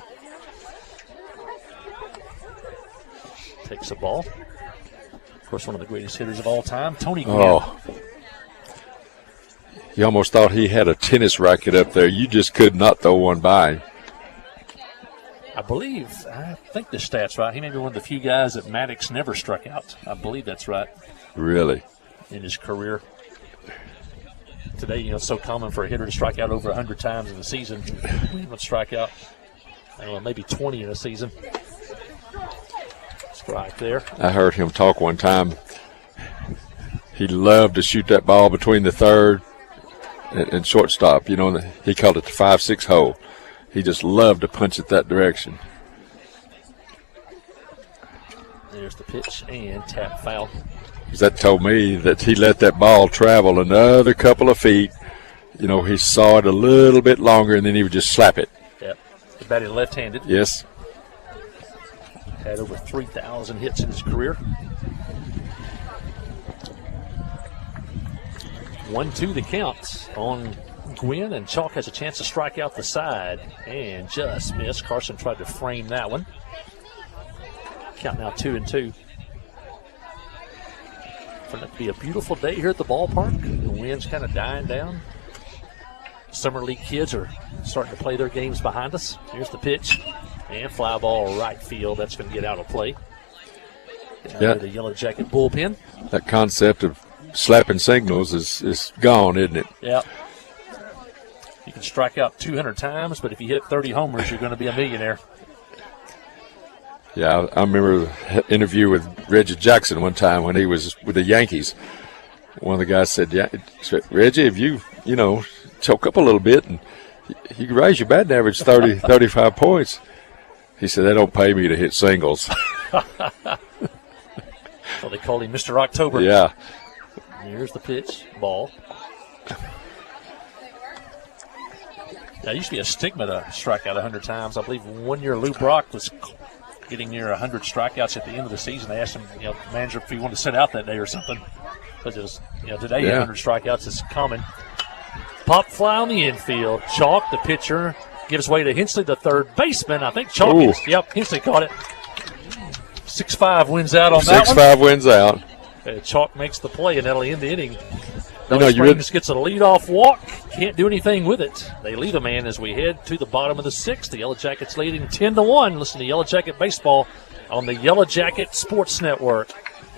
Takes the ball. Of course, one of the greatest hitters of all time, Tony Gwynn. Oh. You almost thought he had a tennis racket up there. You just could not throw one by him. I think the stat's right. He may be one of the few guys that Maddox never struck out. I believe that's right. Really? In his career. Today, it's so common for a hitter to strike out over 100 times in a season. He would strike out, maybe 20 in a season. Strike there. I heard him talk one time. He loved to shoot that ball between the third and shortstop. He called it the 5-6 hole. He just loved to punch it that direction. There's the pitch and tap foul. That told me that he let that ball travel another couple of feet. He saw it a little bit longer, and then he would just slap it. Yep. He batted left-handed. Yes. Had over 3,000 hits in his career. 1-2 the count on Gwynn, and Chalk has a chance to strike out the side and just missed. Carson tried to frame that one. Count now 2-2. For it to be a beautiful day here at the ballpark. The wind's kind of dying down. Summer League kids are starting to play their games behind us. Here's the pitch. And fly ball right field. That's going to get out of play. Yeah. The Yellow Jacket bullpen. That concept of slapping signals is gone, isn't it? Yeah. You can strike out 200 times, but if you hit 30 homers, you're going to be a millionaire. Yeah, I remember an interview with Reggie Jackson one time when he was with the Yankees. One of the guys said, Reggie, if you choke up a little bit and you can raise your batting average 30, 35 points. He said, they don't pay me to hit singles. So they called him Mr. October. Yeah. Here's the pitch, ball. Now, it used to be a stigma to strike out 100 times. I believe 1 year Lou Brock was getting near 100 strikeouts at the end of the season. They asked him, manager, if he wanted to sit out that day or something. Because it was, today 100 strikeouts is common. Pop fly on the infield. Chalk, the pitcher, gives way to Hensley, the third baseman. I think Chalk Hensley caught it. 6-5 wins out on that one. 6-5 wins out. Chalk makes the play, and that'll end the inning. Springs gets a leadoff walk. Can't do anything with it. They lead a man as we head to the bottom of the sixth. The Yellow Jackets leading 10-1. Listen to Yellow Jacket Baseball on the Yellow Jacket Sports Network.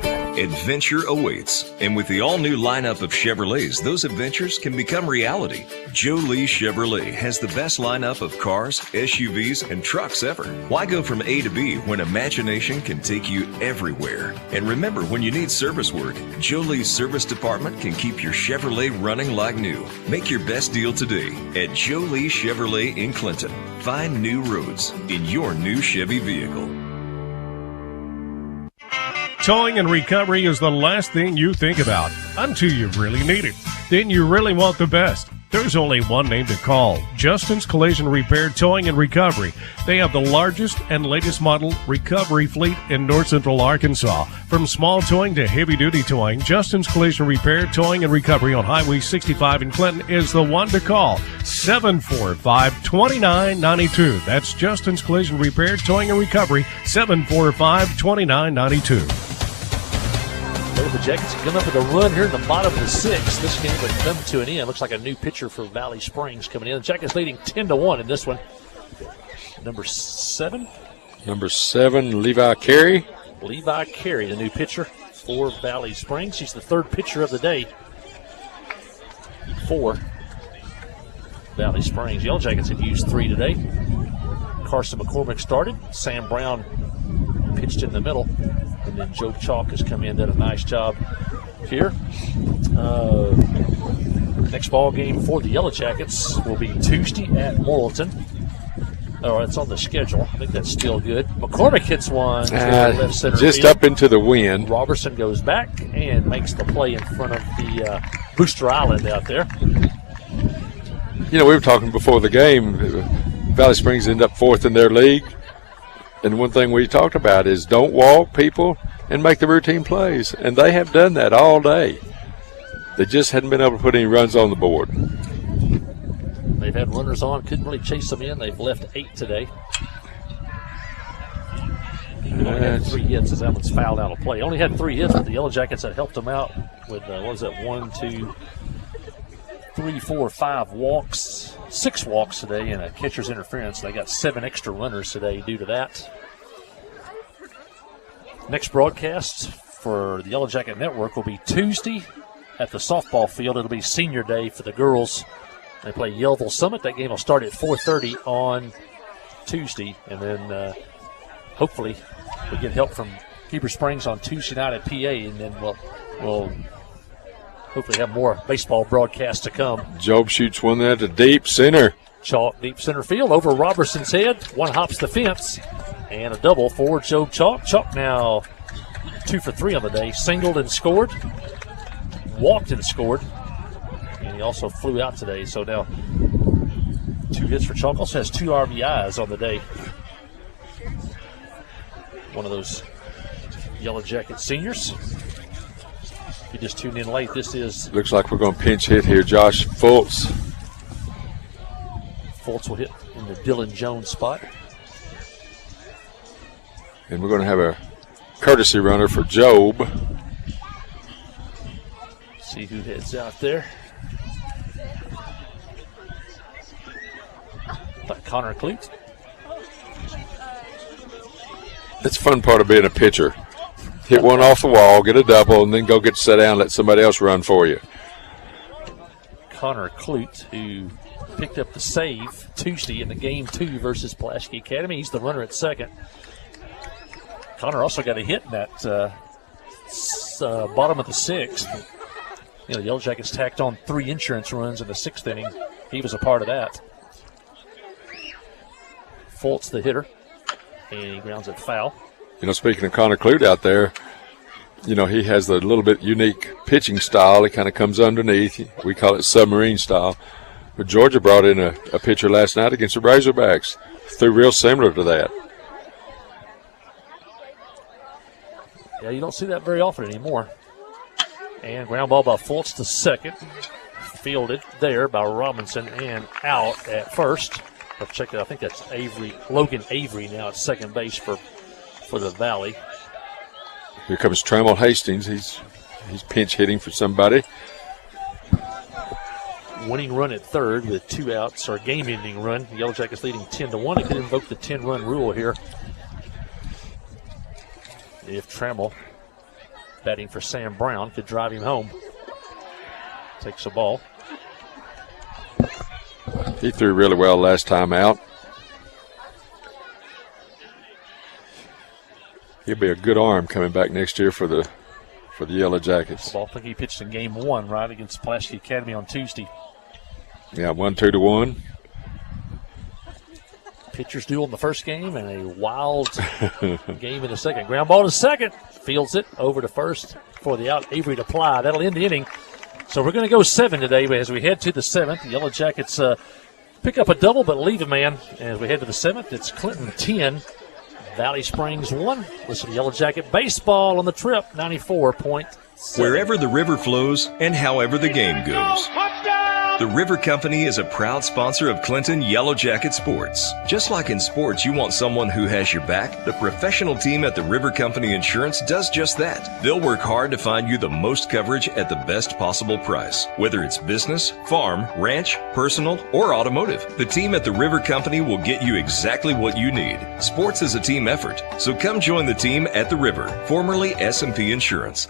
Adventure awaits, and with the all-new lineup of Chevrolets, those adventures can become reality. Joe Lee Chevrolet has the best lineup of cars, SUVs, and trucks ever. Why go from A to B when imagination can take you everywhere? And remember, when you need service work, Joe Lee's service department can keep your Chevrolet running like new. Make your best deal today at Joe Lee Chevrolet in Clinton. Find new roads in your new Chevy vehicle. Towing and recovery is the last thing you think about until you really need it. Then you really want the best. There's only one name to call, Justin's Collision Repair Towing and Recovery. They have the largest and latest model recovery fleet in North Central Arkansas. From small towing to heavy-duty towing, Justin's Collision Repair Towing and Recovery on Highway 65 in Clinton is the one to call, 745-2992. That's Justin's Collision Repair Towing and Recovery, 745-2992. The Jackets come up with a run here in the bottom of the sixth. This game would come to an end. Looks like a new pitcher for Valley Springs coming in. The Jackets leading 10-1 in this one. Number 7, Levi Carey. Levi Carey, the new pitcher for Valley Springs. He's the third pitcher of the day for Valley Springs. Yellow Jackets have used 3 today. Carson McCormick started. Sam Brown pitched in the middle. And then Joe Chalk has come in, done a nice job here. Next ball game for the Yellow Jackets will be Tuesday at Morrilton. or it's on the schedule. I think that's still good. McCormick hits one to left center just field. up into the wind. Robertson goes back and makes the play in front of the Booster Island out there. You know, we were talking before the game. Valley Springs ended up 4th in their league. And one thing we talked about is don't walk people and make the routine plays. And they have done that all day. They just hadn't been able to put any runs on the board. They've had runners on, couldn't really chase them in. They've left 8 today. Only had 3 hits as that one's fouled out of play. Only had 3 hits, but the Yellow Jackets had helped them out with, 1, 2, 3, 4, 5 walks, 6 walks today, and a catcher's interference. They got 7 extra runners today due to that. Next broadcast for the Yellow Jacket Network will be Tuesday at the softball field. It'll be senior day for the girls. They play Yellville Summit. That game will start at 4:30 on Tuesday, and then hopefully we get help from Heber Springs on Tuesday night at PA, and then we'll hopefully have more baseball broadcasts to come. Job shoots one there to deep center. Chalk deep center field over Robertson's head. One hops the fence, and a double for Job Chalk. Chalk now 2 for 3 on the day. Singled and scored. Walked and scored. And he also flew out today. So now 2 hits for Chalk. Also has 2 RBIs on the day. One of those Yellow Jacket seniors. If you just tuned in late, this is... Looks like we're going to pinch hit here. Josh Fultz. Fultz will hit in the Dylan Jones spot. And we're going to have a courtesy runner for Job. See who heads out there. Connor Clute. That's the fun part of being a pitcher. Hit one off the wall, get a double, and then go get to sit down and let somebody else run for you. Connor Clute, who picked up the save Tuesday in the game 2 versus Pulaski Academy. He's the runner at second. Connor also got a hit in that bottom of the 6th. You know, the Yellow Jackets tacked on 3 insurance runs in the 6th inning. He was a part of that. Fultz the hitter, and he grounds it foul. You know, speaking of Connor Clute out there, you know, he has the little bit unique pitching style. He kind of comes underneath. We call it submarine style. But Georgia brought in a pitcher last night against the Razorbacks. Threw real similar to that. Yeah, you don't see that very often anymore. And ground ball by Fultz to second. Fielded there by Robinson and out at first. I'll check it. I think that's Logan Avery now at second base for the Valley. Here comes Trammell Hastings. He's pinch hitting for somebody. Winning run at third with 2 outs, or game-ending run. The Yellow Jackets leading 10-1. They could invoke the 10-run rule here if Trammell, batting for Sam Brown, could drive him home. Takes the ball. He threw really well last time out. He'll be a good arm coming back next year for the Yellow Jackets. I think he pitched in game 1, right, against Pulaski Academy on Tuesday. Yeah, 1-2-1. Pitcher's duel in the first game and a wild game in the second. Ground ball to second. Fields it over to first for the out. Avery to Ply. That'll end the inning. So we're going to go 7 today, but as we head to the 7th, the Yellow Jackets pick up a double but leave a man. As we head to the 7th, it's Clinton 10, Valley Springs 1. Listen to Yellow Jacket Baseball on the Trip, 94.7. Wherever the river flows and however the game goes. The River Company is a proud sponsor of Clinton Yellow Jacket Sports. Just like in sports, you want someone who has your back. The professional team at the River Company Insurance does just that. They'll work hard to find you the most coverage at the best possible price. Whether it's business, farm, ranch, personal, or automotive, the team at the River Company will get you exactly what you need. Sports is a team effort, so come join the team at the River, formerly S&P Insurance.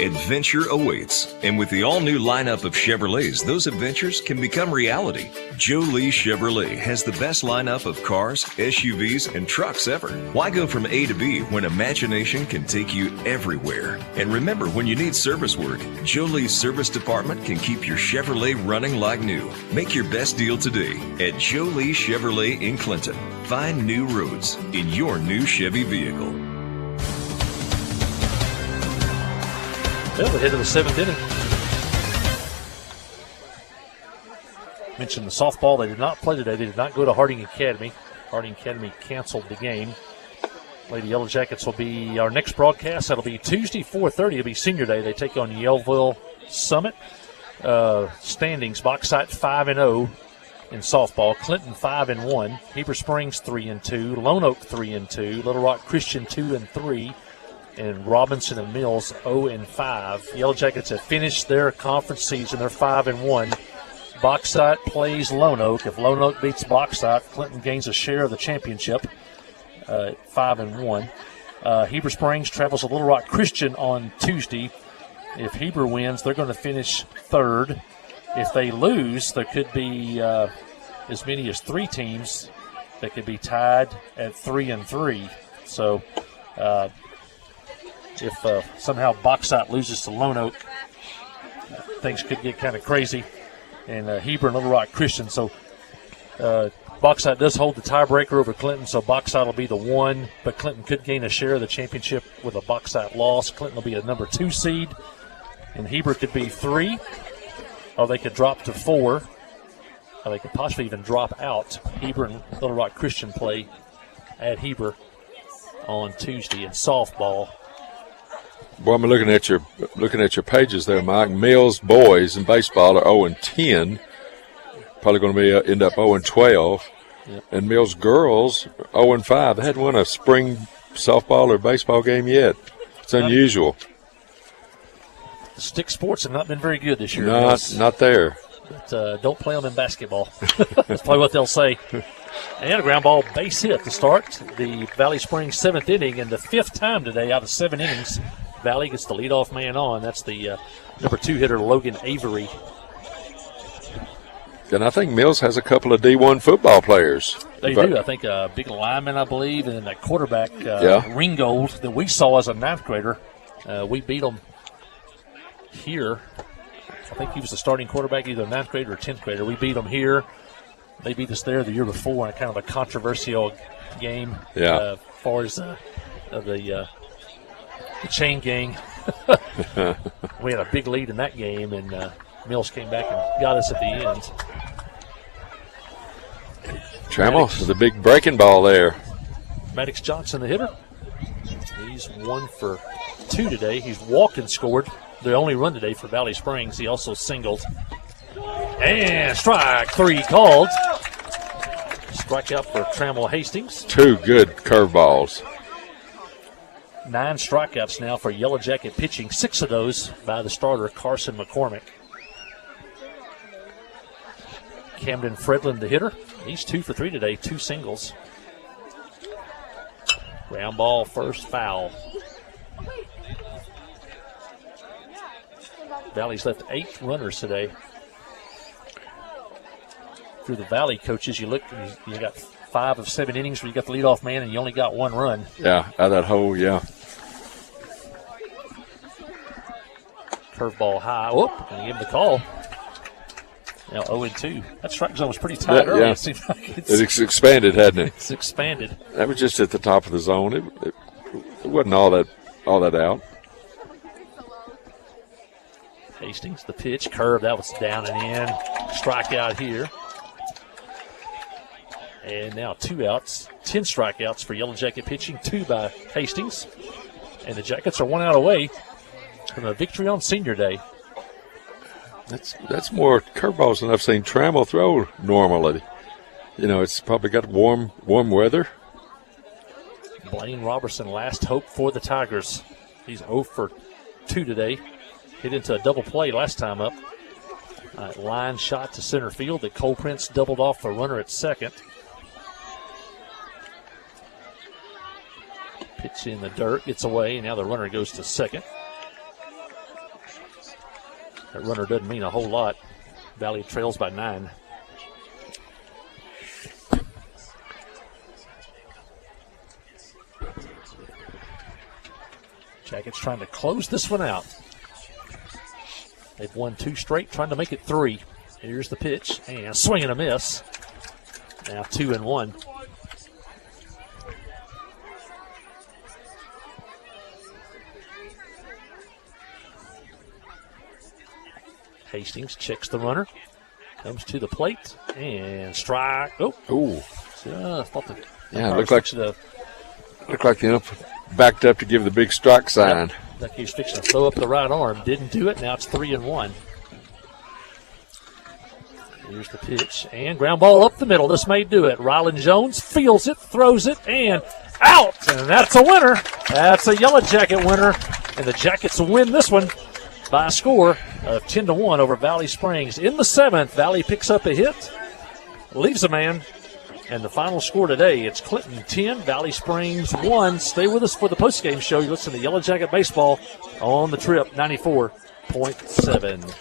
Adventure awaits. And with the all-new lineup of Chevrolets, those adventures can become reality. Joe Lee Chevrolet has the best lineup of cars, SUVs, and trucks ever. Why go from A to B when imagination can take you everywhere? And remember, when you need service work, Joe Lee's service department can keep your Chevrolet running like new. Make your best deal today at Joe Lee Chevrolet in Clinton. Find new roads in your new Chevy vehicle. Well, we head to the 7th inning. Mentioned the softball. They did not play today. They did not go to Harding Academy. Harding Academy canceled the game. Lady Yellow Jackets will be our next broadcast. That'll be Tuesday, 4:30. It'll be Senior Day. They take on Yellville Summit. Standings: Bauxite 5-0 in softball. Clinton 5-1. Heber Springs 3-2. Lone Oak 3-2. Little Rock Christian 2-3. And Robinson and Mills 0-5. Yellow Jackets have finished their conference season. They're 5-1. Bauxite plays Lone Oak. If Lone Oak beats Bauxite, Clinton gains a share of the championship at 5-1. Heber Springs travels to Little Rock Christian on Tuesday. If Heber wins, they're going to finish third. If they lose, there could be as many as 3 teams that could be tied at 3-3. So if somehow Bauxite loses to Lone Oak, things could get kind of crazy. And Heber and Little Rock Christian. So Bauxite does hold the tiebreaker over Clinton, so Bauxite will be the 1, but Clinton could gain a share of the championship with a Bauxite loss. Clinton will be a number 2 seed, and Heber could be 3, or they could drop to 4, or they could possibly even drop out. Heber and Little Rock Christian play at Heber on Tuesday in softball. Well, I'm looking at your pages there, Mike. Mills boys in baseball are 0-10. Probably going to be end up 0-12. Yep. And Mills girls 0-5. They hadn't won a spring softball or baseball game yet. It's unusual. Stick sports have not been very good this year. Not there. But don't play them in basketball. That's probably what they'll say. And a ground ball base hit to start the Valley Springs 7th inning, and the 5th time today out of 7 innings. Valley gets the leadoff man on. That's the number 2 hitter, Logan Avery. And I think Mills has a couple of D1 football players. They do. I think a big lineman, I believe, and then that quarterback, Ringgold, that we saw as a 9th grader. We beat him here. I think he was the starting quarterback, either 9th grader or 10th grader. We beat him here. They beat us there the year before in kind of a controversial game. Yeah. As far as the chain gang. We had a big lead in that game, and Mills came back and got us at the end. Trammell with a big breaking ball there. Maddox Johnson, the hitter. He's 1 for 2 today. He's walked and scored. The only run today for Valley Springs. He also singled. And strike 3 called. Strikeout for Trammell Hastings. 2 good curveballs. 9 strikeouts now for Yellow Jacket pitching. 6 of those by the starter, Carson McCormick. Camden Fredlin, the hitter. He's 2 for 3 today, 2 singles. Ground ball, first foul. Valley's left 8 runners today. Through the Valley coaches, you look, you got 5 of 7 innings where you got the leadoff man and you only got 1 run. Yeah, out of that hole, yeah. Curveball high. Whoop, and give him the call. Now 0-2. That strike zone was pretty tight early. Yeah. It seemed like it's expanded, hadn't it? It's expanded. That was just at the top of the zone. It wasn't all that out. Hastings, the pitch, curve, that was down and in. Strikeout here. And now 2 outs, 10 strikeouts for Yellow Jacket pitching, 2 by Hastings. And the Jackets are 1 out away from a victory on Senior Day. That's more curveballs than I've seen Trammell throw normally. You know, it's probably got warm weather. Blaine Robertson, last hope for the Tigers. He's 0 for 2 today. Hit into a double play last time up. Line shot to center field that Cole Prince doubled off the runner at second. Pitch in the dirt, gets away, and now the runner goes to second. That runner doesn't mean a whole lot. Valley trails by 9. Jackets trying to close this one out. They've won 2 straight, trying to make it 3. Here's the pitch, and swing and a miss. Now 2-1. Hastings checks the runner, comes to the plate, and strike. Oh, I thought that. Yeah, looked like the ump backed up to give the big strike sign. Like he's fixing to throw up the right arm. Didn't do it. Now it's 3-1. Here's the pitch, and ground ball up the middle. This may do it. Rylan Jones feels it, throws it, and out. And that's a winner. That's a Yellow Jacket winner. And the Jackets win this one by a score of 10-1 over Valley Springs. In the 7th, Valley picks up a hit, leaves a man, and the final score today, it's Clinton 10, Valley Springs 1. Stay with us for the postgame show. You listen to Yellow Jacket Baseball on the Trip 94.7.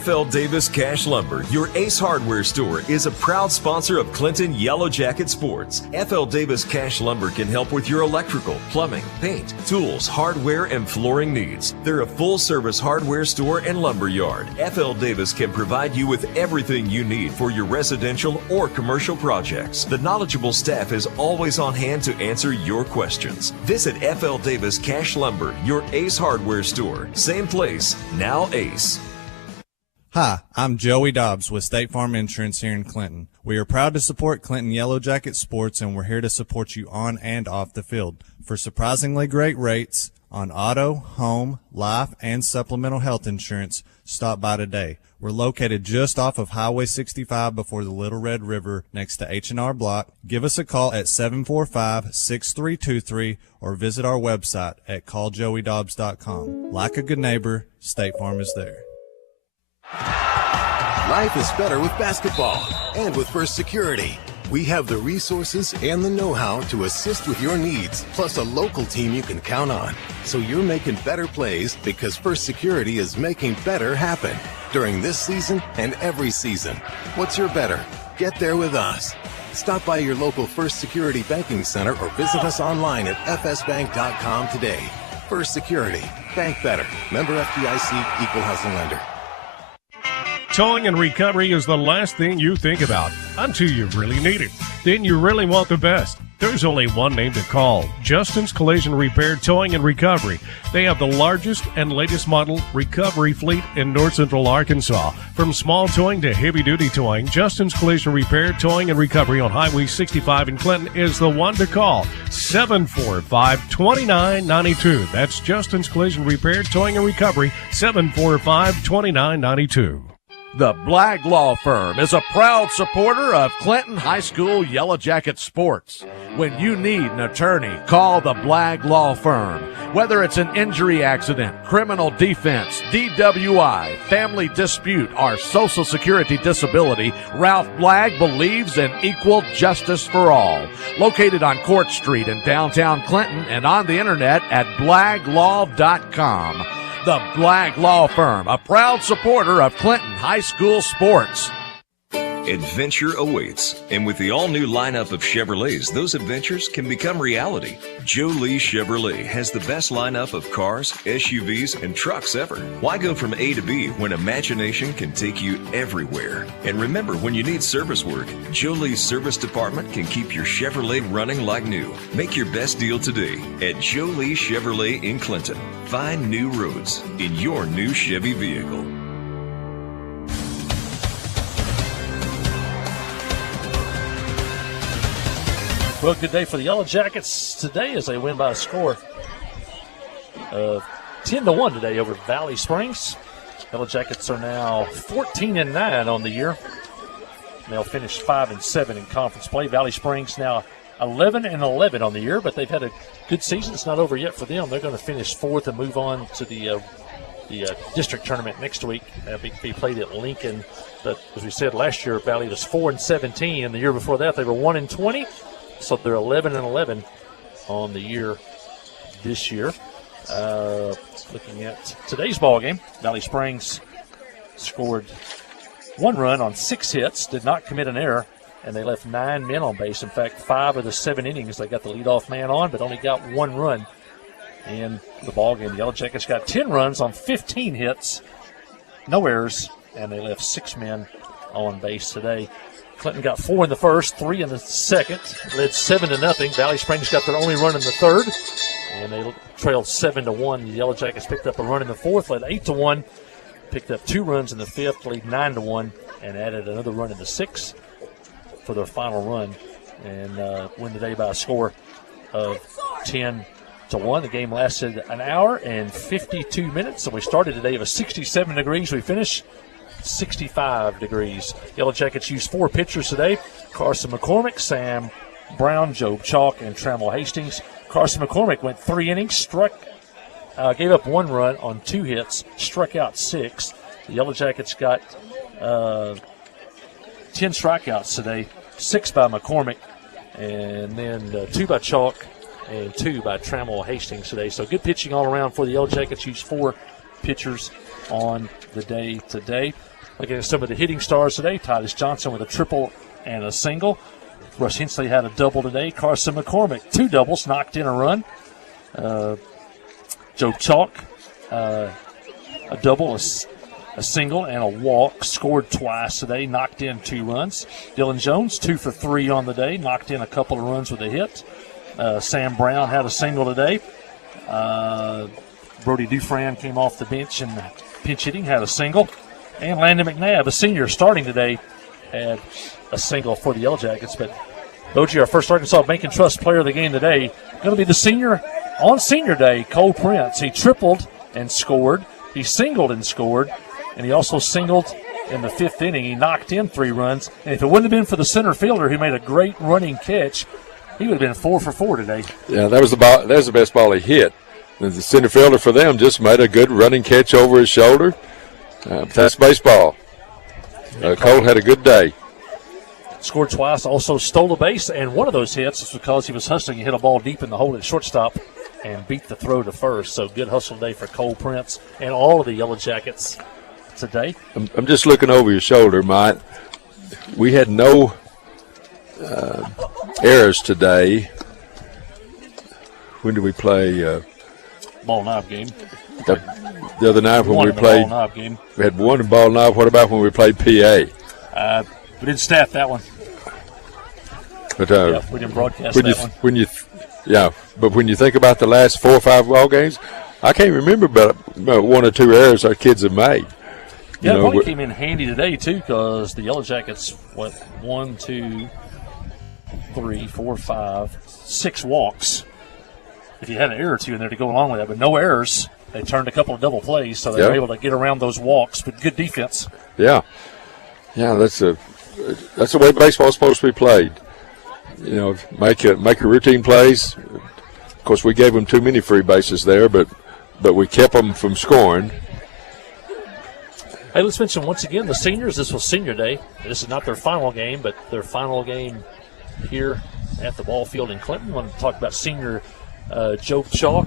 FL Davis Cash Lumber, your Ace Hardware store, is a proud sponsor of Clinton Yellow Jacket Sports. FL Davis Cash Lumber can help with your electrical, plumbing, paint, tools, hardware, and flooring needs. They're a full-service hardware store and lumber yard. FL Davis can provide you with everything you need for your residential or commercial projects. The knowledgeable staff is always on hand to answer your questions. Visit FL Davis Cash Lumber, your Ace Hardware store. Same place, now Ace. Hi, I'm Joey Dobbs with State Farm Insurance here in Clinton. We are proud to support Clinton Yellow Jacket Sports, and we're here to support you on and off the field. For surprisingly great rates on auto, home, life, and supplemental health insurance, stop by today. We're located just off of Highway 65 before the Little Red River next to H&R Block. Give us a call at 745-6323 or visit our website at calljoeydobbs.com. Like a good neighbor, State Farm is there. Life is better with basketball and with First Security. We have the resources and the know-how to assist with your needs, plus a local team you can count on. So you're making better plays because First Security is making better happen during this season and every season. What's your better? Get there with us. Stop by your local First Security Banking Center or visit us online at fsbank.com today. First Security. Bank better. Member FDIC, Equal Housing Lender. Towing and recovery is the last thing you think about until you really need it. Then you really want the best. There's only one name to call, Justin's Collision Repair Towing and Recovery. They have the largest and latest model recovery fleet in North Central Arkansas. From small towing to heavy-duty towing, Justin's Collision Repair Towing and Recovery on Highway 65 in Clinton is the one to call, 745-2992. That's Justin's Collision Repair Towing and Recovery, 745-2992. The Blagg Law Firm is a proud supporter of Clinton High School Yellow Jacket sports. When you need an attorney, call the Blagg Law Firm. Whether it's an injury accident, criminal defense, DWI, family dispute, or Social Security disability, Ralph Blagg believes in equal justice for all. Located on Court Street in downtown Clinton and on the internet at blagglaw.com. The Blagg Law Firm, a proud supporter of Clinton High School sports. Adventure awaits, and with the all-new lineup of Chevrolets, those adventures can become reality. Joe Lee Chevrolet has the best lineup of cars, SUVs, and trucks ever. Why go from A to B when imagination can take you everywhere? And remember, when you need service work, Joe Lee's service department can keep your Chevrolet running like new. Make your best deal today at Joe Lee Chevrolet in Clinton. Find new roads in your new Chevy vehicle. Well, good day for the Yellow Jackets today as they win by a score of 10-1 today over Valley Springs. Yellow Jackets are now 14-9 on the year. They'll finish 5-7 in conference play. Valley Springs now 11-11 on the year, but they've had a good season. It's not over yet for them. They're going to finish 4th and move on to the district tournament next week. That'll be played at Lincoln. But as we said, last year Valley was 4-17, and the year before that they were 1-20. So they're 11-11 on the year this year. Looking at today's ball game, Valley Springs scored 1 run on 6 hits, did not commit an error, and they left 9 men on base. In fact, 5 of the 7 innings they got the leadoff man on, but only got 1 run in the ballgame. The Yellow Jackets got 10 runs on 15 hits, no errors, and they left 6 men on base today. Clinton got 4 in the first, 3 in the second, led 7-0. Valley Springs got their only run in the third, and they trailed 7-1. The Yellow Jackets picked up a run in the fourth, led 8-1, picked up 2 runs in the fifth, lead 9-1, and added another run in the sixth for their final run, and win today by a score of 10-1. The game lasted an hour and 52 minutes, so we started today with 67 degrees. We finished 65 degrees. Yellow Jackets used 4 pitchers today: Carson McCormick, Sam Brown, Job Chalk, and Trammell Hastings. Carson McCormick went 3 innings, gave up 1 run on 2 hits, struck out 6. The Yellow Jackets got 10 strikeouts today, 6 by McCormick, and then 2 by Chalk and 2 by Trammell Hastings today. So good pitching all around for the Yellow Jackets. Used 4 pitchers on the day today. Looking at some of the hitting stars today: Titus Johnson with a triple and a single. Russ Hensley had a double today. Carson McCormick, 2 doubles, knocked in a run. Joe Chalk, a double, a single, and a walk. Scored twice today, knocked in 2 runs. Dylan Jones, 2 for 3 on the day, knocked in a couple of runs with a hit. Sam Brown had a single today. Brody Dufran came off the bench and pinch hitting, had a single. And Landon McNabb, a senior, starting today, had a single for the Yellow Jackets. But Boji, our first Arkansas Bank and Trust player of the game today, going to be the senior on senior day, Cole Prince. He tripled and scored. He singled and scored. And he also singled in the 5th inning. He knocked in 3 runs. And if it wouldn't have been for the center fielder who made a great running catch, he would have been 4 for 4 today. Yeah, that was the best ball he hit. The center fielder for them just made a good running catch over his shoulder. That's baseball. Cole had a good day. Scored twice, also stole a base, and one of those hits is because he was hustling. He hit a ball deep in the hole at shortstop and beat the throw to first. So good hustle day for Cole Prince and all of the Yellow Jackets today. I'm just looking over your shoulder, Mike. We had no errors today. When did we play? Ball knob game. The other night when we played, ball knob game. We had 1 in ball knob. What about when we played PA? We didn't staff that one. But we didn't broadcast that one. But when you think about the last 4 or 5 ball games, I can't remember about 1 or 2 errors our kids have made. Yeah, it probably came in handy today too, because the Yellow Jackets went 1, 2, 3, 4, 5, 6 walks. If you had an error or 2 in there to go along with that, but no errors. They turned a couple of double plays, so they were able to get around those walks with good defense. Yeah, that's the way baseball's supposed to be played. You know, make a routine plays. Of course, we gave them too many free bases there, but we kept them from scoring. Hey, let's mention once again the seniors. This was senior day. This is not their final game, but their final game here at the ball field in Clinton. I want to talk about senior Joe Chalk.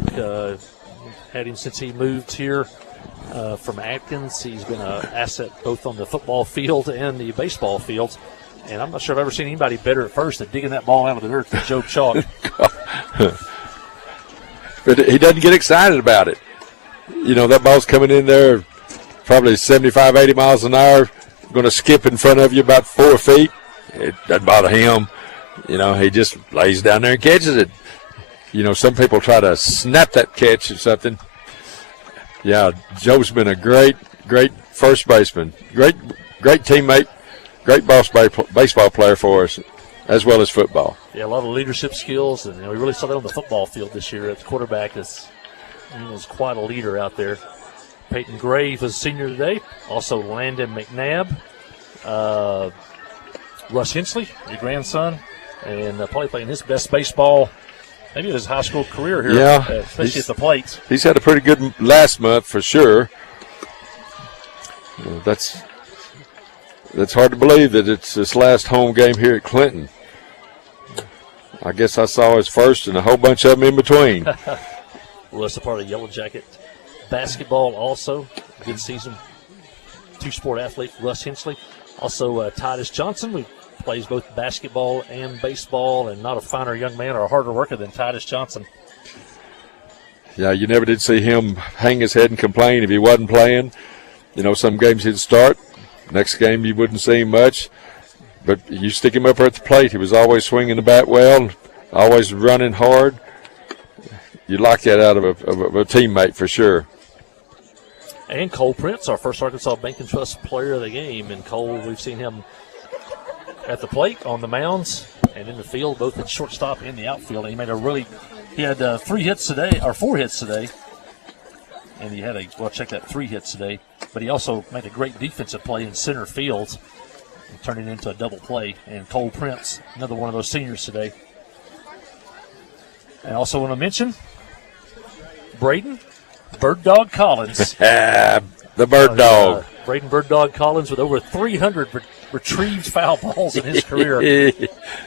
Had him since he moved here from Atkins. He's been an asset both on the football field and the baseball field. And I'm not sure I've ever seen anybody better at first at digging that ball out of the dirt than Joe Chalk. But he doesn't get excited about it. You know, that ball's coming in there probably 75, 80 miles an hour, going to skip in front of you about 4 feet. It doesn't bother him. You know, he just lays down there and catches it. You know, some people try to snap that catch or something. Yeah, Joe's been a great first baseman, great teammate, great baseball player for us, as well as football. Yeah, a lot of leadership skills, and we really saw that on the football field this year. At the quarterback, he was quite a leader out there. Peyton Grave was a senior today. Also Landon McNabb, Russ Hensley, your grandson, and probably playing his best baseball maybe in his high school career here, especially at the plate. He's had a pretty good last month for sure. That's hard to believe that it's his last home game here at Clinton. I guess I saw his first and a whole bunch of them in between. Well, that's a part of Yellow Jacket basketball also. Good season two-sport athlete, Russ Hensley. Also, Titus Johnson, who plays both basketball and baseball, and not a finer young man or a harder worker than Titus Johnson. Yeah, you never did see him hang his head and complain if he wasn't playing. You know, some games he'd start. Next game you wouldn't see him much. But you stick him up at the plate, he was always swinging the bat well, always running hard. You like that out of a teammate for sure. And Cole Prince, our first Arkansas Bank and Trust player of the game. And Cole, we've seen him at the plate, on the mounds, and in the field, both at shortstop and the outfield. And he had 4 hits today. And he had three hits today. But he also made a great defensive play in center field, turning it into a double play. And Cole Prince, another one of those seniors today. And also want to mention Braden Bird Dog Collins. The Bird Dog. Braden Bird Dog Collins with over 300 retrieved foul balls in his career.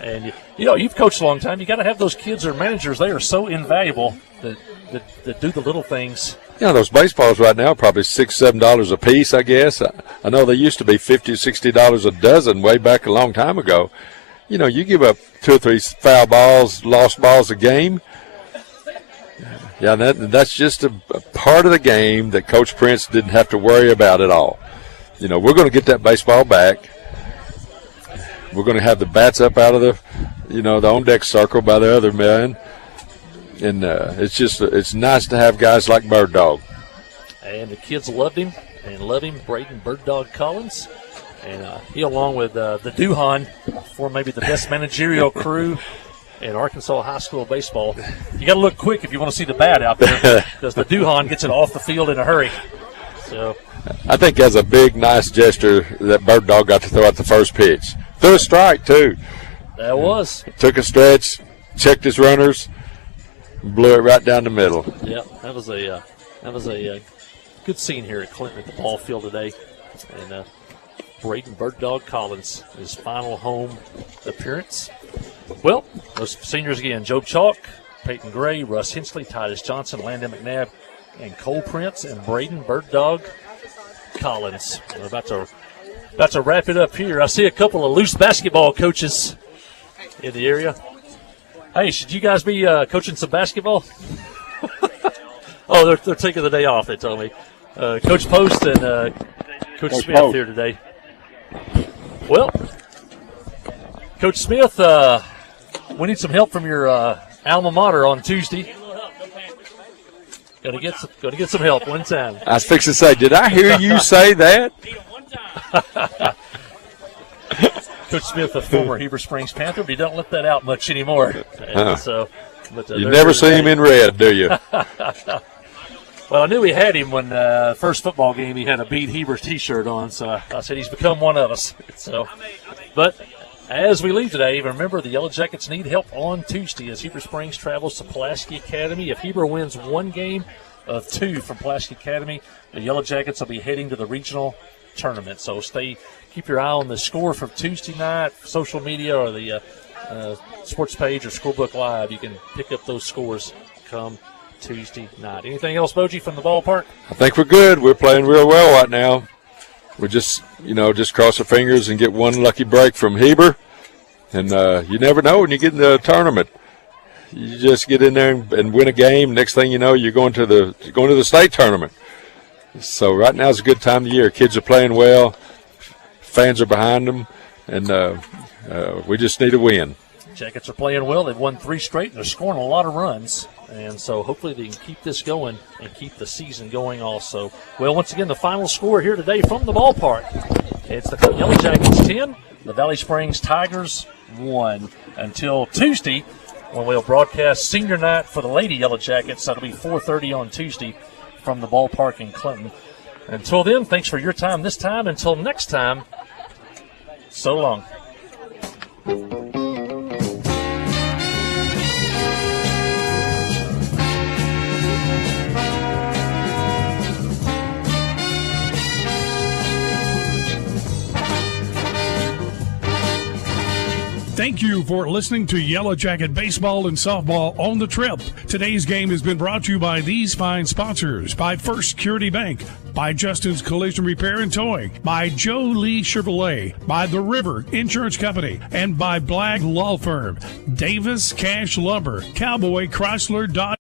And, you've coached a long time. You got to have those kids or managers. They are so invaluable that do the little things. Those baseballs right now are probably $6, $7 a piece, I guess. I know they used to be $50, $60 a dozen way back a long time ago. You give up 2 or 3 foul balls, lost balls a game. Yeah, that's just a part of the game that Coach Prince didn't have to worry about at all. We're going to get that baseball back. We're going to have the bats up out of the on-deck circle by the other men. And it's nice to have guys like Bird Dog. And the kids loved him and love him, Braden Bird Dog Collins. And he, along with the Duhan, form maybe the best managerial crew in Arkansas high school baseball. You got to look quick if you want to see the bat out there, because the Duhan gets it off the field in a hurry. So I think that's a big, nice gesture that Bird Dog got to throw out the first pitch. Threw a strike too. That was. Took a stretch, checked his runners, blew it right down the middle. Yeah, that was a good scene here at Clinton at the ball field today. And Braden Bird Dog Collins, his final home appearance. Well, those seniors again: Joe Chalk, Peyton Gray, Russ Hensley, Titus Johnson, Landon McNabb, and Cole Prince, and Braden Bird Dog Collins. We're about to wrap it up here. I see a couple of loose basketball coaches in the area. Hey, should you guys be coaching some basketball? Oh, they're taking the day off, they told me. Coach Post and Coach Smith Post here today. Well, Coach Smith, we need some help from your alma mater on Tuesday. Got to get some help one time. I was fixing to say, did I hear you say that? Coach Smith, a former Heber Springs Panther, but he don't let that out much anymore. You never see him in red, do you? Well, I knew he had him when first football game he had a Beat Heber T-shirt on, so I said he's become one of us. But as we leave today, remember the Yellow Jackets need help on Tuesday as Heber Springs travels to Pulaski Academy. If Heber wins one game of 2 from Pulaski Academy, the Yellow Jackets will be heading to the regional tournament. So keep your eye on the score from Tuesday night, social media, or the sports page or Scorebook Live. You can pick up those scores come Tuesday night. Anything else, Boji, from the ballpark? I think we're good. We're playing real well right now. We just cross our fingers and get one lucky break from Heber. And you never know when you get in the tournament. You just get in there and win a game. Next thing you know, you're going to the state tournament. So right now is a good time of the year. Kids are playing well. Fans are behind them. And we just need a win. Jackets are playing well. They've won 3 straight, and they're scoring a lot of runs. And so hopefully they can keep this going and keep the season going also. Well, once again, the final score here today from the ballpark. It's the Yellow Jackets 10, the Valley Springs Tigers 1. Until Tuesday, when we'll broadcast senior night for the Lady Yellow Jackets. That'll be 4:30 on Tuesday from the ballpark in Clinton. Until then, thanks for your time this time. Until next time, so long. Thank you for listening to Yellow Jacket Baseball and Softball on the Trip. Today's game has been brought to you by these fine sponsors: by First Security Bank, by Justin's Collision Repair and Towing, by Joe Lee Chevrolet, by The River Insurance Company, and by Black Law Firm, Davis Cash Lumber, Cowboy Chrysler Dodge.